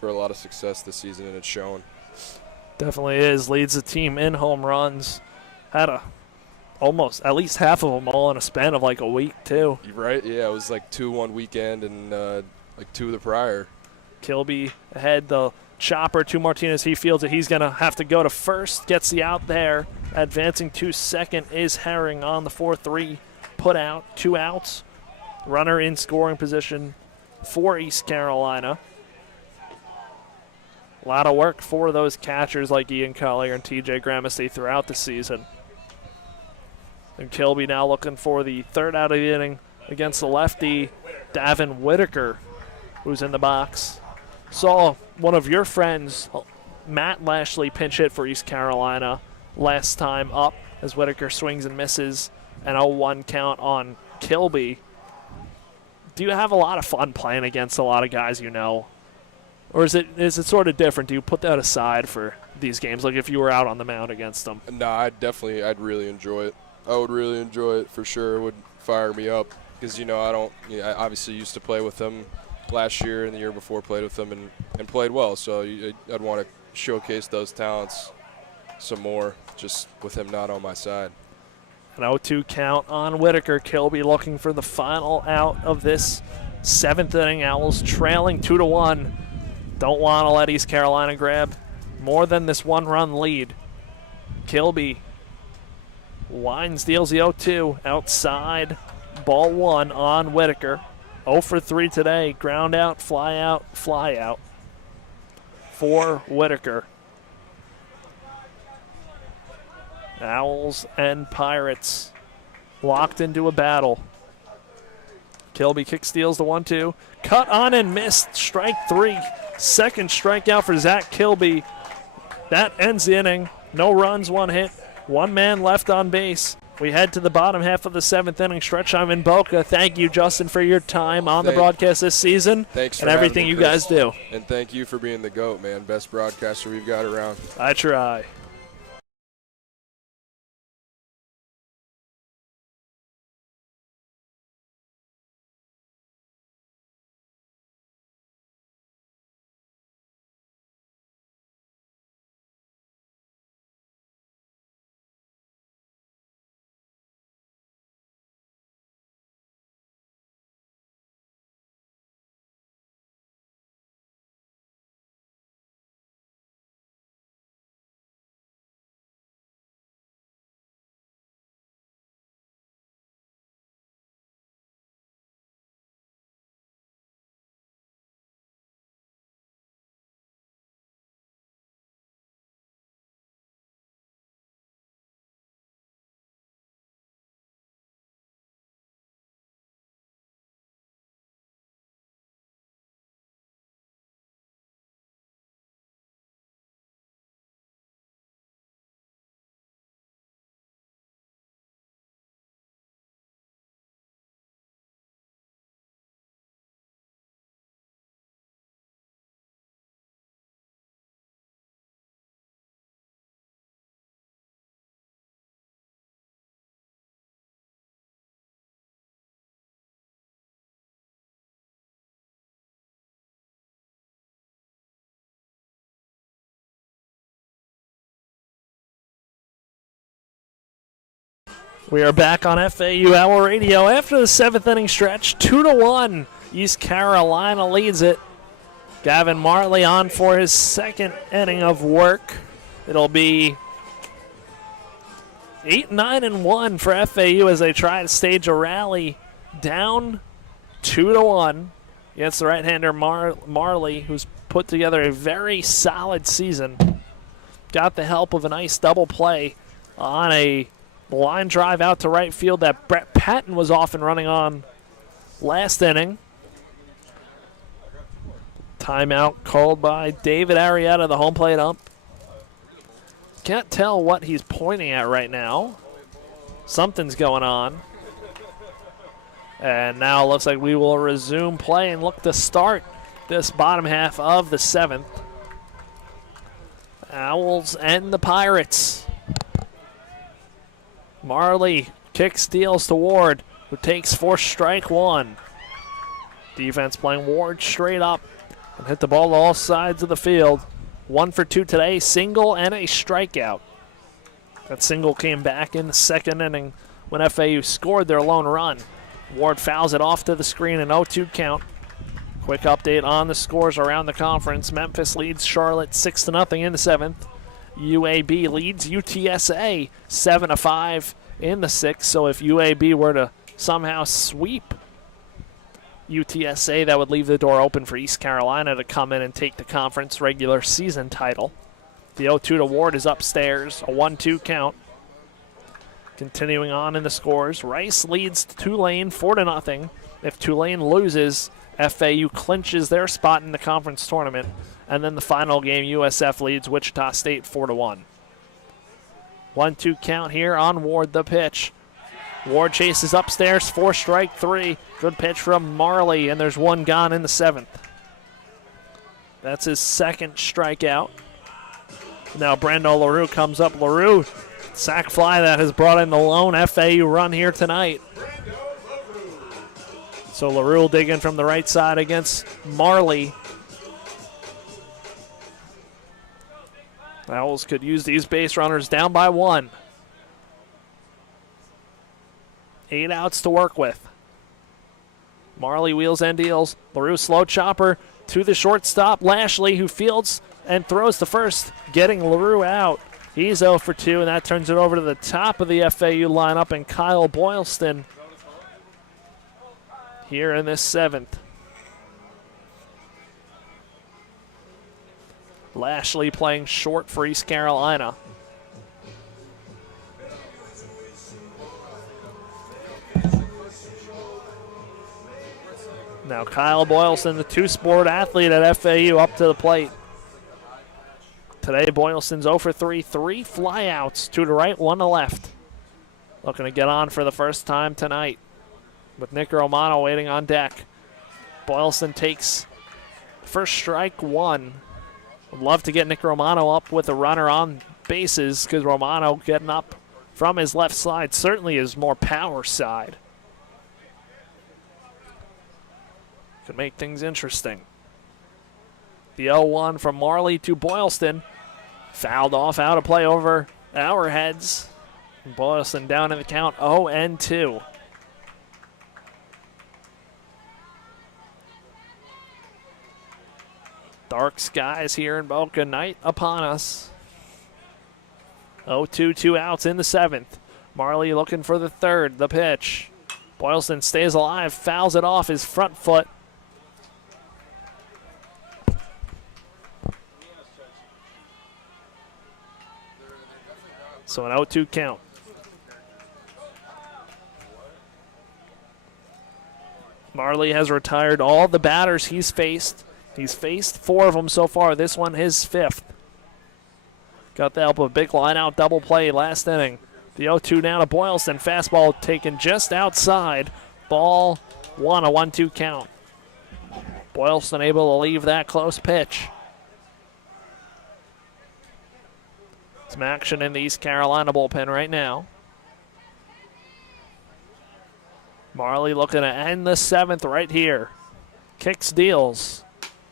for a lot of success this season, and it's shown. Definitely is. Leads the team in home runs. Had almost at least half of them all in a span of like a week too. Right? Yeah, it was like 2 one weekend and like 2 the prior. Kilby ahead, the chopper to Martinez. He feels that he's going to have to go to first. Gets the out there. Advancing to second is Herring on the 4-3. Put out, 2 outs. Runner in scoring position for East Carolina. A lot of work for those catchers like Ian Collier and TJ Gramercy throughout the season. And Kilby now looking for the 3rd out of the inning against the lefty, Davin Whitaker, who's in the box. Saw one of your friends, Matt Lashley, pinch hit for East Carolina last time up as Whitaker swings and misses. An 0-1 count on Kilby. Do you have a lot of fun playing against a lot of guys you know? Or is it sort of different? Do you put that aside for these games, like if you were out on the mound against them? No, I'd really enjoy it. I would really enjoy it for sure. It would fire me up because, I obviously used to play with them last year and the year before played with him and played well. So I'd want to showcase those talents some more, just with him not on my side. An 0-2 count on Whitaker. Kilby looking for the final out of this 7th inning. Owls trailing 2-1. Don't want to let East Carolina grab more than this 1-run lead. Kilby winds, deals the 0-2 outside. Ball 1 on Whitaker. 0 for 3 today. Ground out, fly out, fly out for Whitaker. Owls and Pirates locked into a battle. Kilby kick steals the 1-2. Cut on and missed. Strike 3. Second strikeout for Zach Kilby. That ends the inning. No runs, 1 hit. 1 man left on base. We head to the bottom half of the 7th inning stretch. I'm in Boca. Thank you, Justin, for your time on the broadcast this season. Thanks for and everything having me, you Chris. guys do. And thank you for being the GOAT, man. Best broadcaster we've got around. I try. We are back on FAU Owl Radio after the 7th inning stretch. 2-1. East Carolina leads it. Gavin Marley on for his 2nd inning of work. It'll be 8-9-1 for FAU as they try to stage a rally down 2-1 against the right-hander Marley, who's put together a very solid season. Got the help of a nice double play on a line drive out to right field that Brett Patton was off and running on last inning. Timeout called by David Arrieta, the home plate ump. Can't tell what he's pointing at right now. Something's going on. And now it looks like we will resume play and look to start this bottom half of the 7th. Owls and the Pirates. Marley kick steals to Ward, who takes for strike 1. Defense playing Ward straight up and hit the ball to all sides of the field. 1 for 2 today, single and a strikeout. That single came back in the 2nd inning when FAU scored their lone run. Ward fouls it off to the screen, an 0-2 count. Quick update on the scores around the conference. Memphis leads Charlotte 6-0 in the 7th. UAB leads UTSA 7-5 in the 6th. So if UAB were to somehow sweep UTSA, that would leave the door open for East Carolina to come in and take the conference regular season title. The 0-2 to Ward is upstairs, a 1-2 count. Continuing on in the scores, Rice leads Tulane 4-0. If Tulane loses, FAU clinches their spot in the conference tournament. And then the final game, USF leads Wichita State 4-1. 1-2 count here on Ward, the pitch. Ward chases upstairs for strike 3. Good pitch from Marley, and there's 1 gone in the 7th. That's his 2nd strikeout. Now Brando LaRue comes up. LaRue, sac fly that has brought in the lone FAU run here tonight. So LaRue will dig in from the right side against Marley. Owls could use these base runners down by 1. 8 outs to work with. Marley wheels and deals. LaRue slow chopper to the shortstop. Lashley, who fields and throws to first, getting LaRue out. He's 0 for 2, and that turns it over to the top of the FAU lineup and Kyle Boylston here in this 7th. Lashley playing short for East Carolina. Now Kyle Boylston, the two-sport athlete at FAU, up to the plate. Today Boylston's 0 for 3, 3 flyouts, 2 to right, 1 to left. Looking to get on for the first time tonight with Nick Romano waiting on deck. Boylston takes first strike 1. Would love to get Nick Romano up with a runner on bases because Romano getting up from his left side certainly is more power side. Could make things interesting. The 0-1 from Marley to Boylston. Fouled off, out of play over our heads. Boylston down in the count, 0-2. Dark skies here in Boca, night upon us. 0-2, 2 outs in the 7th. Marley looking for the 3rd, the pitch. Boylston stays alive, fouls it off his front foot. So an 0-2 count. Marley has retired all the batters he's faced. He's faced 4 of them so far. This one his 5th. Got the help of a big line-out double play last inning. The 0-2 now to Boylston. Fastball taken just outside. Ball 1, a 1-2 count. Boylston able to leave that close pitch. Some action in the East Carolina bullpen right now. Marley looking to end the 7th right here. Kicks, deals.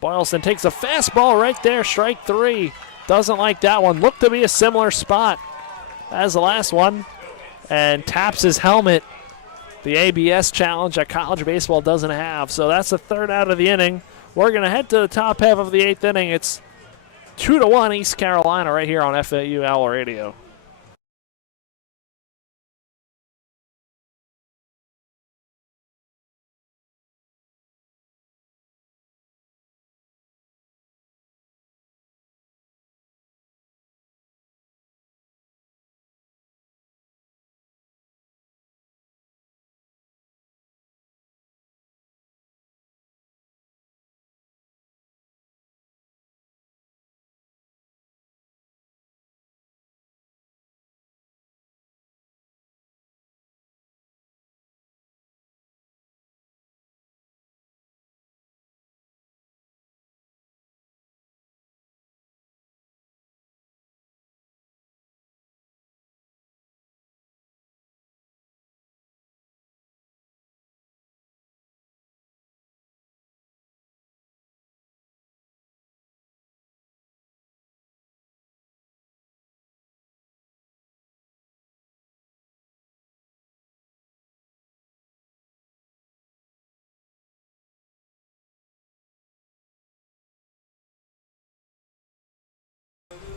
Boylston takes a fastball right there, strike 3. Doesn't like that one. Looked to be a similar spot as the last one. And taps his helmet. The ABS challenge that college baseball doesn't have. So that's the 3rd out of the inning. We're going to head to the top half of the 8th inning. It's 2-1 East Carolina right here on FAU Owl Radio.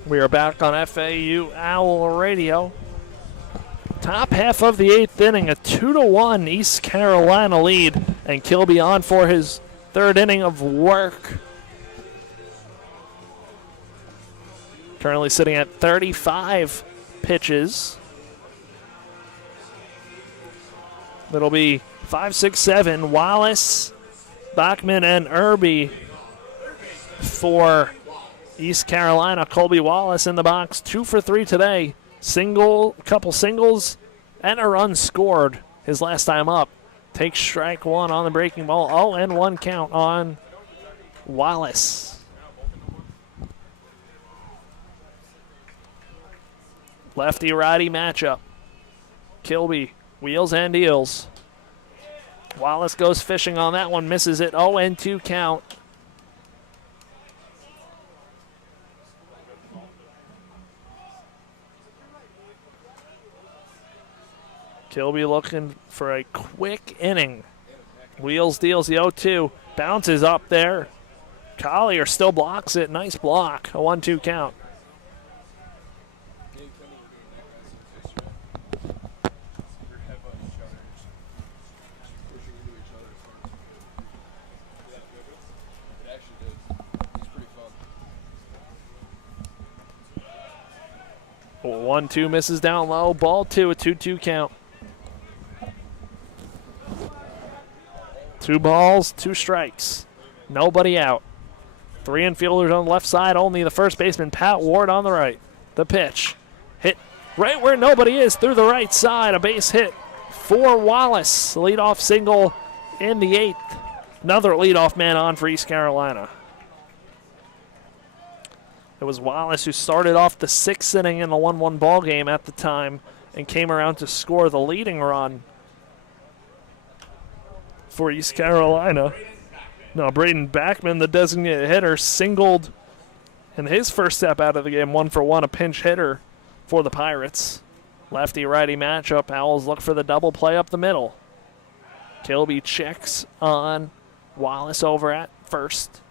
We are back on FAU Owl Radio. Top half of the 8th inning, a 2-1 East Carolina lead, and Kilby on for his 3rd inning of work. Currently sitting at 35 pitches. It'll be 5, 6, 7. Wallace, Bachman, and Irby for East Carolina. Colby Wallace in the box, 2 for 3 today. Couple singles, and a run scored his last time up. Takes strike 1 on the breaking ball. 0-1 count on Wallace. Lefty-righty matchup. Kilby wheels and deals. Wallace goes fishing on that one, misses it. 0-2 count. Kilby looking for a quick inning. Wheels deals the 0-2. Bounces up there. Collier still blocks it. Nice block. A 1-2 count. Oh, 1-2 misses down low. Ball 2, a 2-2 count. 2 balls, 2 strikes. Nobody out. 3 infielders on the left side, only the first baseman, Pat Ward, on the right. The pitch. Hit right where nobody is, through the right side. A base hit for Wallace. Leadoff single in the 8th. Another leadoff man on for East Carolina. It was Wallace who started off the 6th inning in a 1-1 ball game at the time and came around to score the leading run for East Carolina. Now Braden Backman, the designated hitter, singled in his first step out of the game, 1-for-1, a pinch hitter for the Pirates. Lefty-righty matchup. Owls look for the double play up the middle. Kilby checks on Wallace over at first.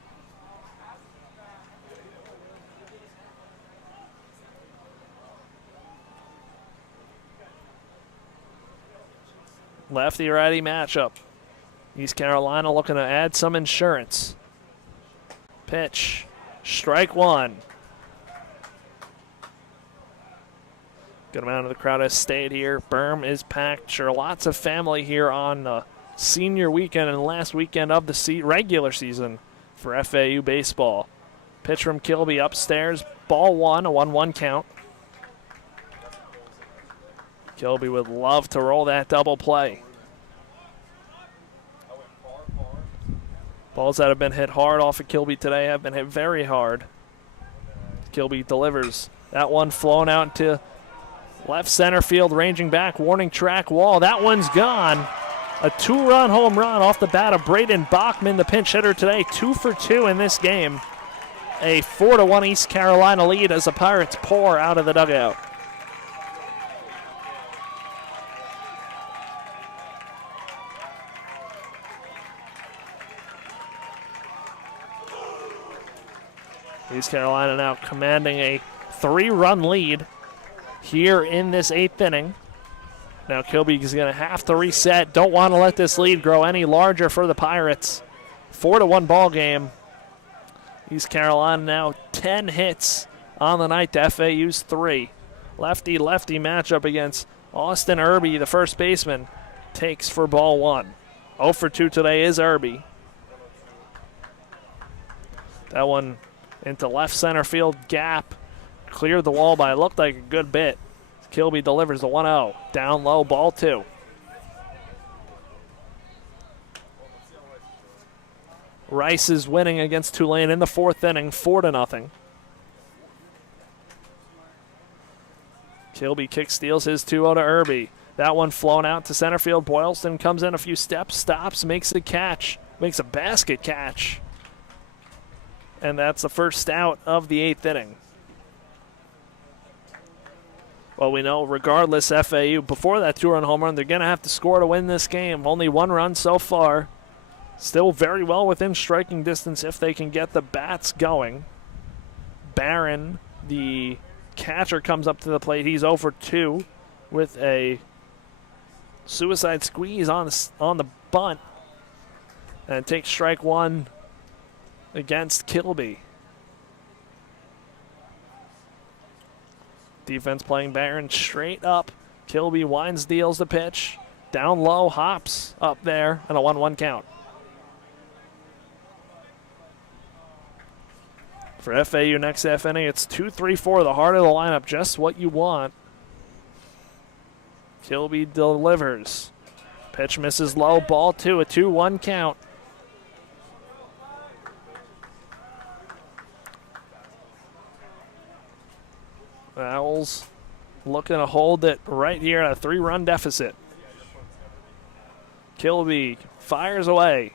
Lefty-righty matchup. East Carolina looking to add some insurance. Pitch. Strike 1. Good amount of the crowd has stayed here. Berm is packed. Sure, lots of family here on senior weekend and last weekend of the regular season for FAU baseball. Pitch from Kilby upstairs. Ball 1, a 1-1 count. Kilby would love to roll that double play. Balls that have been hit hard off of Kilby today have been hit very hard. Kilby delivers. That one flown out to left center field, ranging back, warning track wall. That one's gone. A 2-run home run off the bat of Braden Bachman, the pinch hitter today. 2 for 2 in this game. A 4-1 East Carolina lead as the Pirates pour out of the dugout. East Carolina now commanding a 3-run lead here in this 8th inning. Now Kilby is going to have to reset. Don't want to let this lead grow any larger for the Pirates. 4-1 ball game. East Carolina now 10 hits on the night to FAU's 3. Lefty-lefty matchup against Austin Irby, the first baseman, takes for ball 1. 0 for 2 today is Irby. That one into left center field gap. Cleared the wall by, looked like a good bit. Kilby delivers the 1-0. Down low, ball 2. Rice is winning against Tulane in the 4th inning, 4-0. Kilby kick steals his 2-0 to Irby. That one flown out to center field. Boylston comes in a few steps, stops, makes a catch, makes a basket catch. And that's the first out of the 8th inning. Well, we know regardless, FAU, before that 2-run home run, they're going to have to score to win this game. Only 1 run so far. Still very well within striking distance if they can get the bats going. Barron, the catcher, comes up to the plate. He's 0 for 2 with a suicide squeeze on the bunt. And takes strike 1 against Kilby. Defense playing Barron straight up. Kilby winds, deals the pitch. Down low, hops up there, and a 1-1 count. For FAU next half inning, it's 2-3-4, the heart of the lineup, just what you want. Kilby delivers. Pitch misses low, ball 2, a 2-1 count. Owls looking to hold it right here at a 3-run deficit. Kilby fires away.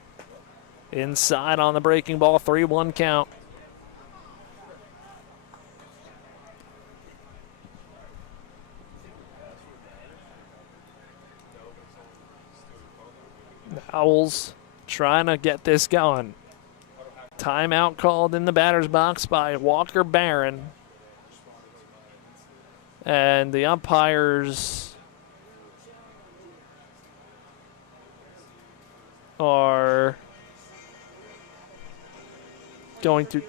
Inside on the breaking ball, 3-1 count. The Owls trying to get this going. Timeout called in the batter's box by Walker Barron. And the umpires are going to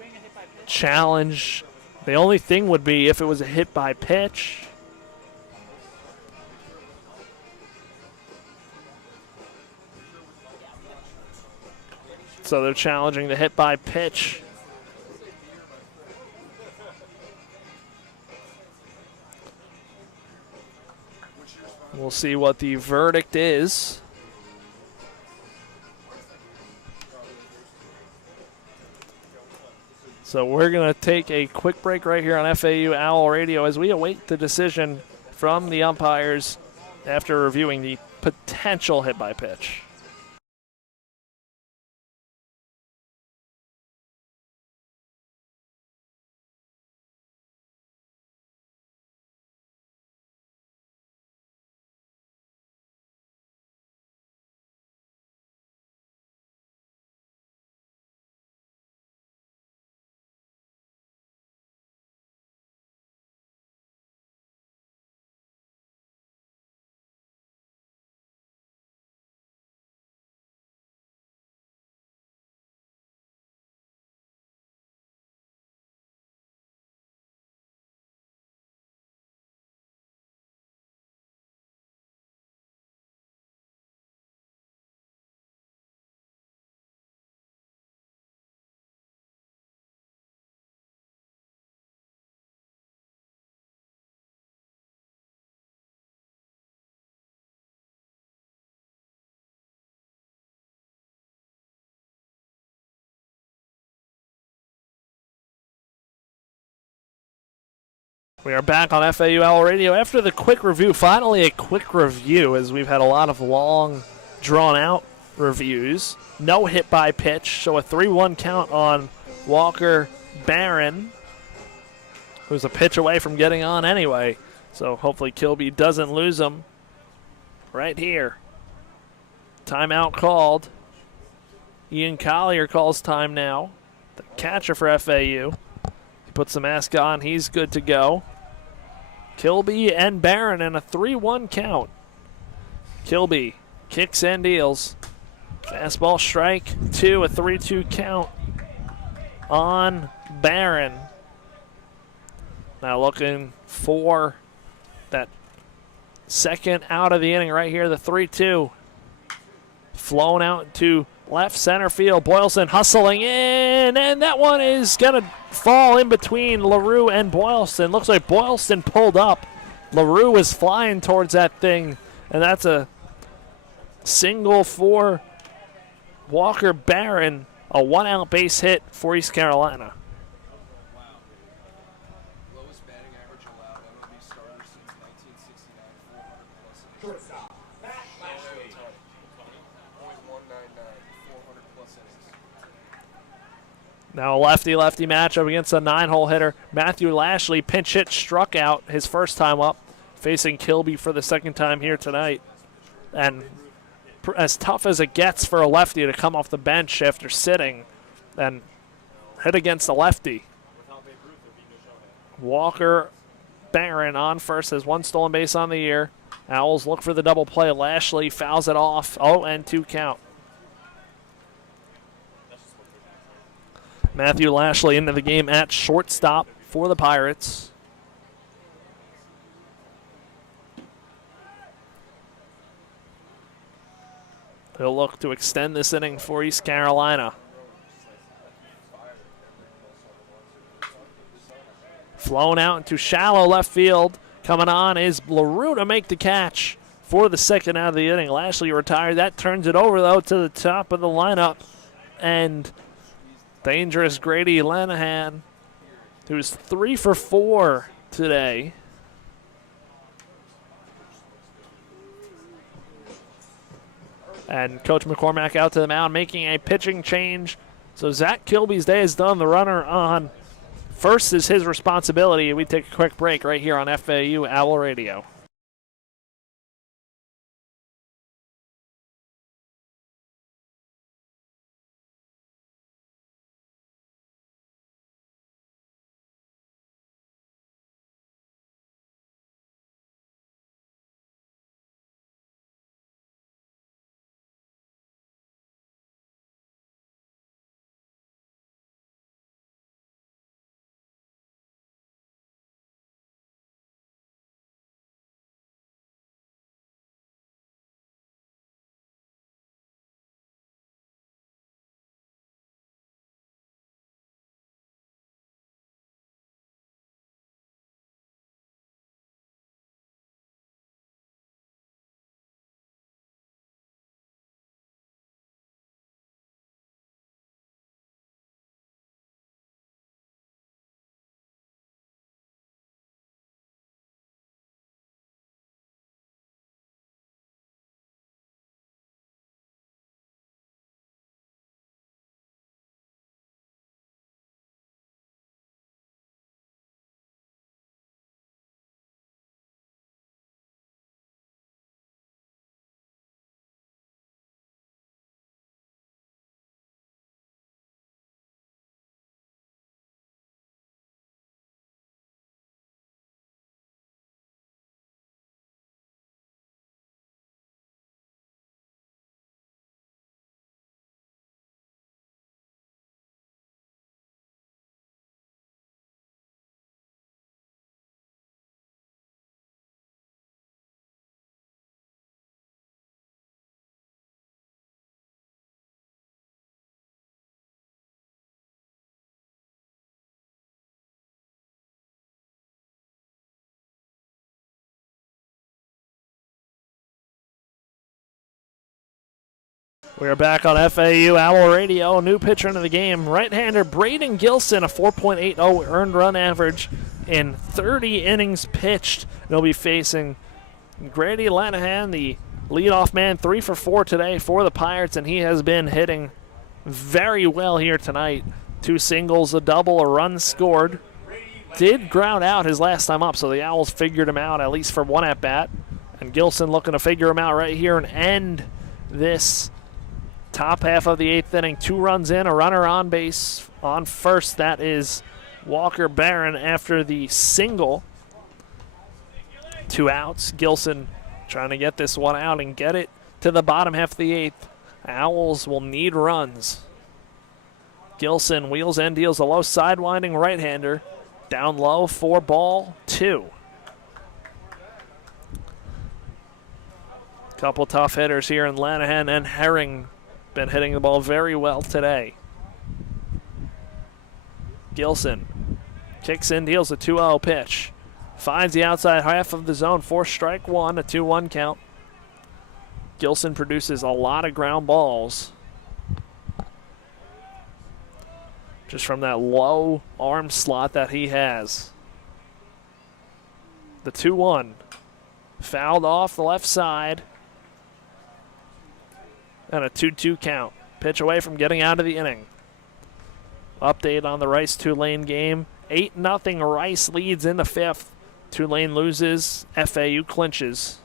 challenge. The only thing would be if it was a hit by pitch. So they're challenging the hit by pitch. We'll see what the verdict is. So we're going to take a quick break right here on FAU Owl Radio as we await the decision from the umpires after reviewing the potential hit by pitch. We are back on FAU Owl Radio after the quick review. Finally, a quick review as we've had a lot of long, drawn-out reviews. No hit by pitch, so a 3-1 count on Walker Barron, who's a pitch away from getting on anyway. So hopefully Kilby doesn't lose him right here. Timeout called. Ian Collier calls time now. The catcher for FAU. He puts the mask on. He's good to go. Kilby and Barron in a 3-1 count. Kilby kicks and deals. Fastball strike 2, a 3-2 count on Barron. Now looking for that second out of the inning right here, the 3-2. Flown out to left center field. Boylston hustling in, and that one is going to fall in between LaRue and Boylston. Looks like Boylston pulled up. LaRue is flying towards that thing, and that's a single for Walker Barron, a one-out base hit for East Carolina. Lowest batting average allowed MLB starters since 1969, 400 plus innings. Now a lefty-lefty matchup against a 9-hole hitter. Matthew Lashley pinch hit, struck out his first time up, facing Kilby for the second time here tonight. And as tough as it gets for a lefty to come off the bench after sitting and hit against a lefty. Walker Barron on first, has one stolen base on the year. Owls look for the double play. Lashley fouls it off. 0-2 count. Matthew Lashley into the game at shortstop for the Pirates. He'll look to extend this inning for East Carolina. Flown out into shallow left field. Coming on is LaRue to make the catch for the second out of the inning. Lashley retired. That turns it over, though, to the top of the lineup. And dangerous Grady Lanahan, who's 3 for 4 today. And Coach McCormack out to the mound, making a pitching change. So Zach Kilby's day is done. The runner on first is his responsibility. We take a quick break right here on FAU Owl Radio. We are back on FAU Owl Radio. New pitcher into the game, right-hander Braden Gilson, a 4.80 earned run average in 30 innings pitched. They'll be facing Grady Lanahan, the leadoff man, 3 for 4 today for the Pirates, and he has been hitting very well here tonight. 2 singles, a double, a run scored. Did ground out his last time up, so the Owls figured him out at least for one at-bat. And Gilson looking to figure him out right here and end this top half of the 8th inning. 2 runs in, a runner on base on first. That is Walker Barron after the single. 2 outs. Gilson trying to get this one out and get it to the bottom half of the 8th. Owls will need runs. Gilson wheels and deals a low sidewinding right-hander. Down low for ball 2. Couple tough hitters here in Lanahan and Herring. Been hitting the ball very well today. Gilson kicks in, deals a 2-0 pitch. Finds the outside half of the zone for strike 1, a 2-1 count. Gilson produces a lot of ground balls. Just from that low arm slot that he has. The 2-1. Fouled off the left side. And a 2-2 count. Pitch away from getting out of the inning. Update on the Rice-Tulane game. 8-0 Rice leads in the 5th. Tulane loses. FAU clinches.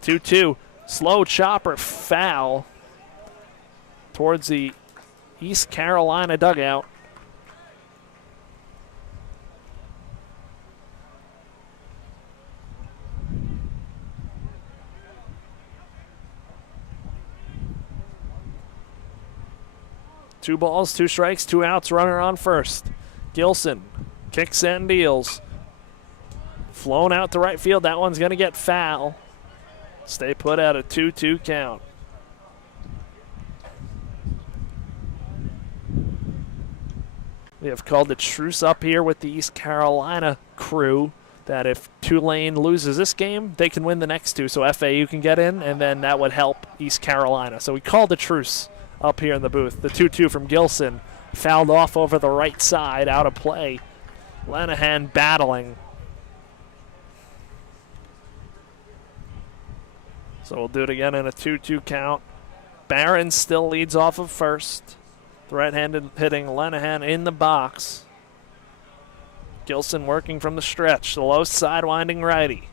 2-2. Slow chopper foul towards the East Carolina dugout. Two balls, 2 strikes, 2 outs, runner on first. Gilson kicks and deals. Flown out to right field. That one's going to get foul. Stay put at a 2-2 count. We have called a truce up here with the East Carolina crew that if Tulane loses this game, they can win the next 2. So FAU can get in, and then that would help East Carolina. So we called a truce up here in the booth. The 2-2 from Gilson, fouled off over the right side, out of play. Lanahan battling. So we'll do it again in a 2-2 count. Barron still leads off of first. The right-handed hitting Lenahan in the box. Gilson working from the stretch. The low sidewinding righty.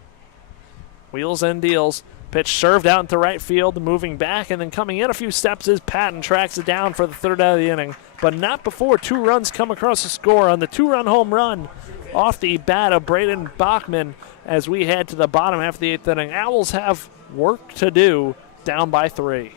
Wheels and deals. Pitch served out into right field, moving back, and then coming in a few steps is Patton. Tracks it down for the third out of the inning, but not before 2 runs come across the score on the 2-run home run off the bat of Braden Bachman as we head to the bottom half of the 8th inning. Owls have work to do, down by 3.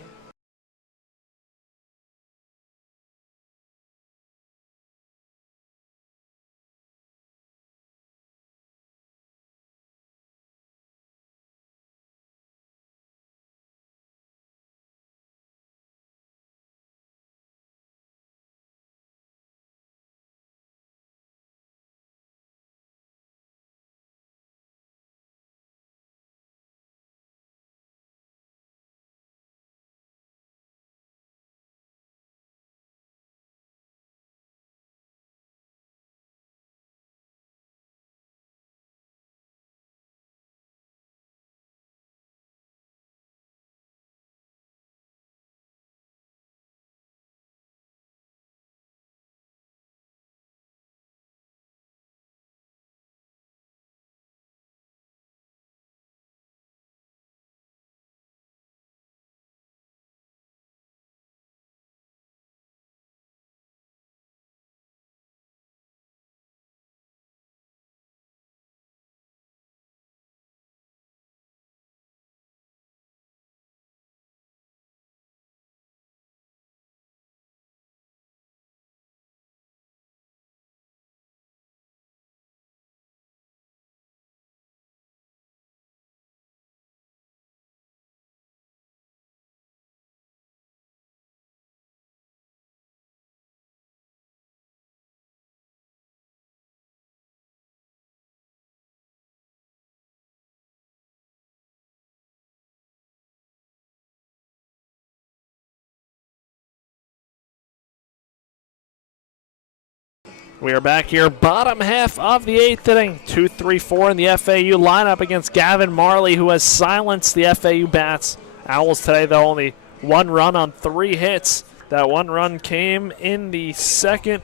We are back here, bottom half of the 8th inning. 2-3-4 in the FAU lineup against Gavin Marley, who has silenced the FAU bats. Owls today, though, only 1 run on 3 hits. That 1 run came in the 2nd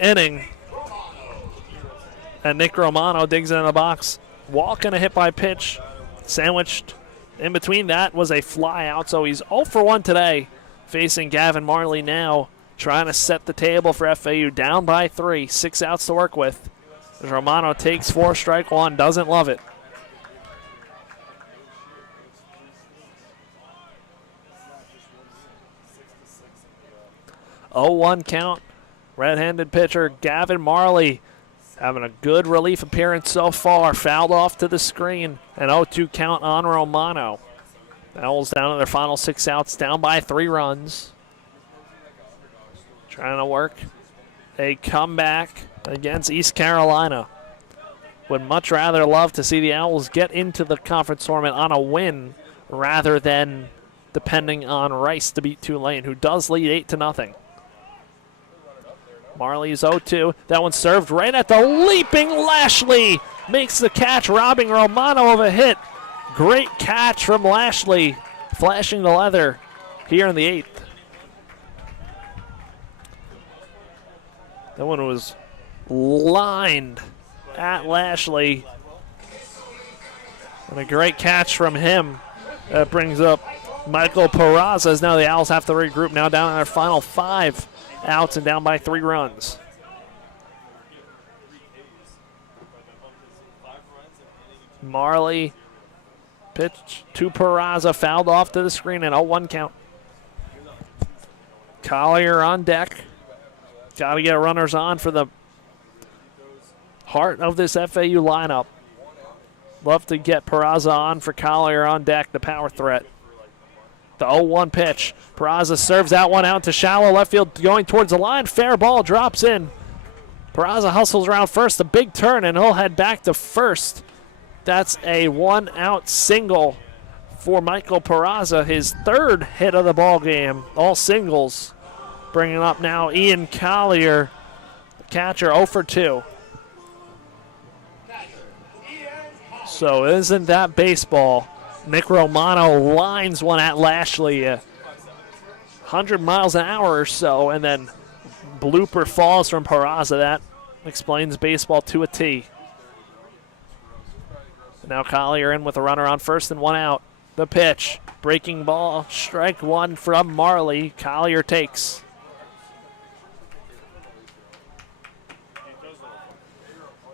inning. And Nick Romano digs in the box. Walk and a hit by pitch. Sandwiched in between that was a fly out, so he's 0 for 1 today, facing Gavin Marley now, trying to set the table for FAU, down by 3, 6 outs to work with. As Romano takes 4, strike 1, doesn't love it. Oh, 1 count. Red-handed pitcher Gavin Marley having a good relief appearance so far. Fouled off to the screen. An 0-2 count on Romano. Owls down to their final 6 outs, down by 3 runs. Trying to work a comeback against East Carolina. Would much rather love to see the Owls get into the conference tournament on a win rather than depending on Rice to beat Tulane, who does lead 8-0. Marley's 0-2. That one served right at the leaping Lashley. Makes the catch, robbing Romano of a hit. Great catch from Lashley, flashing the leather here in the 8th. That one was lined at Lashley. And a great catch from him. That brings up Michael Peraza, as now the Owls have to regroup, now down in their final 5 outs and down by 3 runs. Marley pitch to Peraza, fouled off to the screen, and 0-1 count. Collier on deck. Got to get runners on for the heart of this FAU lineup. Love to get Peraza on for Collier on deck, the power threat. The 0-1 pitch. Peraza serves that one out to shallow left field, going towards the line. Fair ball drops in. Peraza hustles around first, a big turn, and he'll head back to first. That's a 1-out single for Michael Peraza, his 3rd hit of the ball game, all singles. Bringing up now Ian Collier, the catcher, 0 for 2. So isn't that baseball? Nick Romano lines one at Lashley, 100 miles an hour or so, and then blooper falls from Peraza. That explains baseball to a T. Now Collier in with a runner on first and 1 out. The pitch, breaking ball, strike 1 from Marley. Collier takes.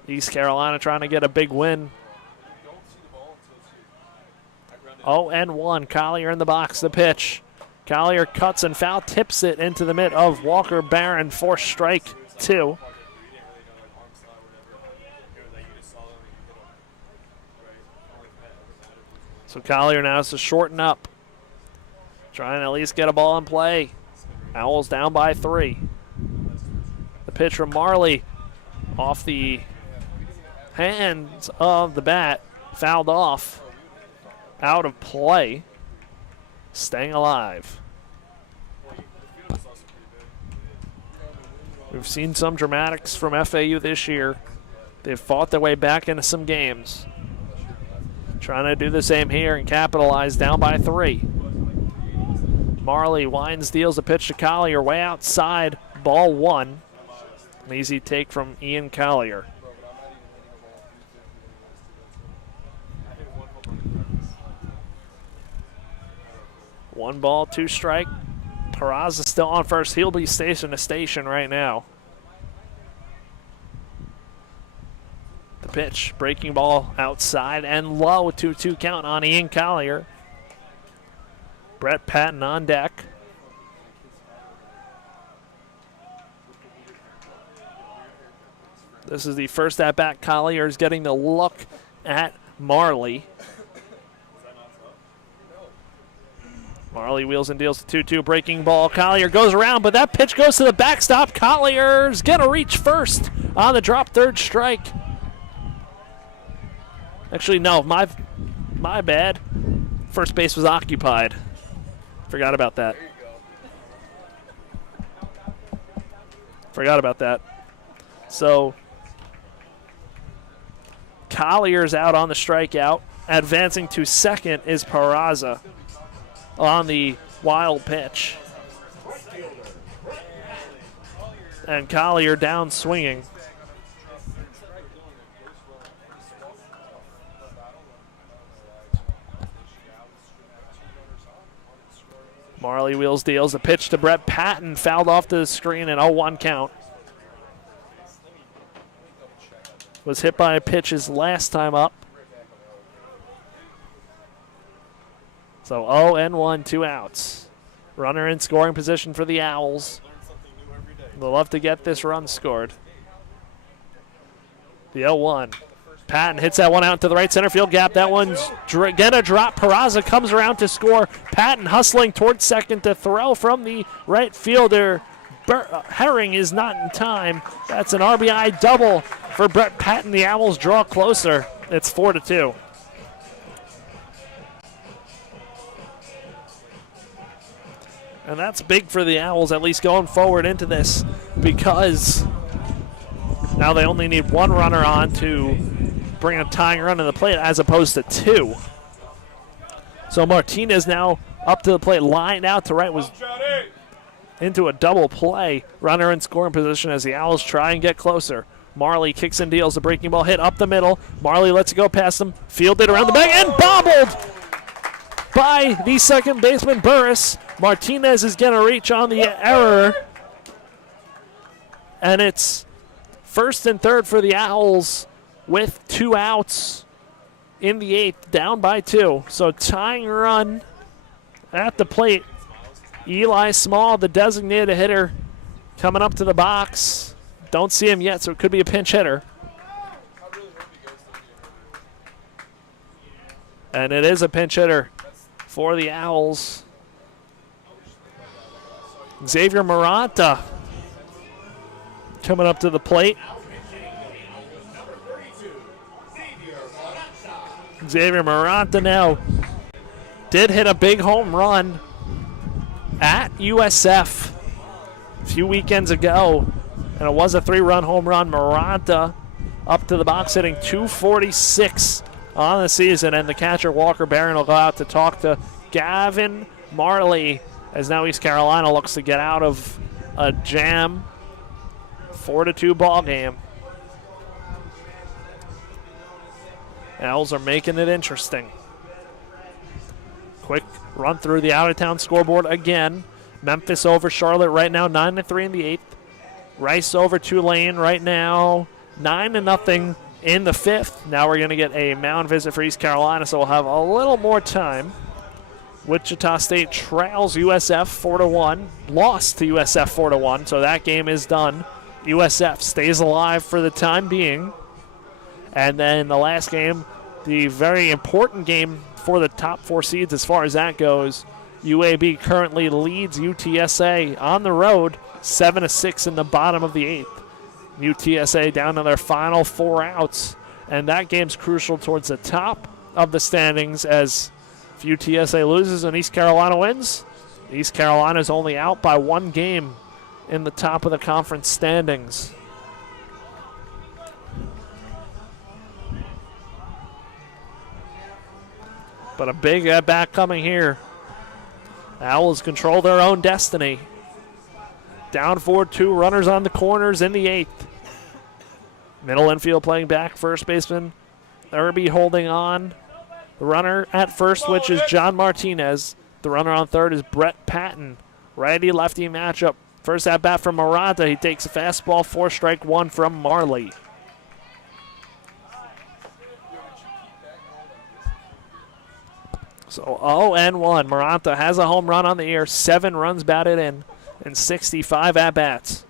East Carolina trying to get a big win. 0-1. Collier in the box. The pitch. Collier cuts and foul tips it into the mitt of Walker Barron for strike 2. So Collier now has to shorten up. Trying to at least get a ball in play. Owls down by 3. The pitch from Marley off the hands of the bat. Fouled off. Out of play. Staying alive. We've seen some dramatics from FAU this year. They've fought their way back into some games. Trying to do the same here and capitalize, down by 3. Marley winds, deals a pitch to Collier way outside, ball 1. An easy take from Ian Collier. One ball, 2 strike. Peraza still on first. He'll be station to station right now. The pitch, breaking ball outside and low, 2-2 count on Ian Collier. Brett Patton on deck. This is the first at-bat. Collier is getting the look at Marley. Marley wheels and deals the 2-2 breaking ball. Collier goes around, but that pitch goes to the backstop. Collier's gonna reach first on the drop, 3rd strike. Actually, no, my bad. First base was occupied. Forgot about that. Forgot about that. So Collier's out on the strikeout. Advancing to second is Peraza on the wild pitch. And Collier down swinging. Marley wheels, deals a pitch to Brett Patton, fouled off to the screen, and 0-1 count. Was hit by a pitch his last time up. So 0-1, 2 outs. Runner in scoring position for the Owls. They'll love to get this run scored. The 0-1. Patton hits that one out to the right center field gap. That one's gonna drop. Peraza comes around to score. Patton hustling towards second to throw from the right fielder. Herring is not in time. That's an RBI double for Brett Patton. The Owls draw closer. It's 4-2. And that's big for the Owls, at least going forward into this, because now they only need 1 runner on to bring a tying run to the plate as opposed to 2. So Martinez now up to the plate, lined out to right, was into a double play. Runner in scoring position as the Owls try and get closer. Marley kicks and deals, a breaking ball hit up the middle. Marley lets it go past him, fielded around the bag, and bobbled by the second baseman, Burris. Martinez is going to reach on the error. And it's first and third for the Owls with 2 outs in the 8th, down by 2. So tying run at the plate. Eli Small, the designated hitter, coming up to the box. Don't see him yet, so it could be a pinch hitter. And it is a pinch hitter for the Owls. Xavier Maranta coming up to the plate. Xavier Maranta now did hit a big home run at USF a few weekends ago, and it was a 3-run home run. Maranta up to the box hitting .246 on the season, and the catcher Walker Barron will go out to talk to Gavin Marley as now East Carolina looks to get out of a jam. 4-2 ball game. Owls are making it interesting. Quick run through the out-of-town scoreboard again. Memphis over Charlotte right now, 9-3 in the 8th. Rice over Tulane right now, 9-0 in the 5th. Now we're going to get a mound visit for East Carolina, so we'll have a little more time. Wichita State trails USF 4-1, lost to USF 4-1, so that game is done. USF stays alive for the time being. And then the last game, the very important game for the top 4 seeds as far as that goes. UAB currently leads UTSA on the road 7-6 in the bottom of the 8th. UTSA down to their final 4 outs, and that game's crucial towards the top of the standings, as if UTSA loses and East Carolina wins, East Carolina's only out by 1 game in the top of the conference standings. But a big at-bat coming here. Owls control their own destiny. Down 4-2, runners on the corners in the 8th. Middle infield playing back, first baseman Irby holding on. The runner at first, which is John Martinez. The runner on third is Brett Patton. Righty-lefty matchup. First at-bat from Maranta. He takes a fastball, 4-strike-1 from Marley. So 0-1. Maranta has a home run on the year, 7 runs batted in, and 65 at-bats.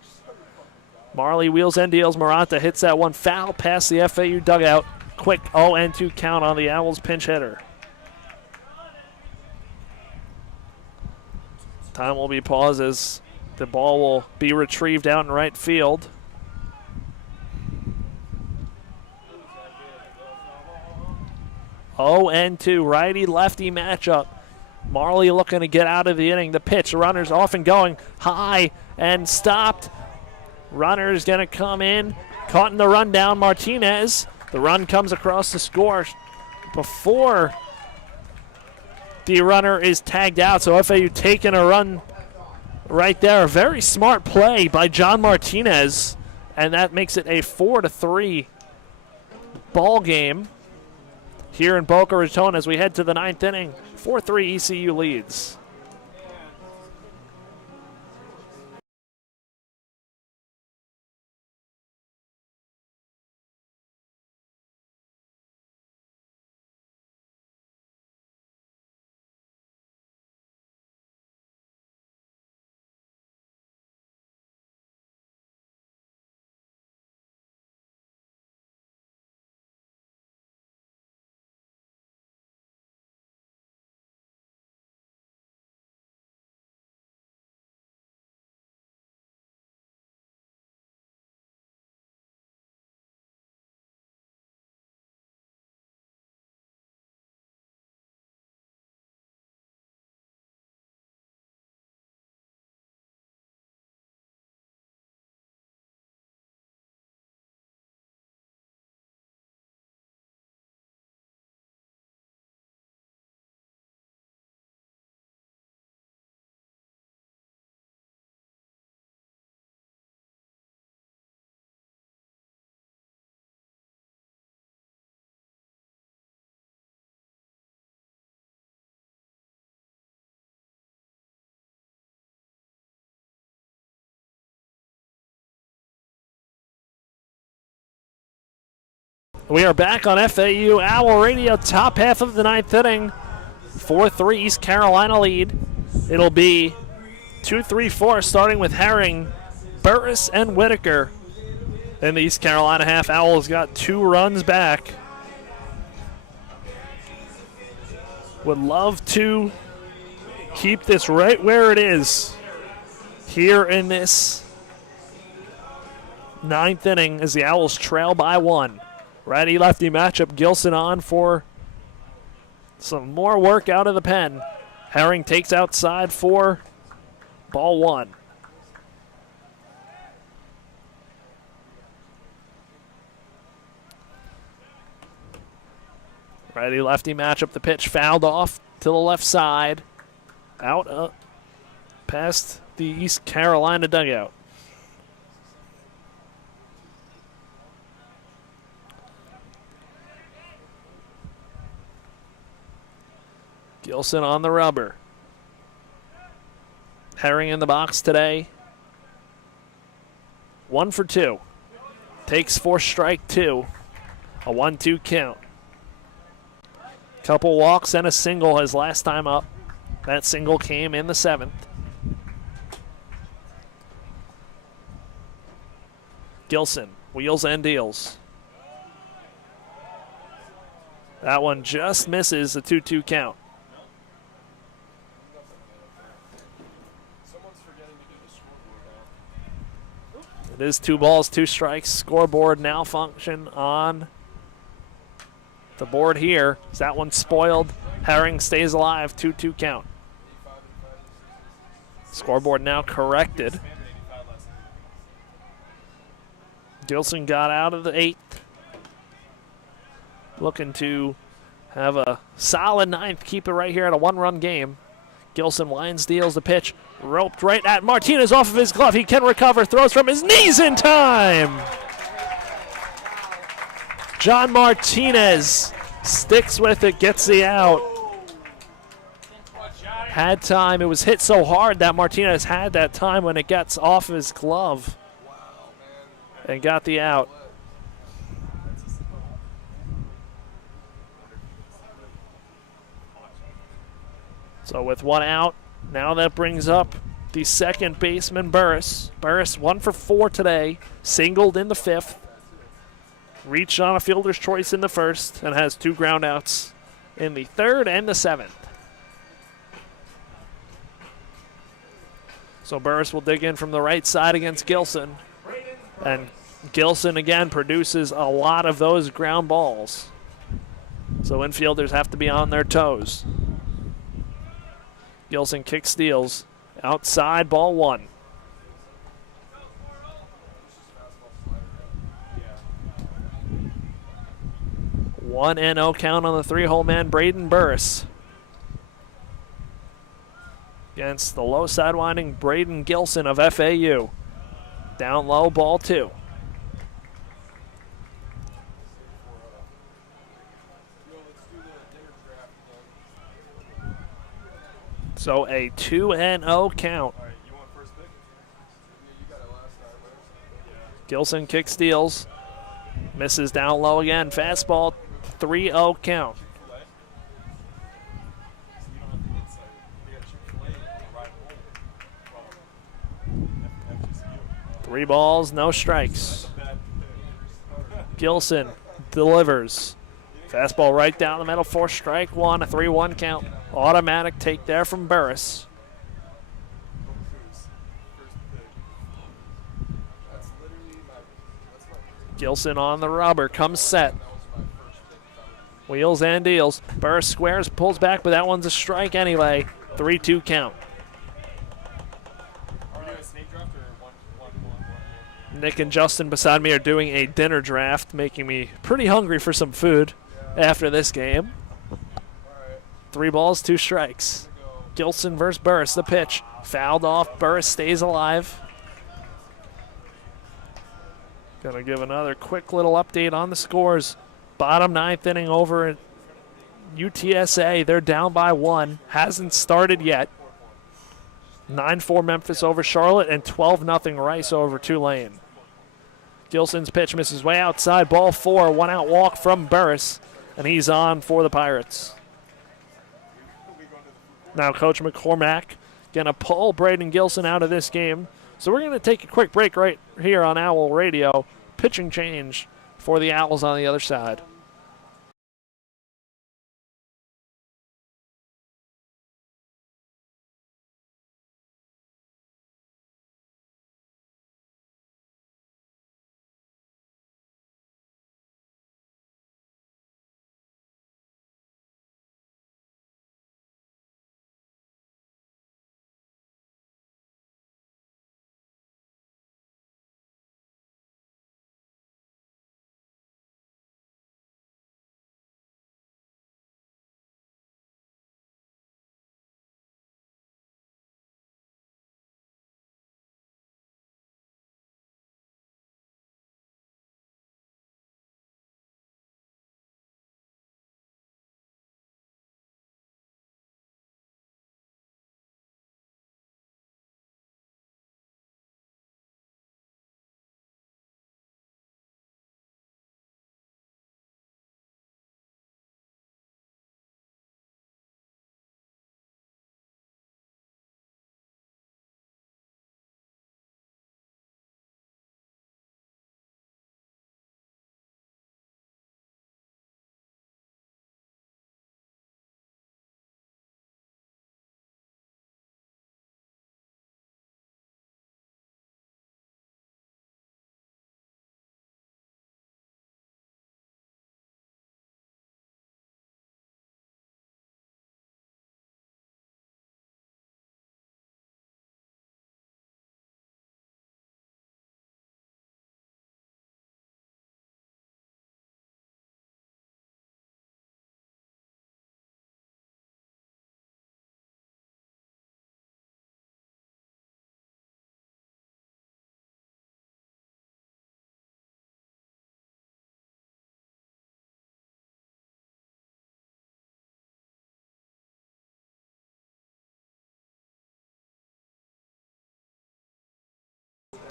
Marley wheels and deals. Maranta hits that one foul past the FAU dugout. Quick 0-2 count on the Owls pinch hitter. Time will be paused as the ball will be retrieved out in right field. And 2 righty-lefty matchup. Marley looking to get out of the inning. The pitch, runners off and going high and stopped. Runner's going to come in. Caught in the run down, Martinez. The run comes across the score before the runner is tagged out. So FAU taking a run right there. A very smart play by John Martinez. And that makes it a 4-3 ball game here in Boca Raton as we head to the 9th inning. 4-3 ECU leads. We are back on FAU Owl Radio, top half of the 9th inning. 4-3 East Carolina lead. It'll be 2-3-4 starting with Herring, Burris, and Whitaker. In the East Carolina half, Owls got 2 runs back. Would love to keep this right where it is here in this 9th inning as the Owls trail by 1. Righty-lefty matchup. Gilson on for some more work out of the pen. Herring takes outside for ball 1. Righty-lefty matchup. The pitch fouled off to the left side. Out past the East Carolina dugout. Gilson on the rubber. Herring in the box today. 1 for 2. Takes for strike 2. A 1-2 count. Couple walks and a single his last time up. That single came in the 7th. Gilson wheels and deals. That one just misses a 2-2 count. It is 2 balls, 2 strikes. Scoreboard now function on the board here. Is that one spoiled? Herring stays alive, 2-2 count. Scoreboard now corrected. Gilson got out of the 8th. Looking to have a solid 9th, keep it right here at a 1-run game. Gilson winds, deals the pitch, roped right at Martinez off of his glove. He can recover, throws from his knees in time. John Martinez sticks with it, gets the out. Had time. It was hit so hard that Martinez had that time when it gets off his glove and got the out. So with 1 out, now that brings up the second baseman, Burris. Burris 1 for 4 today, singled in the 5th, reached on a fielder's choice in the 1st, and has 2 groundouts in the 3rd and the 7th. So Burris will dig in from the right side against Gilson. And Gilson again produces a lot of those ground balls. So infielders have to be on their toes. Gilson kick steals. Outside, ball 1. One and 0 count on the 3-hole man, Braden Burris. Against the low sidewinding Braden Gilson of FAU. Down low, ball 2. So a 2-0 count. Gilson kick steals. Misses down low again. Fastball, 3-0 count. Three balls, no strikes. Gilson delivers. Fastball right down the middle for strike 1, a 3-1 count. Automatic take there from Burris. Gilson on the rubber, comes set. Wheels and deals. Burris squares, pulls back, but that one's a strike anyway. 3-2 count. Nick and Justin beside me are doing a dinner draft, making me pretty hungry for some food after this game. 3 balls, 2 strikes. Gilson versus Burris, the pitch. Fouled off, Burris stays alive. Gonna give another quick little update on the scores. Bottom 9th inning over at UTSA. They're down by 1. Hasn't started yet. 9-4 Memphis over Charlotte and 12-0 Rice over Tulane. Gilson's pitch misses way outside. Ball 4, 1-out walk from Burris, and he's on for the Pirates. Now Coach McCormack going to pull Braden Gilson out of this game. So we're going to take a quick break right here on Owl Radio. Pitching change for the Owls on the other side.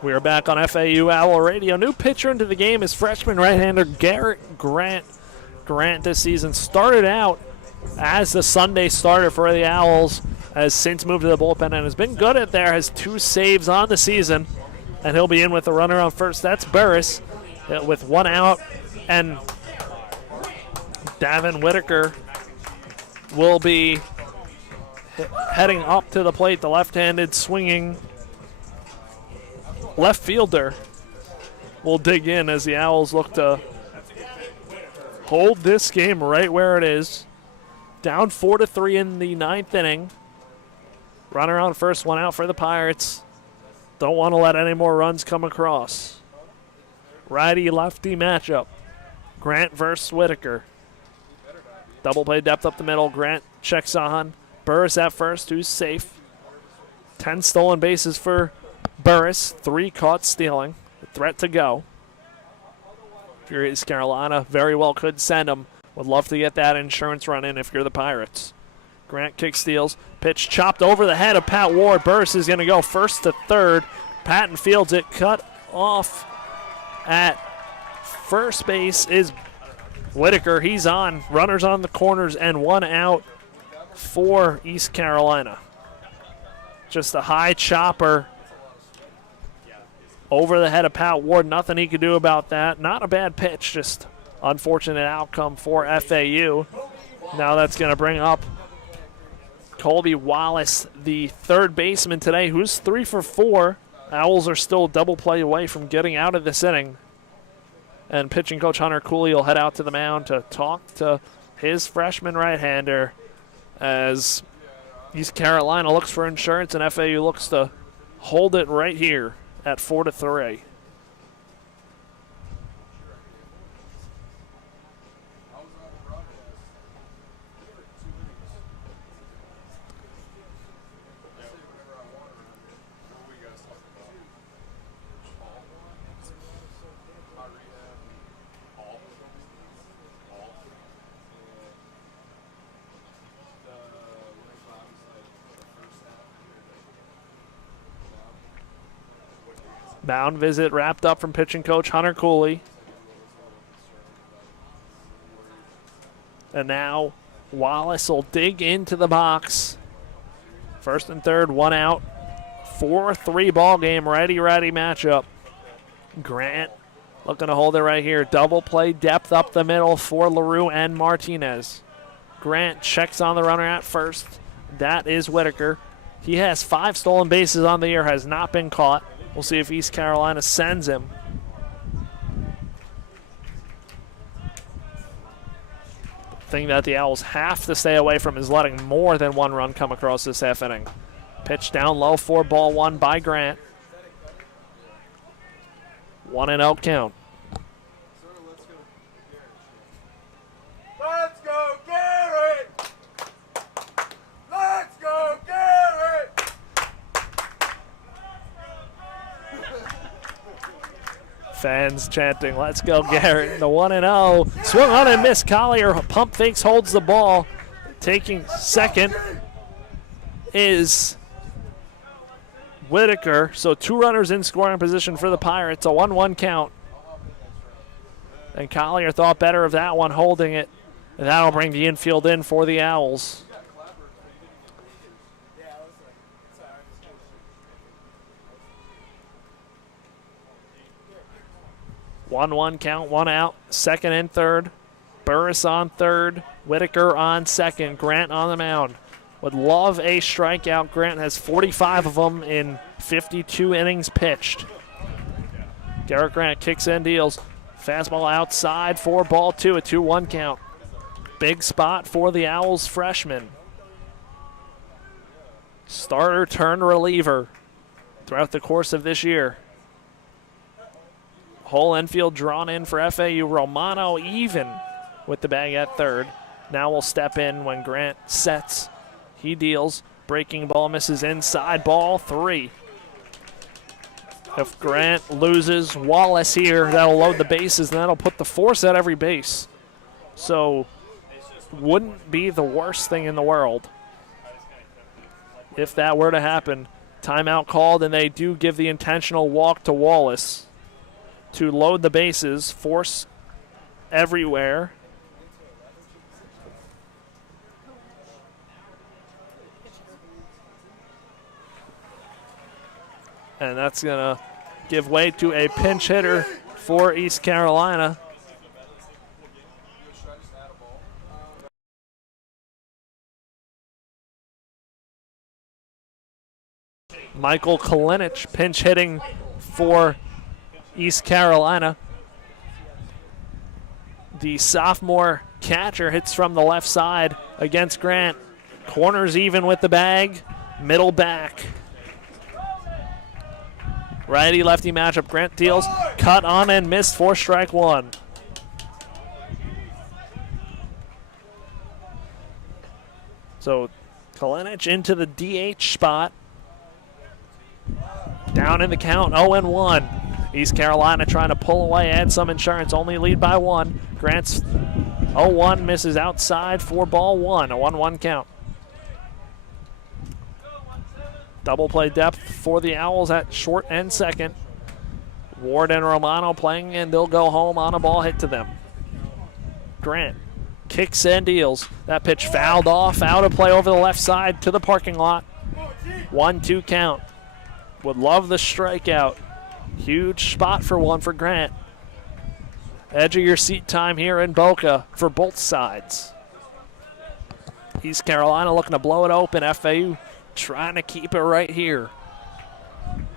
We are back on FAU Owl Radio. New pitcher into the game is freshman right-hander Garrett Grant. Grant this season started out as the Sunday starter for the Owls, has since moved to the bullpen and has been good at there, has 2 saves on the season, and he'll be in with the runner on first. That's Burris with 1 out, and Davin Whitaker will be heading up to the plate, the left-handed swinging left fielder will dig in as the Owls look to hold this game right where it is. Down 4-3 in the 9th inning. Runner on first, 1 out for the Pirates. Don't want to let any more runs come across. Righty-lefty matchup. Grant versus Whitaker. Double play depth up the middle. Grant checks on. Burris at first, who's safe. 10 stolen bases for Burris, 3 caught stealing. A threat to go. If you're East Carolina, very well could send him. Would love to get that insurance run in if you're the Pirates. Grant kick steals. Pitch chopped over the head of Pat Ward. Burris is going to go first to third. Patton fields it. Cut off at first base is Whitaker. He's on. Runners on the corners and 1 out for East Carolina. Just a high chopper over the head of Pat Ward. Nothing he could do about that. Not a bad pitch, just unfortunate outcome for FAU. Now that's going to bring up Colby Wallace, the third baseman today, who's 3 for 4. Owls are still a double play away from getting out of this inning. And pitching coach Hunter Cooley will head out to the mound to talk to his freshman right-hander as East Carolina looks for insurance and FAU looks to hold it right here at 4-3. Mound visit wrapped up from pitching coach Hunter Cooley. And now Wallace will dig into the box. First and third, 1 out. 4-3 ball game, righty-righty matchup. Grant looking to hold it right here. Double play depth up the middle for LaRue and Martinez. Grant checks on the runner at first. That is Whitaker. He has 5 stolen bases on the year, has not been caught. We'll see if East Carolina sends him. The thing that the Owls have to stay away from is letting more than 1 run come across this half inning. Pitch down low for ball 1 by Grant. 1-0 count. Let's go, Garrett! Let's go, Garrett! Fans chanting, let's go, Garrett. The 1-0. Swung on and missed. Collier pump fakes, holds the ball. Taking second is Whitaker. So 2 runners in scoring position for the Pirates. A 1-1 count. And Collier thought better of that one, holding it. And that'll bring the infield in for the Owls. 1-1 count, 1 out. Second and third. Burris on third. Whitaker on second. Grant on the mound. Would love a strikeout. Grant has 45 of them in 52 innings pitched. Garrett Grant kicks in, deals. Fastball outside for ball 2, a 2-1 count. Big spot for the Owls freshman. Starter turned reliever throughout the course of this year. Whole infield drawn in for FAU. Romano even with the bag at third. Now will step in when Grant sets. He deals. Breaking ball misses inside. Ball 3. If Grant loses Wallace here, that'll load the bases, and that'll put the force at every base. So wouldn't be the worst thing in the world if that were to happen. Timeout called, and they do give the intentional walk to Wallace to load the bases, force everywhere. And that's going to give way to a pinch hitter for East Carolina. Michael Kalinich pinch hitting for East Carolina. The sophomore catcher hits from the left side against Grant. Corners even with the bag, middle back. Righty-lefty matchup. Grant deals, cut on and missed for strike one. So Kalinich into the DH spot. Down in the count, 0-1. East Carolina trying to pull away, add some insurance, only lead by one. Grant's 0-1 misses outside for ball one, a 1-1 count. Double play depth for the Owls at short and second. Ward and Romano playing, and they'll go home on a ball hit to them. Grant kicks and deals. That pitch fouled off, out of play over the left side to the parking lot. 1-2 count. Would love the strikeout. Huge spot for one for Grant. Edge of your seat time here in Boca for both sides. East Carolina looking to blow it open. FAU trying to keep it right here.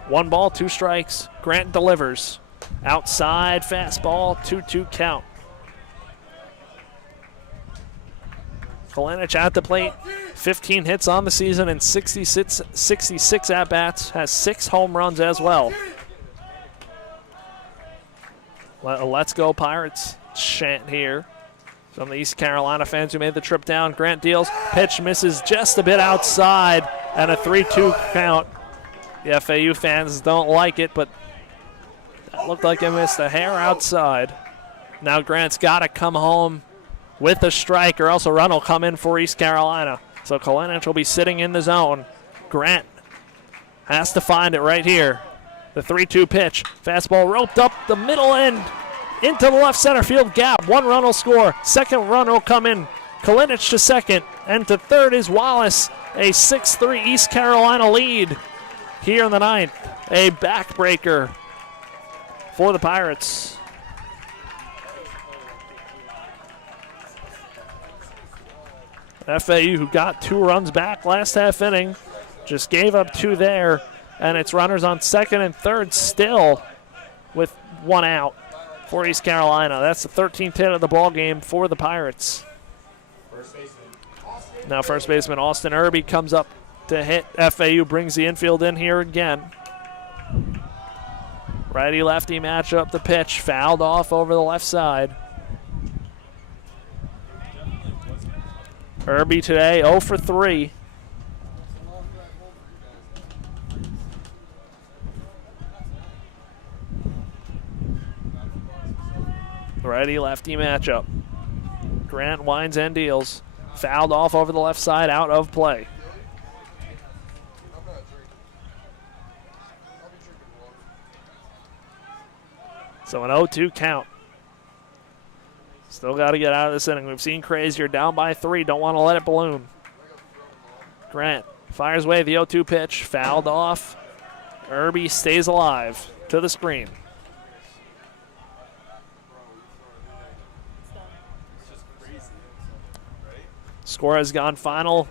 1 ball, 2 strikes. Grant delivers. Outside fastball, 2-2 count. Kalinich at the plate. 15 hits on the season and 66 at-bats. Has 6 home runs as well. Let's go Pirates chant here. Some of the East Carolina fans who made the trip down. Grant deals. Pitch misses just a bit outside and a 3-2 count. The FAU fans don't like it, but that looked like it missed a hair outside. Now Grant's got to come home with a strike or else a run will come in for East Carolina. So Kalinich will be sitting in the zone. Grant has to find it right here. The 3-2 pitch. Fastball roped up the middle end into the left center field gap. 1 run will score. Second run will come in. Kalinich to second. And to third is Wallace. A 6-3 East Carolina lead here in the 9th. A backbreaker for the Pirates. FAU, who got 2 runs back last half inning, just gave up 2 there, and it's runners on second and third still with 1 out for East Carolina. That's the 13th hit of the ball game for the Pirates. Now first baseman Austin Irby comes up to hit. FAU brings the infield in here again. Righty-lefty matchup. The pitch fouled off over the left side. Irby today 0 for 3. Righty-lefty matchup. Grant winds and deals. Fouled off over the left side, out of play. So an 0-2 count. Still got to get out of this inning. We've seen crazier. Down by 3. Don't want to let it balloon. Grant fires away the 0-2 pitch. Fouled off. Irby stays alive to the screen. Score has gone final.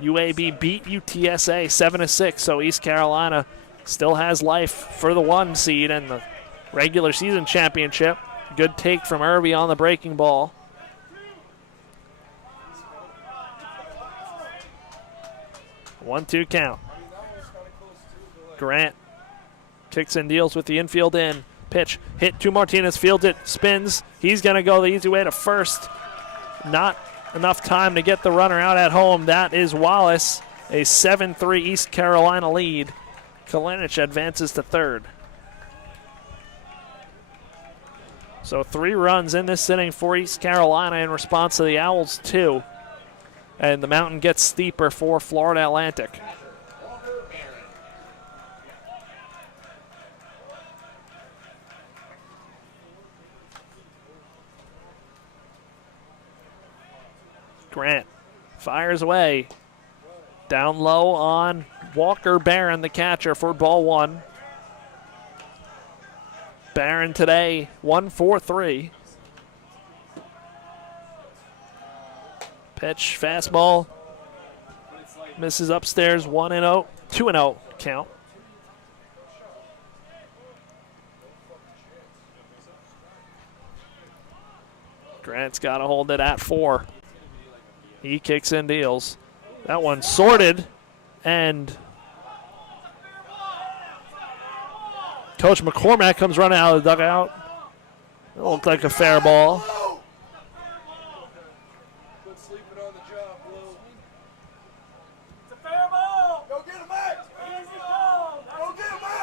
UAB beat UTSA 7-6, so East Carolina still has life for the 1 seed and the regular season championship. Good take from Irby on the breaking ball. One, 2 count. Grant kicks and deals with the infield in. Pitch hit to Martinez, fields it, spins. He's going to go the easy way to first. Not enough time to get the runner out at home. That is Wallace. A 7-3 East Carolina lead. Kalinich advances to third. So 3 runs in this inning for East Carolina in response to the Owls 2. And the mountain gets steeper for Florida Atlantic. Grant fires away. Down low on Walker Barron, the catcher, for ball one. Barron today 1-for-3. Pitch, fastball. Misses upstairs, 1-0, 2-0 count. Grant's got to hold it at 4. He kicks and deals. That one sorted, and Coach McCormack comes running out of the dugout. It looked like a fair ball.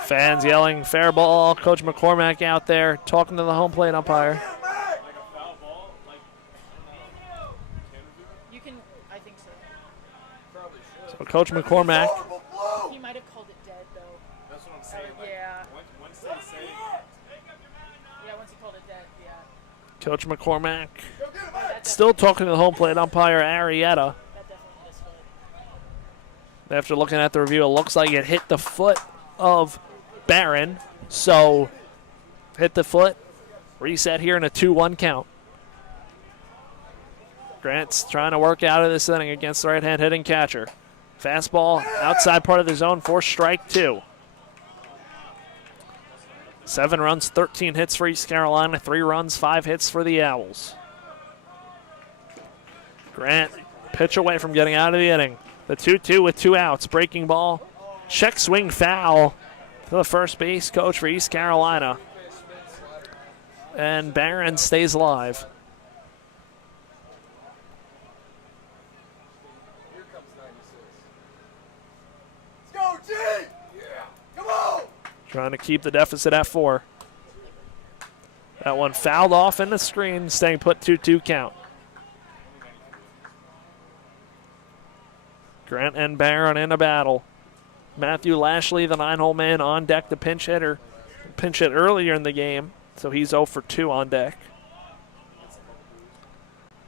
Fans yelling fair ball. Coach McCormack out there talking to the home plate umpire. You can, I think so. So Coach McCormack. He might have called it dead though. That's what I'm saying. Yeah. Once they say, Yeah, once he called it dead, yeah. Coach McCormack still talking to the home plate umpire, Arietta. That definitely missed it. After looking at the review, it looks like it hit the foot of Barron. So hit the foot. Reset here in a 2-1 count. Grant's trying to work out of this inning against the right-hand hitting catcher. Fastball outside part of the zone for strike 2. 7 runs, 13 hits for East Carolina, 3 runs, 5 hits for the Owls. Grant, pitch away from getting out of the inning. The 2-2 with 2 outs. Breaking ball. Check swing foul to the first base coach for East Carolina. And Barron stays alive. Let's go, G! Yeah. Come on! Trying to keep the deficit at 4. That one fouled off in the screen, staying put 2-2 count. Grant and Barron in a battle. Matthew Lashley, the 9-hole man, on deck, the pinch hitter. Pinch hit earlier in the game, so he's 0 for 2 on deck.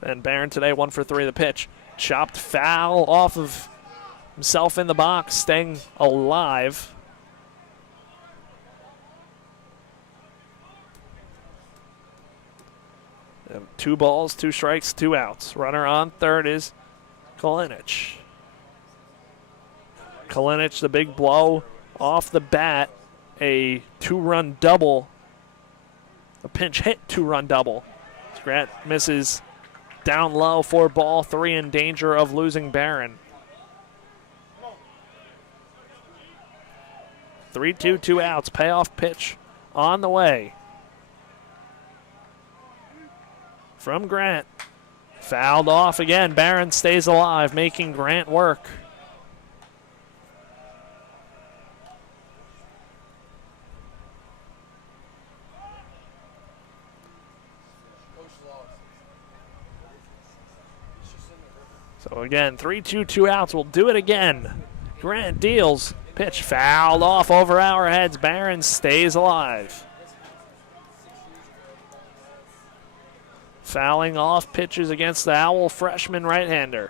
And Barron today 1 for 3. The pitch. Chopped foul off of himself in the box, staying alive. And 2 balls, 2 strikes, 2 outs. Runner on third is Kalinich. Kalinich, the big blow off the bat. A 2-run double. A pinch hit 2-run double. Grant misses down low for ball 3, in danger of losing Barron. 3-2, 2 outs. Payoff pitch on the way. From Grant. Fouled off again. Barron stays alive, making Grant work. So again, 3-2, 2 outs. We'll do it again. Grant deals. Pitch fouled off over our heads. Barron stays alive. Fouling off pitches against the Owl freshman right-hander.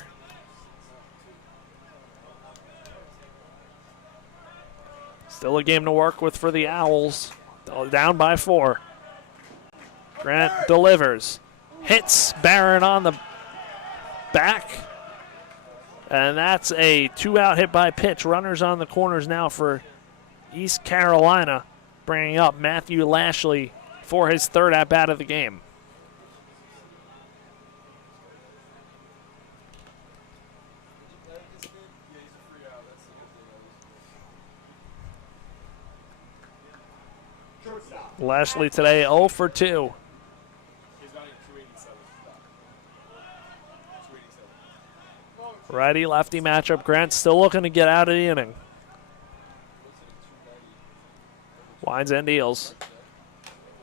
Still a game to work with for the Owls. Down by 4. Grant delivers. Hits Barron on the back. And that's a 2-out hit by pitch. Runners on the corners now for East Carolina, bringing up Matthew Lashley for his 3rd at-bat of the game. Lashley today 0 for 2. Righty-lefty matchup. Grant still looking to get out of the inning. Winds and deals.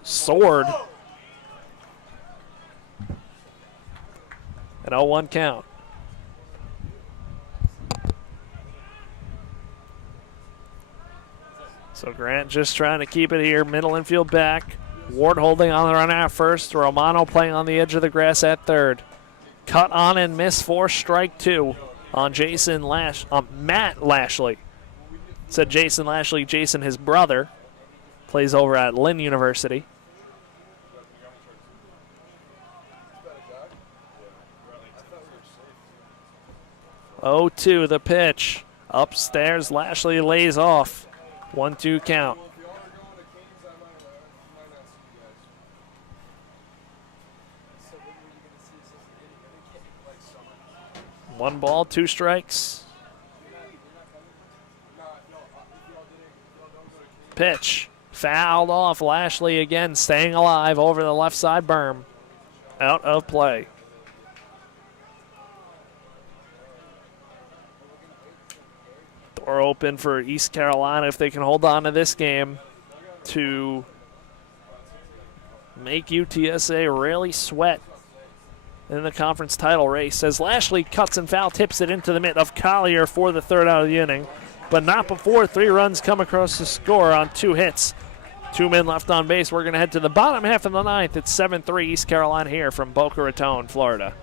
Sword. An 0-1 count. So Grant just trying to keep it here. Middle infield back. Ward holding on the run at first. Romano playing on the edge of the grass at third. cut on and miss for strike 2 on Matt Lashley. Said Jason Lashley. Jason, his brother, plays over at Lynn University. 0-2 the pitch. Upstairs, Lashley lays off. 1-2 count. One ball, 2 strikes. Pitch. Fouled off. Lashley again staying alive over the left side berm. Out of play. Door open for East Carolina if they can hold on to this game to make UTSA really sweat in the conference title race. As Lashley cuts and foul tips it into the mitt of Collier for the 3rd out of the inning, but not before 3 runs come across the score on 2 hits. 2 men left on base. We're going to head to the bottom half of the 9th. It's 7-3 East Carolina here from Boca Raton, Florida.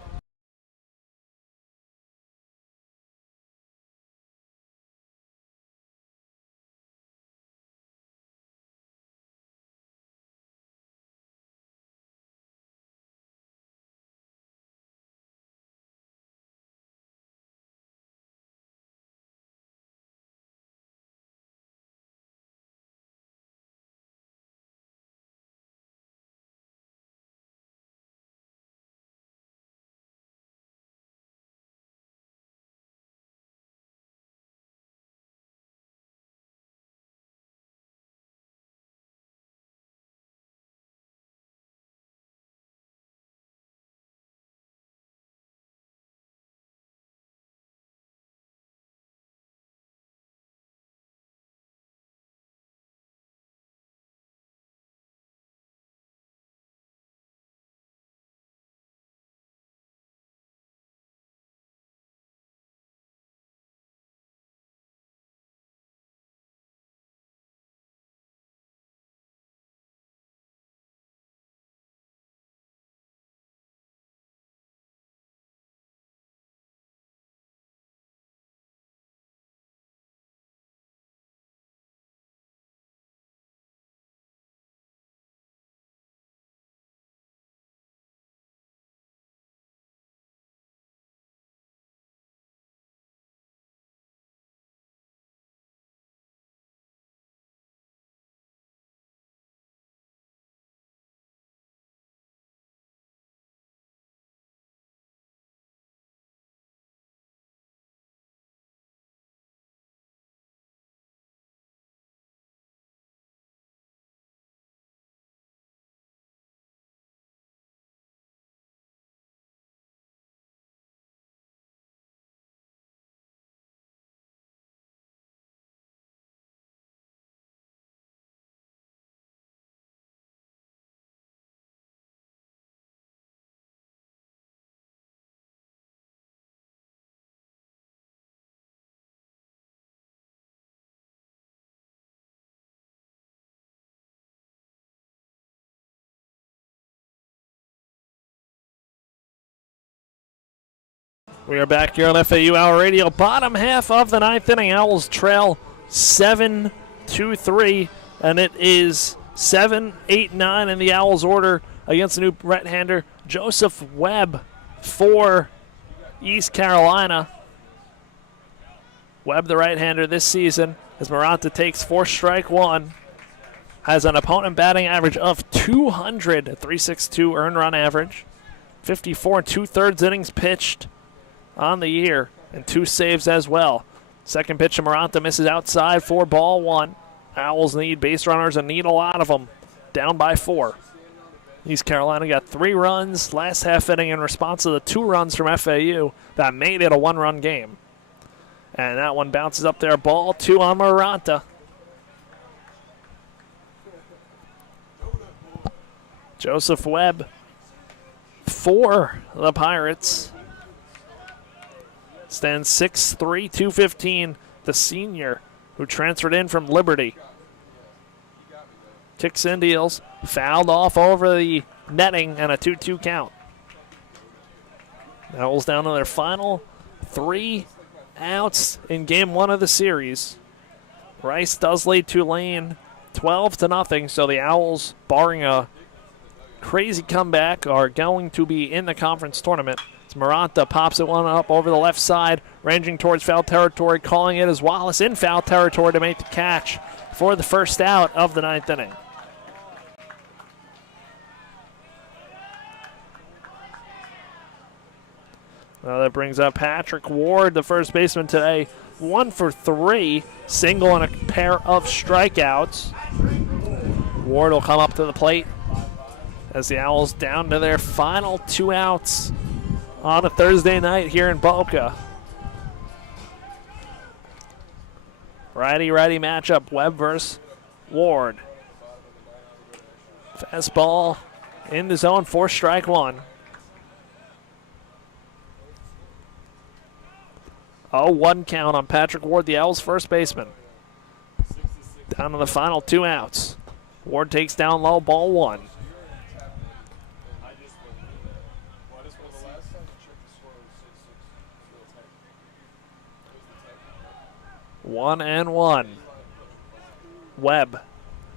We are back here on FAU Hour Radio. Bottom half of the 9th inning. Owls trail 7-3, and it is 7-8-9 in the Owls order against the new right-hander Joseph Webb for East Carolina. Webb, the right-hander this season, as Maranta takes 4 strike 1, has an opponent batting average of 200, a 3.62 earned run average, 54 2/3 innings pitched on the year, and 2 saves as well. Second pitch to Maranta misses outside for ball 1. Owls need base runners and need a lot of them. Down by 4. East Carolina got 3 runs last half inning in response to the 2 runs from FAU that made it a 1-run game. And that one bounces up there. Ball 2 on Maranta. Joseph Webb for the Pirates. Stands 6'3", 215, the senior who transferred in from Liberty. Kicks in, deals, fouled off over the netting, and a 2-2 count. Owls down to their final 3 outs in game 1 of the series. Rice does lead Tulane 12-0, so the Owls, barring a crazy comeback, are going to be in the conference tournament. As Maranta pops it one up over the left side, ranging towards foul territory, calling it as Wallace in foul territory to make the catch for the first out of the 9th inning. Now that brings up Patrick Ward, the first baseman today, 1 for 3, single and a pair of strikeouts. Ward will come up to the plate as the Owls down to their final 2 outs on a Thursday night here in Boca. Righty-righty matchup, Webb versus Ward. Fastball in the zone for strike 1. 0-1 count on Patrick Ward, the Owls' first baseman. Down to the final 2 outs. Ward takes down low, ball 1. 1-1. Webb,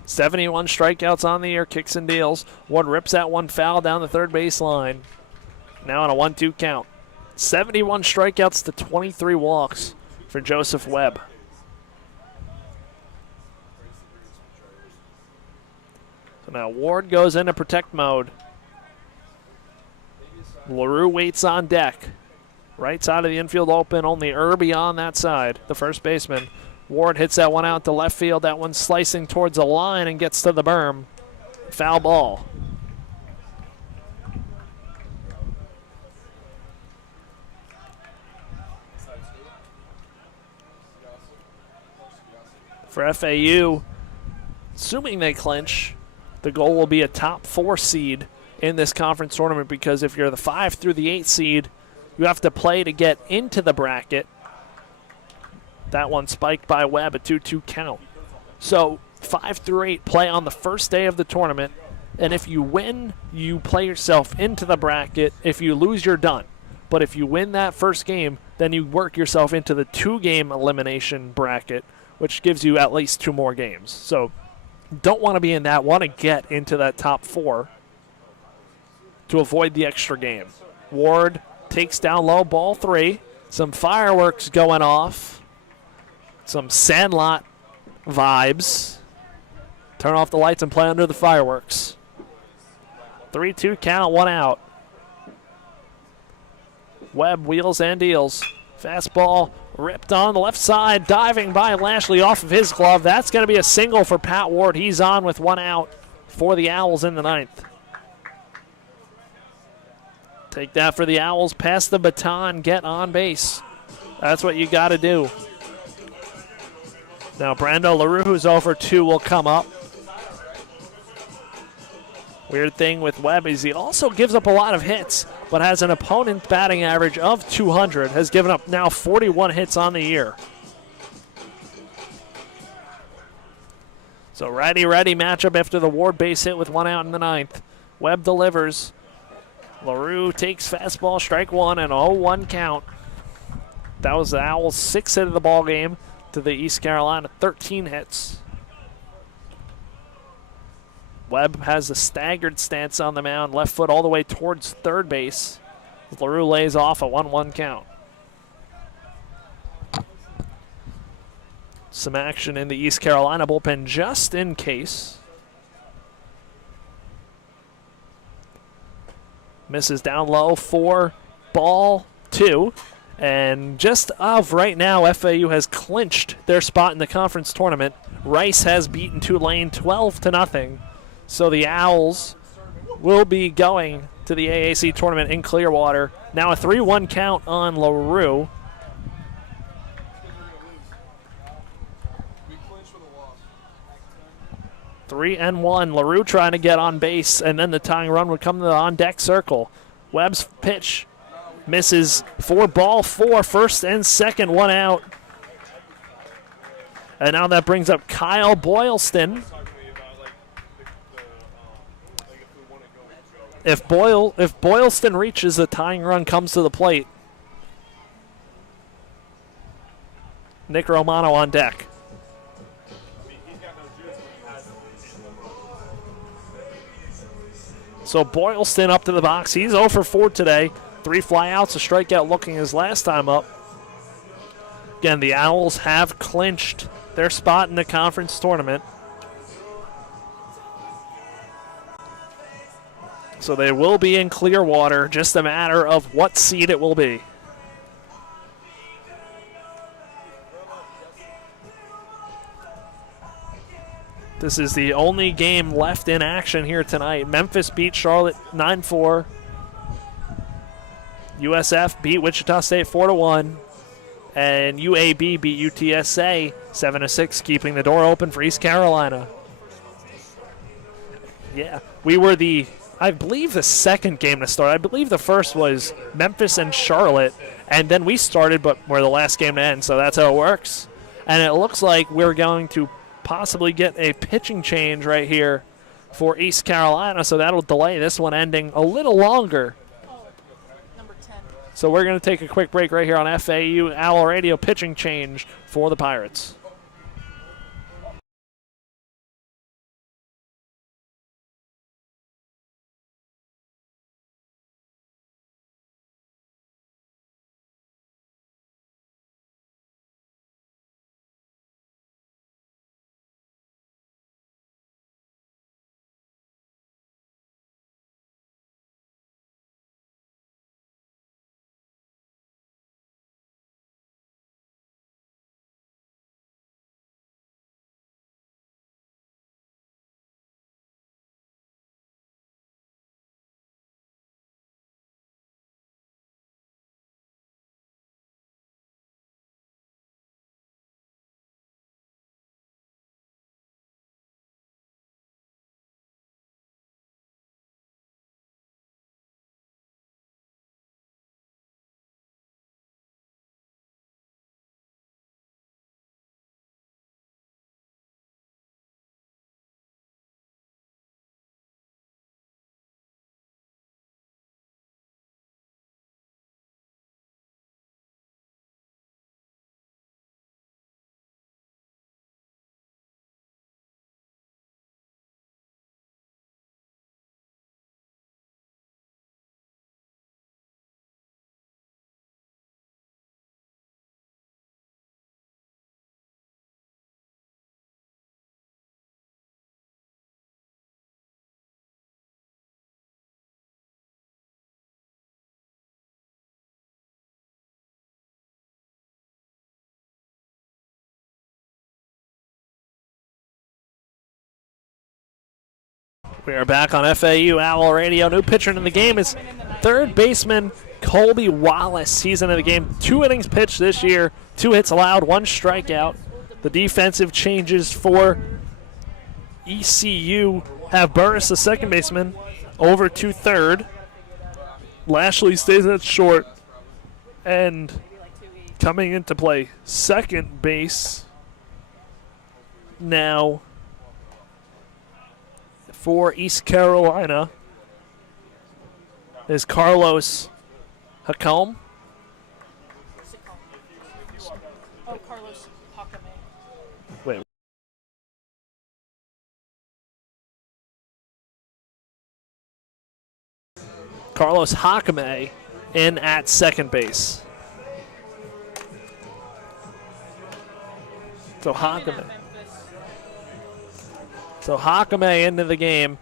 71 strikeouts on the year, kicks and deals. Ward rips that one foul down the third baseline. Now on a 1-2 count. 71 strikeouts to 23 walks for Joseph Webb. So now Ward goes into protect mode. LaRue waits on deck. Right side of the infield open, only Irby on that side, the first baseman. Ward hits that one out to left field. That one's slicing towards the line and gets to the berm. Foul ball. For FAU, assuming they clinch, the goal will be a top 4 seed in this conference tournament, because if you're the 5 through the 8 seed, you have to play to get into the bracket. That one spiked by Webb, a 2-2 count. So 5 through 8 play on the first day of the tournament, and if you win, you play yourself into the bracket. If you lose, you're done. But if you win that first game, then you work yourself into the 2-game elimination bracket, which gives you at least 2 more games. So don't want to be in that, want to get into that top 4 to avoid the extra game. Ward takes down low, ball 3. Some fireworks going off. Some Sandlot vibes. Turn off the lights and play under the fireworks. 3-2 count, 1 out. Webb wheels and deals. Fastball ripped on the left side, diving by Lashley off of his glove. That's going to be a single for Pat Ward. He's on with 1 out for the Owls in the 9th. Take that for the Owls. Pass the baton, get on base. That's what you got to do. Now Brando LaRue, who's over 2, will come up. Weird thing with Webb is he also gives up a lot of hits, but has an opponent batting average of 200, has given up now 41 hits on the year. So righty-righty matchup after the Ward base hit with 1 out in the 9th. Webb delivers. LaRue takes fastball, strike 1, and 0-1 count. That was the Owls' 6th hit of the ball game to the East Carolina 13 hits. Webb has a staggered stance on the mound, left foot all the way towards third base. LaRue lays off a 1-1 count. Some action in the East Carolina bullpen just in case. Misses down low for ball 2. And just of right now, FAU has clinched their spot in the conference tournament. Rice has beaten Tulane 12-0. So the Owls will be going to the AAC tournament in Clearwater. Now a 3-1 count on LaRue. We clinched with a loss. 3-1. LaRue trying to get on base, and then the tying run would come to the on-deck circle. Webb's pitch misses for ball 4, first and second, 1 out. And now that brings up Kyle Boylston. If Boylston reaches, the tying run comes to the plate. Nick Romano on deck. So Boylston up to the box. He's 0 for 4 today. 3 flyouts, a strikeout looking his last time up. Again, the Owls have clinched their spot in the conference tournament. So they will be in Clearwater, just a matter of what seed it will be. This is the only game left in action here tonight. Memphis beat Charlotte 9-4. USF beat Wichita State 4-1. And UAB beat UTSA 7-6, keeping the door open for East Carolina. Yeah, we were I believe the second game to start. I believe the first was Memphis and Charlotte, and then we started, but we're the last game to end, so that's how it works. And it looks like we're going to possibly get a pitching change right here for East Carolina, so that'll delay this one ending a little longer. Number 10. So we're going to take a quick break right here on FAU Owl Radio. Pitching change for the Pirates. We are back on FAU Owl Radio. New pitcher in the game is third baseman Colby Wallace. He's into the game. 2 innings pitched this year, 2 hits allowed, 1 strikeout. The defensive changes for ECU have Burris, the second baseman, over to third. Lashley stays at short. And coming into play, second base now for East Carolina is Carlos Hacombe. Oh, Carlos Hockamay. Wait. Carlos Hockamay in at second base. So Hockamay into the game.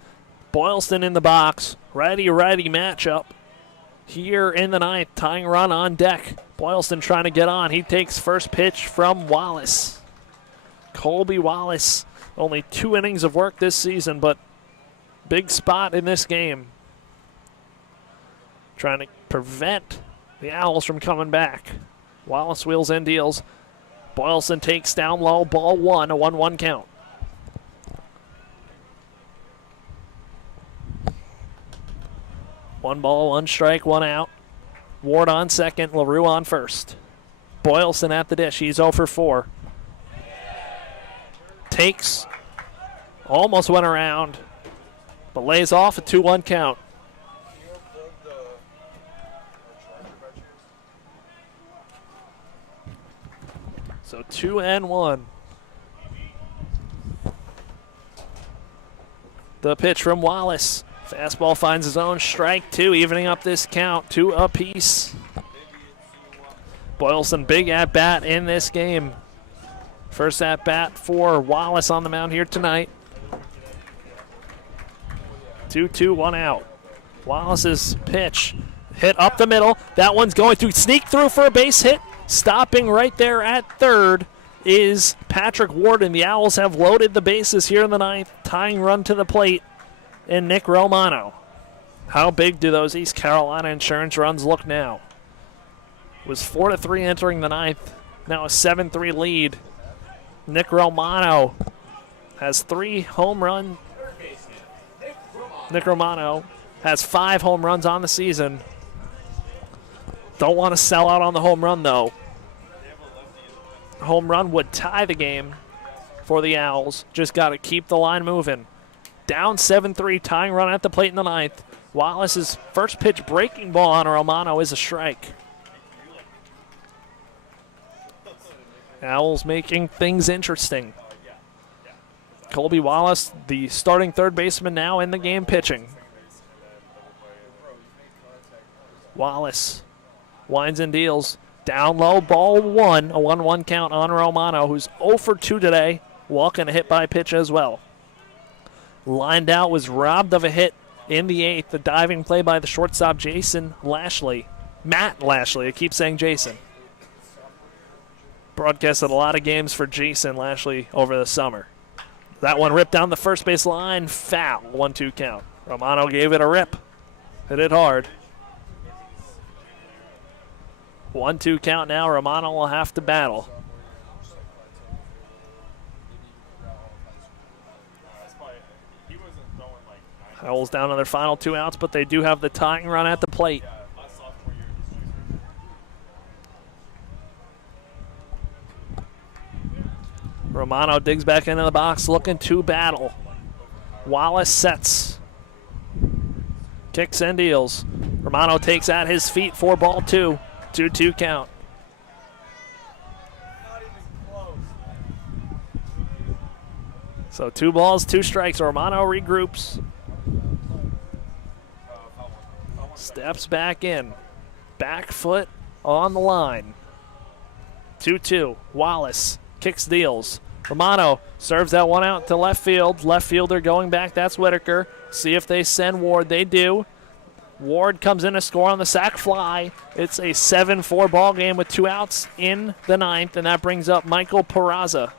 Boylston in the box. Righty matchup here in the ninth. Tying run on deck. Boylston trying to get on. He takes first pitch from Wallace. Colby Wallace, only 2 innings of work this season, but big spot in this game. Trying to prevent the Owls from coming back. Wallace wheels and deals. Boylston takes down low, ball 1, a 1-1 count. One ball, 1 strike, 1 out. Ward on second, LaRue on first. Boylston at the dish. He's 0 for 4. Takes, almost went around, but lays off a 2-1 count. So 2-1. The pitch from Wallace. Fastball finds his own, strike two, evening up this count, 2 apiece. Boylston, big at bat in this game. First at bat for Wallace on the mound here tonight. 2-2, 1 out. Wallace's pitch hit up the middle. That one's going to sneak through for a base hit. Stopping right there at third is Patrick Warden. The Owls have loaded the bases here in the ninth. Tying run to the plate in Nick Romano. How big do those East Carolina insurance runs look now? It was 4-3 entering the ninth. Now a 7-3 lead. Nick Romano has 3 home runs. Nick Romano has 5 home runs on the season. Don't want to sell out on the home run, though. Home run would tie the game for the Owls. Just got to keep the line moving. Down 7-3, tying run at the plate in the ninth. Wallace's first pitch breaking ball on Romano is a strike. Owls making things interesting. Colby Wallace, the starting third baseman now in the game, pitching. Wallace winds and deals. Down low, ball 1. A 1-1 count on Romano, who's 0 for 2 today. Walking a hit by pitch as well. Lined out, was robbed of a hit in the 8th. The diving play by the shortstop, Jason Lashley. Matt Lashley, I keep saying Jason. Broadcasted a lot of games for Jason Lashley over the summer. That one ripped down the first base line, foul, 1-2 count. Romano gave it a rip, hit it hard. 1-2 count now, Romano will have to battle. Owls down on their final 2 outs, but they do have the tying run at the plate. Romano digs back into the box, looking to battle. Wallace sets. Kicks and deals. Romano takes at his feet for ball 2. 2-2 count. So 2 balls, 2 strikes. Romano regroups. Steps back in. Back foot on the line. 2-2. Wallace kicks, deals. Romano serves that one out to left field. Left fielder going back. That's Whitaker. See if they send Ward. They do. Ward comes in to score on the sac fly. It's a 7-4 ball game with 2 outs in the ninth, and that brings up Michael Peraza.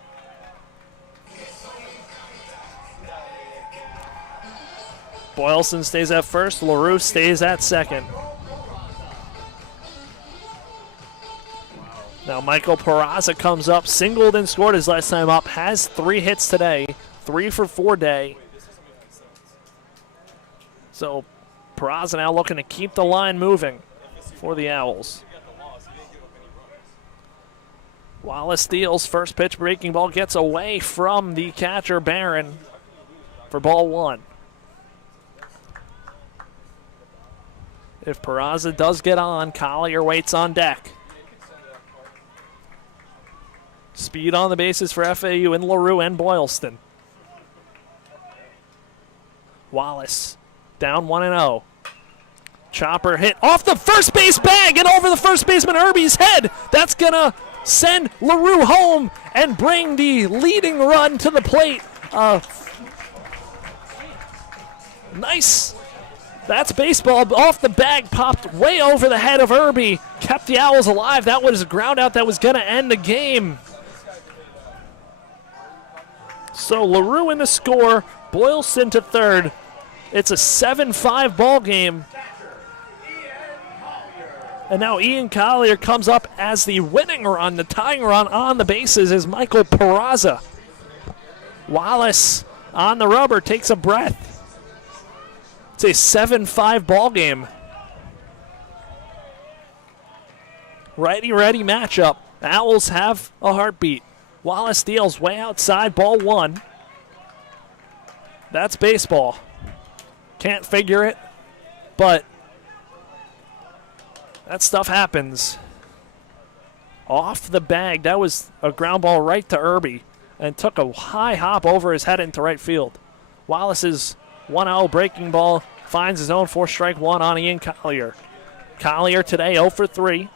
Boylston stays at first. LaRue stays at second. Now Michael Peraza comes up, singled and scored his last time up, has 3 hits today, 3 for 4 day. So Peraza now looking to keep the line moving for the Owls. Wallace steals, first pitch breaking ball, gets away from the catcher Barron for ball 1. If Peraza does get on, Collier waits on deck. Speed on the bases for FAU in LaRue and Boylston. Wallace down 1-0. Chopper hit off the first base bag and over the first baseman Irby's head. That's going to send LaRue home and bring the leading run to the plate. Nice. That's baseball off the bag, popped way over the head of Irby. Kept the Owls alive. That was a ground out that was going to end the game. So LaRue in the score, Boylston to third. It's a 7-5 ball game. And now Ian Collier comes up as the winning run. The tying run on the bases is Michael Peraza. Wallace on the rubber, takes a breath. It's a 7-5 ball game. Righty-righty matchup. Owls have a heartbeat. Wallace deals way outside, ball 1. That's baseball. Can't figure it, but that stuff happens. off the bag. That was a ground ball right to Irby and took a high hop over his head into right field. Wallace's 1-0 breaking ball finds his own 4-strike one on Ian Collier. Collier today 0 for 3.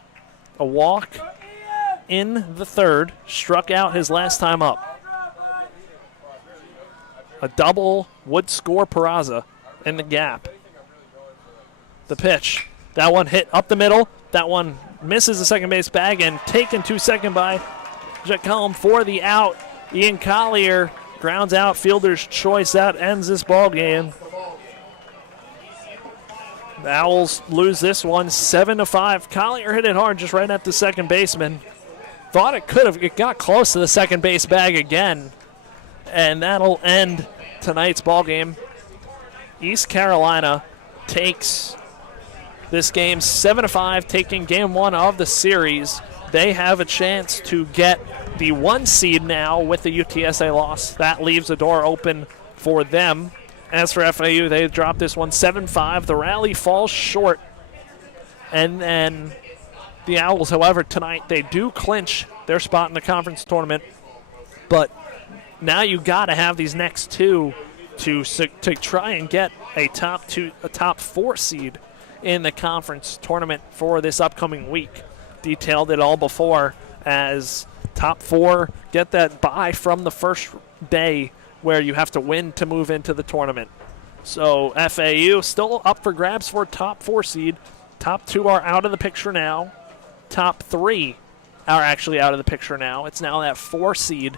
A walk in the third. Struck out his last time up. A double would score Peraza in the gap. The pitch. That one hit up the middle. That one misses the second base bag and taken to second by Jacome for the out. Ian Collier grounds out, fielder's choice. That ends this ball game. The Owls lose this one 7-5. Collier hit it hard just right at the second baseman. Thought it got close to the second base bag again. And that'll end tonight's ball game. East Carolina takes this game 7-5, taking game one of the series. They have a chance to get the 1 seed now with the UTSA loss. That leaves the door open for them. As for FAU, they drop this one 7-5. The rally falls short. And then the Owls, however, tonight, they do clinch their spot in the conference tournament. But now you got to have these next two to try and get a top 4 seed in the conference tournament for this upcoming week. Detailed it all before, as top 4 get that bye from the first day where you have to win to move into the tournament. So FAU still up for grabs for top 4 seed. Top 2 are out of the picture now. Top 3 are actually out of the picture now. It's now that 4 seed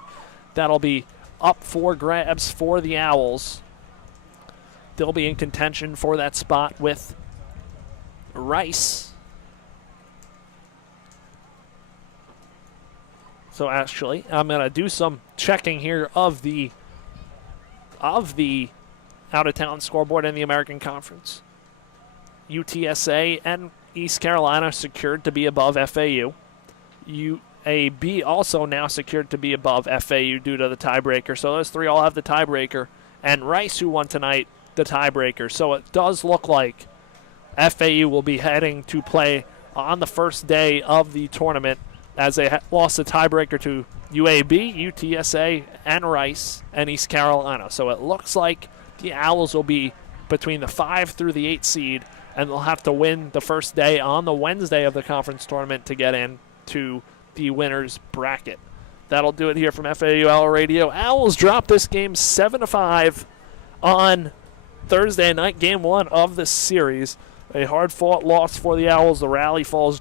that'll be up for grabs for the Owls. They'll be in contention for that spot with Rice. So actually, I'm going to do some checking here of the out-of-town scoreboard in the American Conference. UTSA and East Carolina secured to be above FAU. UAB also now secured to be above FAU due to the tiebreaker. So those 3 all have the tiebreaker. And Rice, who won tonight, the tiebreaker. So it does look like FAU will be heading to play on the first day of the tournament, as they lost the tiebreaker to UAB, UTSA, and Rice, and East Carolina. So it looks like the Owls will be between the 5 through the 8 seed, and they'll have to win the first day on the Wednesday of the conference tournament to get in to the winner's bracket. That'll do it here from FAU Owl Radio. Owls drop this game 7-5 on Thursday night, game 1 of the series. A hard-fought loss for the Owls. The rally falls